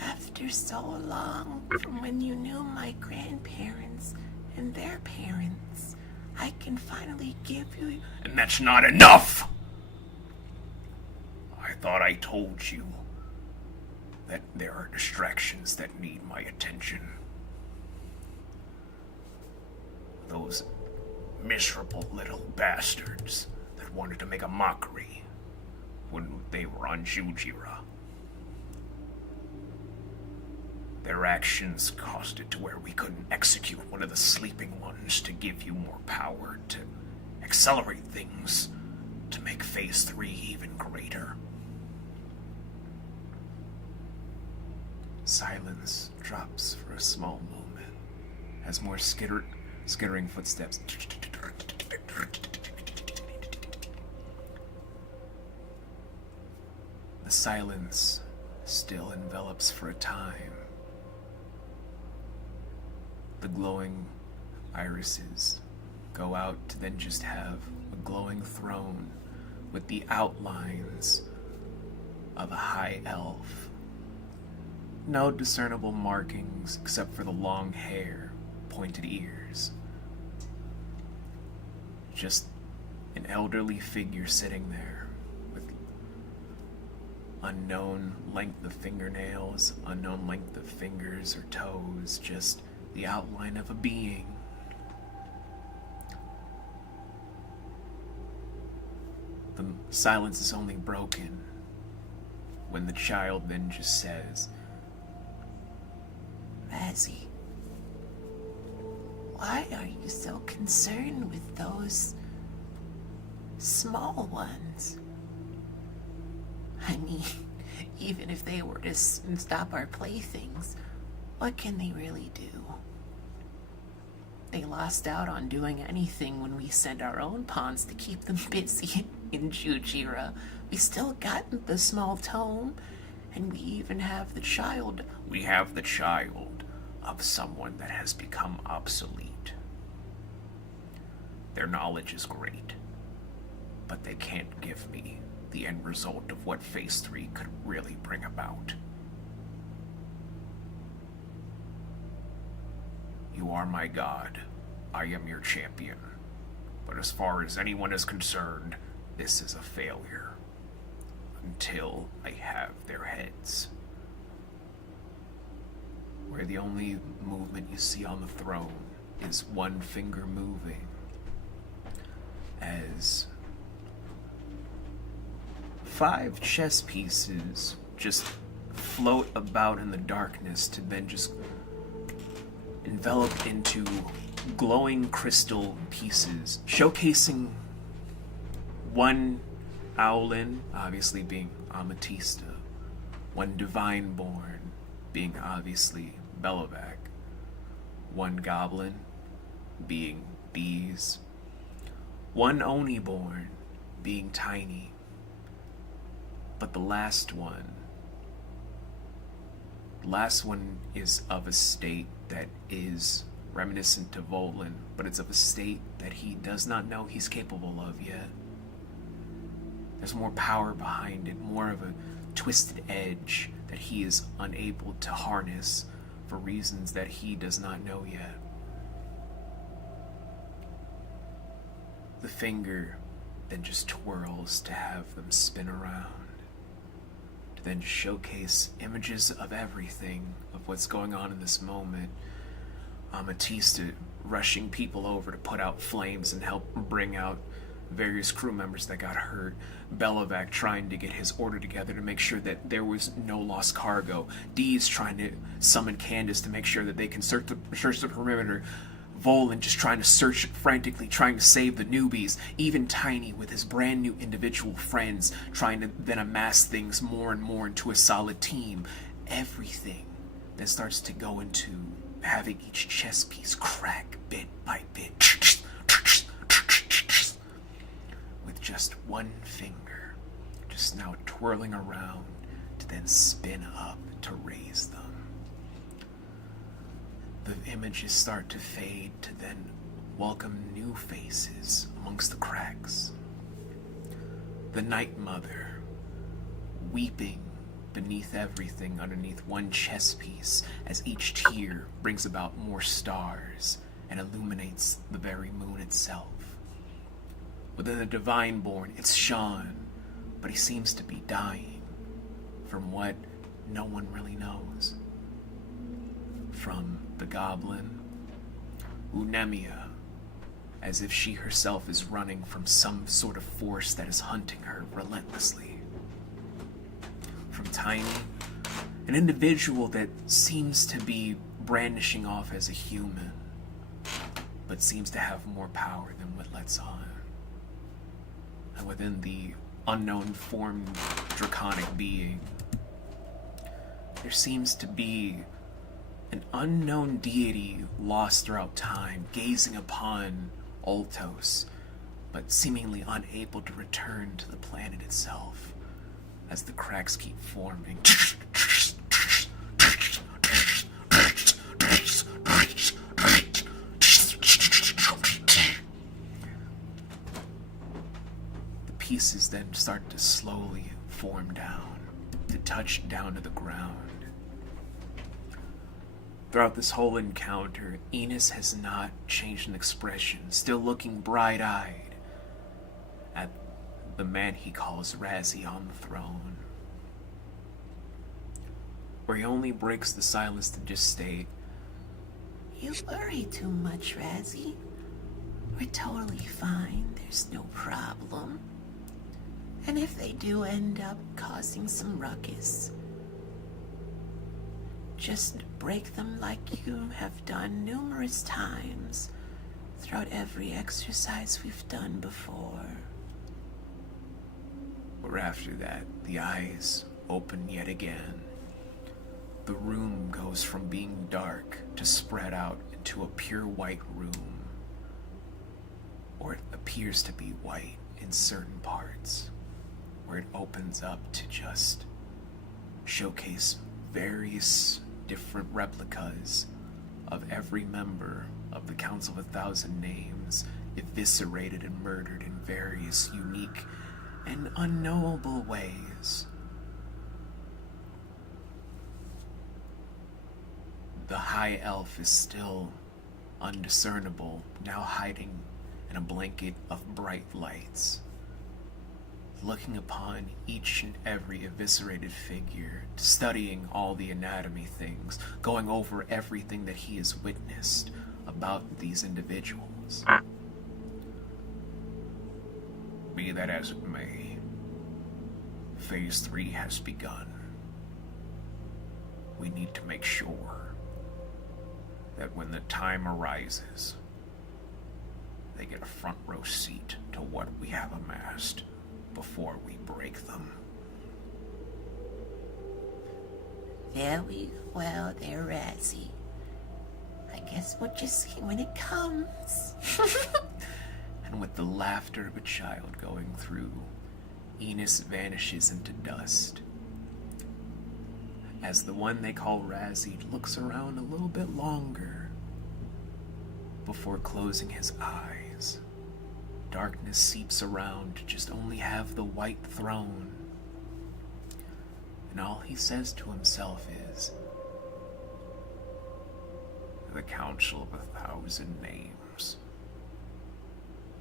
After so long from when you knew my grandparents and their parents, I can finally give you... And that's not enough! I thought I told you that there are distractions that need my attention. Those miserable little bastards that wanted to make a mockery when they were on Jujira. Their actions caused it to where we couldn't execute one of the sleeping ones to give you more power, to accelerate things, to make Phase 3 even greater. Silence drops for a small moment as more skittering footsteps. The silence still envelops for a time. The glowing irises go out to then just have a glowing throne with the outlines of a high elf. No discernible markings except for the long hair, pointed ears. Just an elderly figure sitting there with unknown length of fingernails, unknown length of fingers or toes, just the outline of a being. The silence is only broken when the child then just says, Razzie, why are you so concerned with those small ones? I mean, even if they were to stop our playthings, what can they really do? They lost out on doing anything when we sent our own pawns to keep them busy in Jujira. We still got the small tome, and we even have the child. We have the child of someone that has become obsolete. Their knowledge is great, but they can't give me the end result of what Phase 3 could really bring about. You are my god. I am your champion. But as far as anyone is concerned, this is a failure. Until I have their heads. Where the only movement you see on the throne is one finger moving. As 5 chess pieces just float about in the darkness to then just envelop into glowing crystal pieces, showcasing one Owlin, obviously being Ametista, one Divineborn, being obviously Belovac, one Goblin, being Bees, one Oniborn, being Tiny, but the last one is of a state that is reminiscent to Volin, but it's of a state that he does not know he's capable of yet. There's more power behind it, more of a twisted edge that he is unable to harness for reasons that he does not know yet. The finger then just twirls to have them spin around, to then showcase images of everything, of what's going on in this moment. Ametista rushing people over to put out flames and help bring out various crew members that got hurt. Belovac trying to get his order together to make sure that there was no lost cargo. Dee's trying to summon Candace to make sure that they can search the perimeter. Volin just trying to search frantically, trying to save the newbies. Even Tiny with his brand new individual friends trying to then amass things more and more into a solid team. Everything that starts to go into having each chess piece crack bit by bit. With just one finger, just now twirling around to then spin up to raise them. The images start to fade to then welcome new faces amongst the cracks. The Night Mother, weeping beneath everything underneath one chess piece as each tier brings about more stars and illuminates the very moon itself. Within the Divineborn, it's Sean, but he seems to be dying from what no one really knows. From the Goblin, Unemia, as if she herself is running from some sort of force that is hunting her relentlessly. From Tiny, an individual that seems to be brandishing off as a human, but seems to have more power than what lets on. And within the unknown formed draconic being, there seems to be an unknown deity lost throughout time, gazing upon Altos, but seemingly unable to return to the planet itself as the cracks keep forming. Pieces then start to slowly form down, to touch down to the ground. Throughout this whole encounter, Enos has not changed an expression, still looking bright-eyed at the man he calls Razzie on the throne. Where he only breaks the silence to just state, You worry too much, Razzie. We're totally fine. There's no problem. And if they do end up causing some ruckus, just break them like you have done numerous times throughout every exercise we've done before. Or after that, the eyes open yet again. The room goes from being dark to spread out into a pure white room. Or it appears to be white in certain parts, where it opens up to just showcase various different replicas of every member of the Council of 1,000 Names, eviscerated and murdered in various unique and unknowable ways. The High Elf is still undiscernible, now hiding in a blanket of bright lights, looking upon each and every eviscerated figure, studying all the anatomy things, going over everything that he has witnessed about these individuals. Be that as it may, Phase 3 has begun. We need to make sure that when the time arises, they get a front row seat to what we have amassed before we break them. Very well there, Razzie. I guess we'll just see when it comes. And with the laughter of a child going through, Enos vanishes into dust. As the one they call Razzie looks around a little bit longer before closing his eyes, darkness seeps around to just only have the white throne. And all he says to himself is, "The Council of 1,000 names.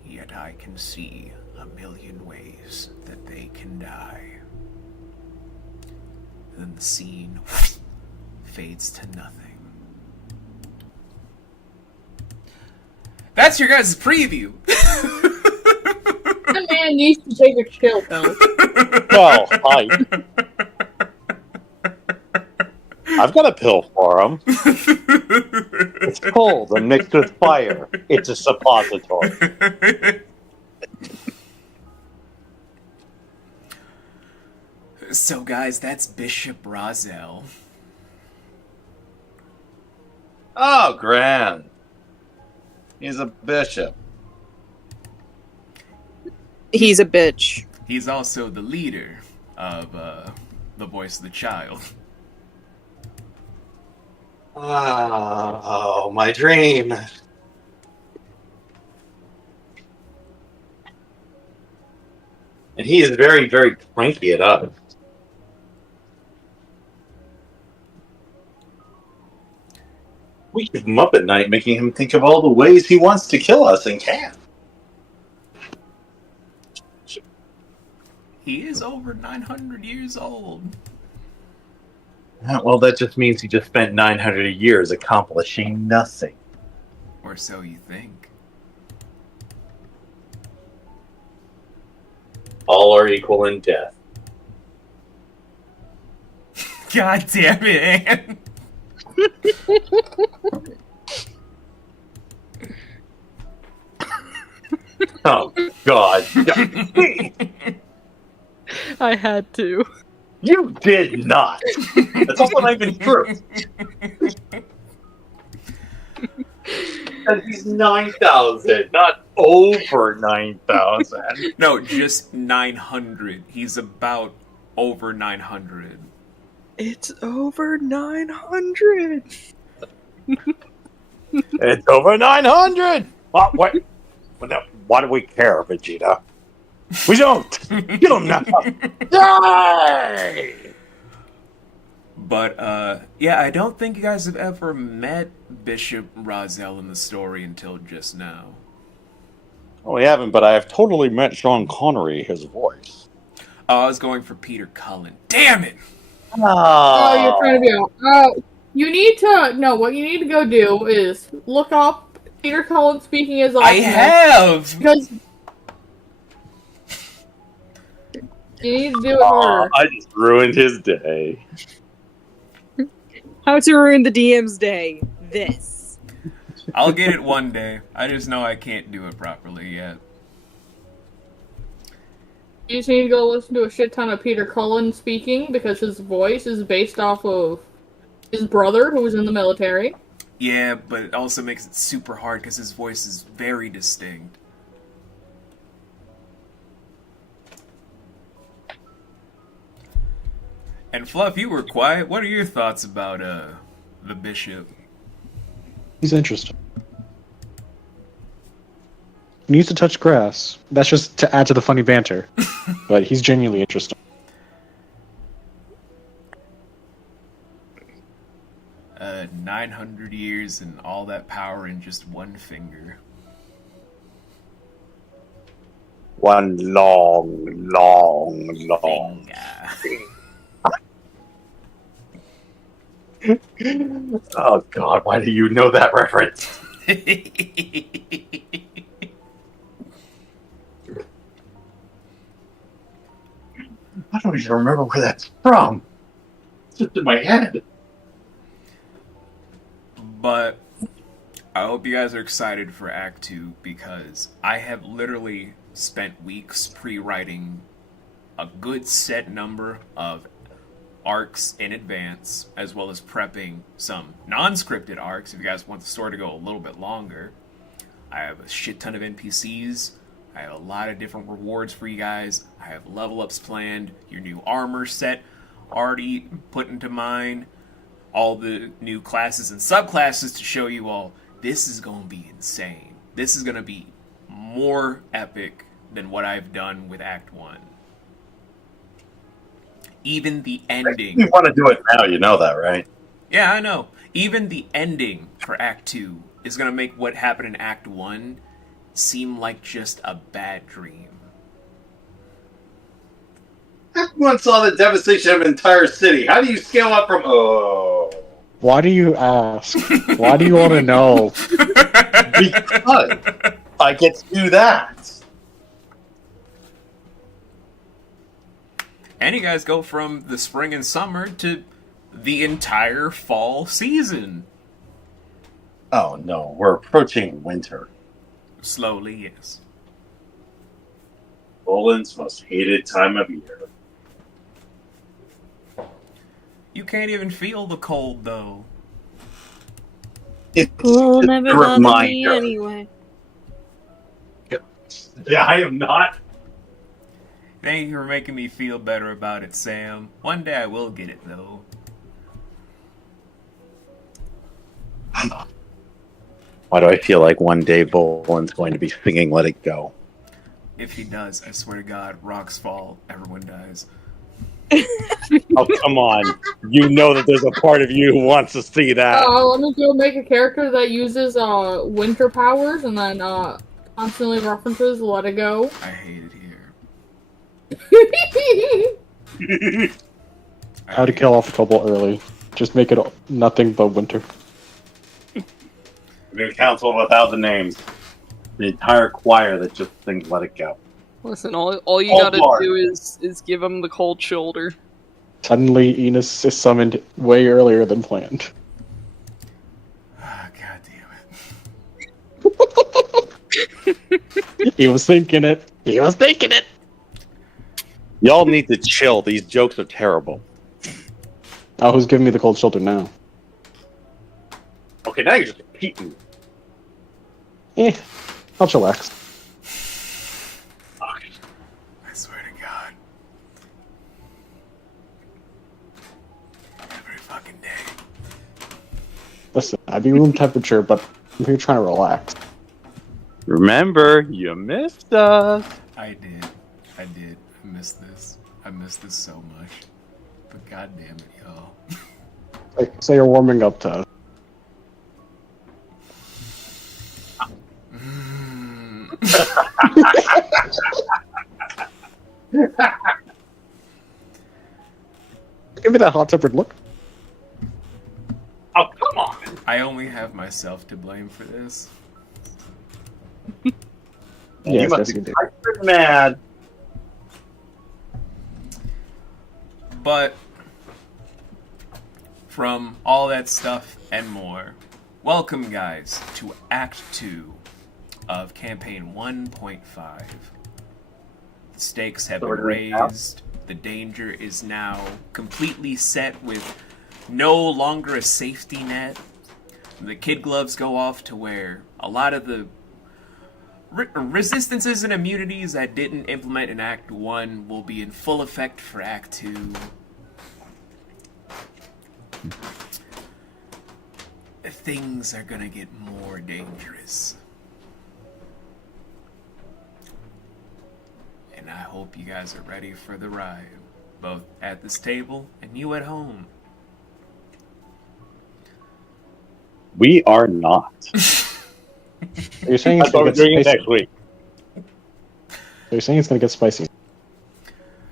Yet I can see 1,000,000 ways that they can die." Then the scene fades to nothing. That's your guys' preview. That man needs to take a chill pill. Well, I've got a pill for him. It's cold and mixed with fire. It's a suppository. So guys, that's Bishop Razel. Oh, grand. He's a bishop. He's a bitch. He's also the leader of the Voice of the Child. Oh, my dream. And he is very, very cranky at us. We keep him up at night, making him think of all the ways he wants to kill us and can't. He is over 900 years old. Well, that just means he just spent 900 years accomplishing nothing. Or so you think. All are equal in death. God damn it, Anne. Oh, God. I had to. You did not. That's also not even true. And he's 9,000, not over 9,000. No, just 900. He's about over 900. It's over 900. It's over 900. What? Why do we care, Vegeta? We don't. Kill him now. Yay! But, yeah, I don't think you guys have ever met Bishop Razel in the story until just now. Oh, we haven't, but I have totally met Sean Connery, his voice. Oh, I was going for Peter Cullen. Damn it! Oh, you're trying to be out. You need to, no, what you need to go do is look up Peter Cullen speaking as I have! Because you need to do it harder. I just ruined his day. How to ruin the DM's day. This. I'll get it one day. I just know I can't do it properly yet. You just need to go listen to a shit ton of Peter Cullen speaking because his voice is based off of his brother who was in the military. Yeah, but it also makes it super hard because his voice is very distinct. And Fluff, you were quiet. What are your thoughts about the bishop? He's interesting. He needs to touch grass. That's just to add to the funny banter. But he's genuinely interesting. 900 years and all that power in just one finger. One long. Oh God, why do you know that reference? I don't even remember where that's from. It's just in my head. But I hope you guys are excited for Act 2 because I have literally spent weeks pre-writing a good set number of arcs in advance, as well as prepping some non-scripted arcs if you guys want the story to go a little bit longer. I have a shit ton of NPCs. I have a lot of different rewards for you guys. I have level ups planned, your new armor set already put into mind, all the new classes and subclasses to show you all. This is going to be insane. This is going to be more epic than what I've done with Act 1. Even the ending. You want to do it now, you know that, right? Yeah, I know. Even the ending for Act 2 is going to make what happened in Act 1 seem like just a bad dream. Everyone saw the devastation of an entire city. How do you scale up from... Oh... Why do you ask? Why do you want to know? Because I get to do that. And you guys go from the spring and summer to the entire fall season. Oh no, we're approaching winter. Slowly, yes. Roland's most hated time of year. You can't even feel the cold, though. It's Will just never a bother me reminder. anyway. Yeah, I am not. Thank you for making me feel better about it, Sam. One day I will get it, though. Why do I feel like one day Volan's going to be singing Let It Go? If he does, I swear to God, rocks fall, everyone dies. Oh, come on. You know that there's a part of you who wants to see that. Let me go make a character that uses winter powers and then constantly references Let It Go. I hate it here. How to kill off a couple early. Just make it nothing but winter. New council without the names. The entire choir that just sings Let It Go. Listen, all you All gotta barred. do is give him the cold shoulder. Suddenly, Enos is summoned way earlier than planned. Ah, God damn it. He was thinking it. He was thinking it. Y'all need to chill. These jokes are terrible. Oh, who's giving me the cold shoulder now? Okay, now you're just repeating. I'll chillax. Okay. I swear to God. Every fucking day. Listen, I'd be room temperature, but I'm here trying to relax. Remember, you missed us. I did. I missed this. I missed this so much. But God damn it, y'all. Like, say you're warming up to... Give me that hot-tempered look. Oh, come on. I only have myself to blame for this. You Yes, must you be do. hyper mad. But from all that stuff and more, welcome guys to Act 2 of Campaign 1.5. The stakes have been raised. The danger is now completely set with no longer a safety net. The kid gloves go off to where a lot of the resistances and immunities that didn't implement in Act 1 will be in full effect for Act 2. Things are gonna get more dangerous. And I hope you guys are ready for the ride, both at this table and you at home. We are not. Are you saying I thought we were doing it next week. Are They're saying it's gonna get spicy.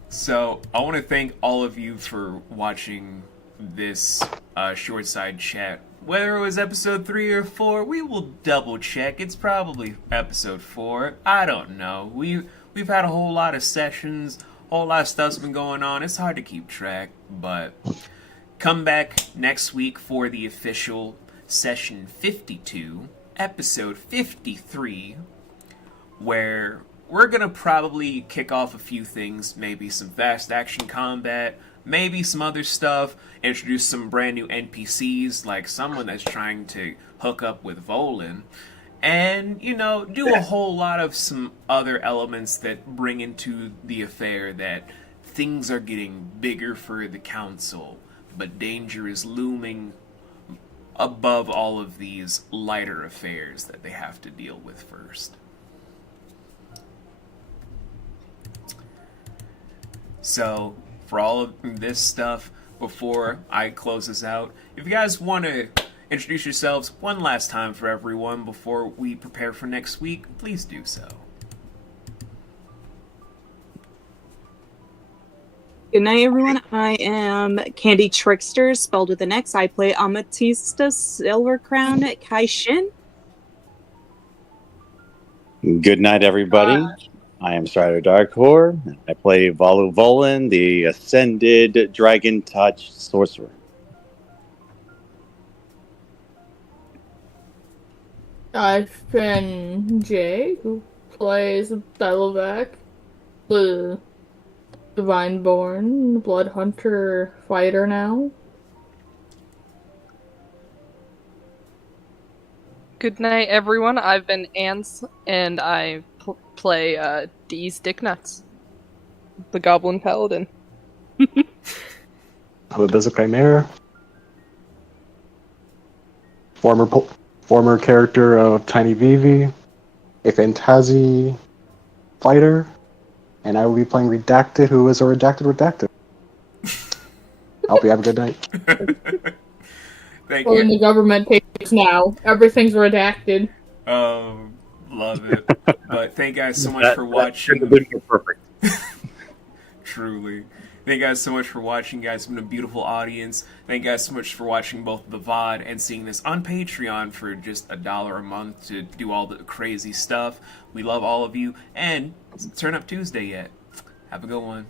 So, I want to thank all of you for watching this Shoreside Chat. Whether it was episode 3 or 4, we will double check. It's probably episode 4. I don't know. We've had a whole lot of sessions, a whole lot of stuff's been going on. It's hard to keep track, but come back next week for the official session 52, episode 53, where we're gonna probably kick off a few things, maybe some fast action combat, maybe some other stuff, introduce some brand new NPCs, like someone that's trying to hook up with Volan, and, you know, do a whole lot of some other elements that bring into the affair that things are getting bigger for the Council, but danger is looming above all of these lighter affairs that they have to deal with first. So, for all of this stuff, before I close this out, if you guys want to introduce yourselves one last time for everyone before we prepare for next week, please do so. Good night, everyone. I am Candy Trickster, spelled with an X. I play Amethysta Silvercrown Kaishin. Good night, everybody. I am Strider Darkhor. I play Valu Volan, the Ascended Dragon Touch Sorcerer. I've been Jay, who plays Belovac, the Divineborn Blood Hunter fighter now. Good night, everyone. I've been Ans, and I play D's Dicknuts, the Goblin Paladin. I'm a Bizarre Chimera. Former character of Tiny Vivi, a Fantasy fighter, and I will be playing Redacted, who is a Redacted. I hope you have a good night. Thank Well, in you. the government takes now. Everything's redacted. Love it. But thank you guys so much for watching. Perfect. Truly. Thank you guys so much for watching, guys. It's been a beautiful audience. Thank you guys so much for watching both the VOD and seeing this on Patreon for just $1 a month to do all the crazy stuff. We love all of you. And it's Turn Up Tuesday yet. Have a good one.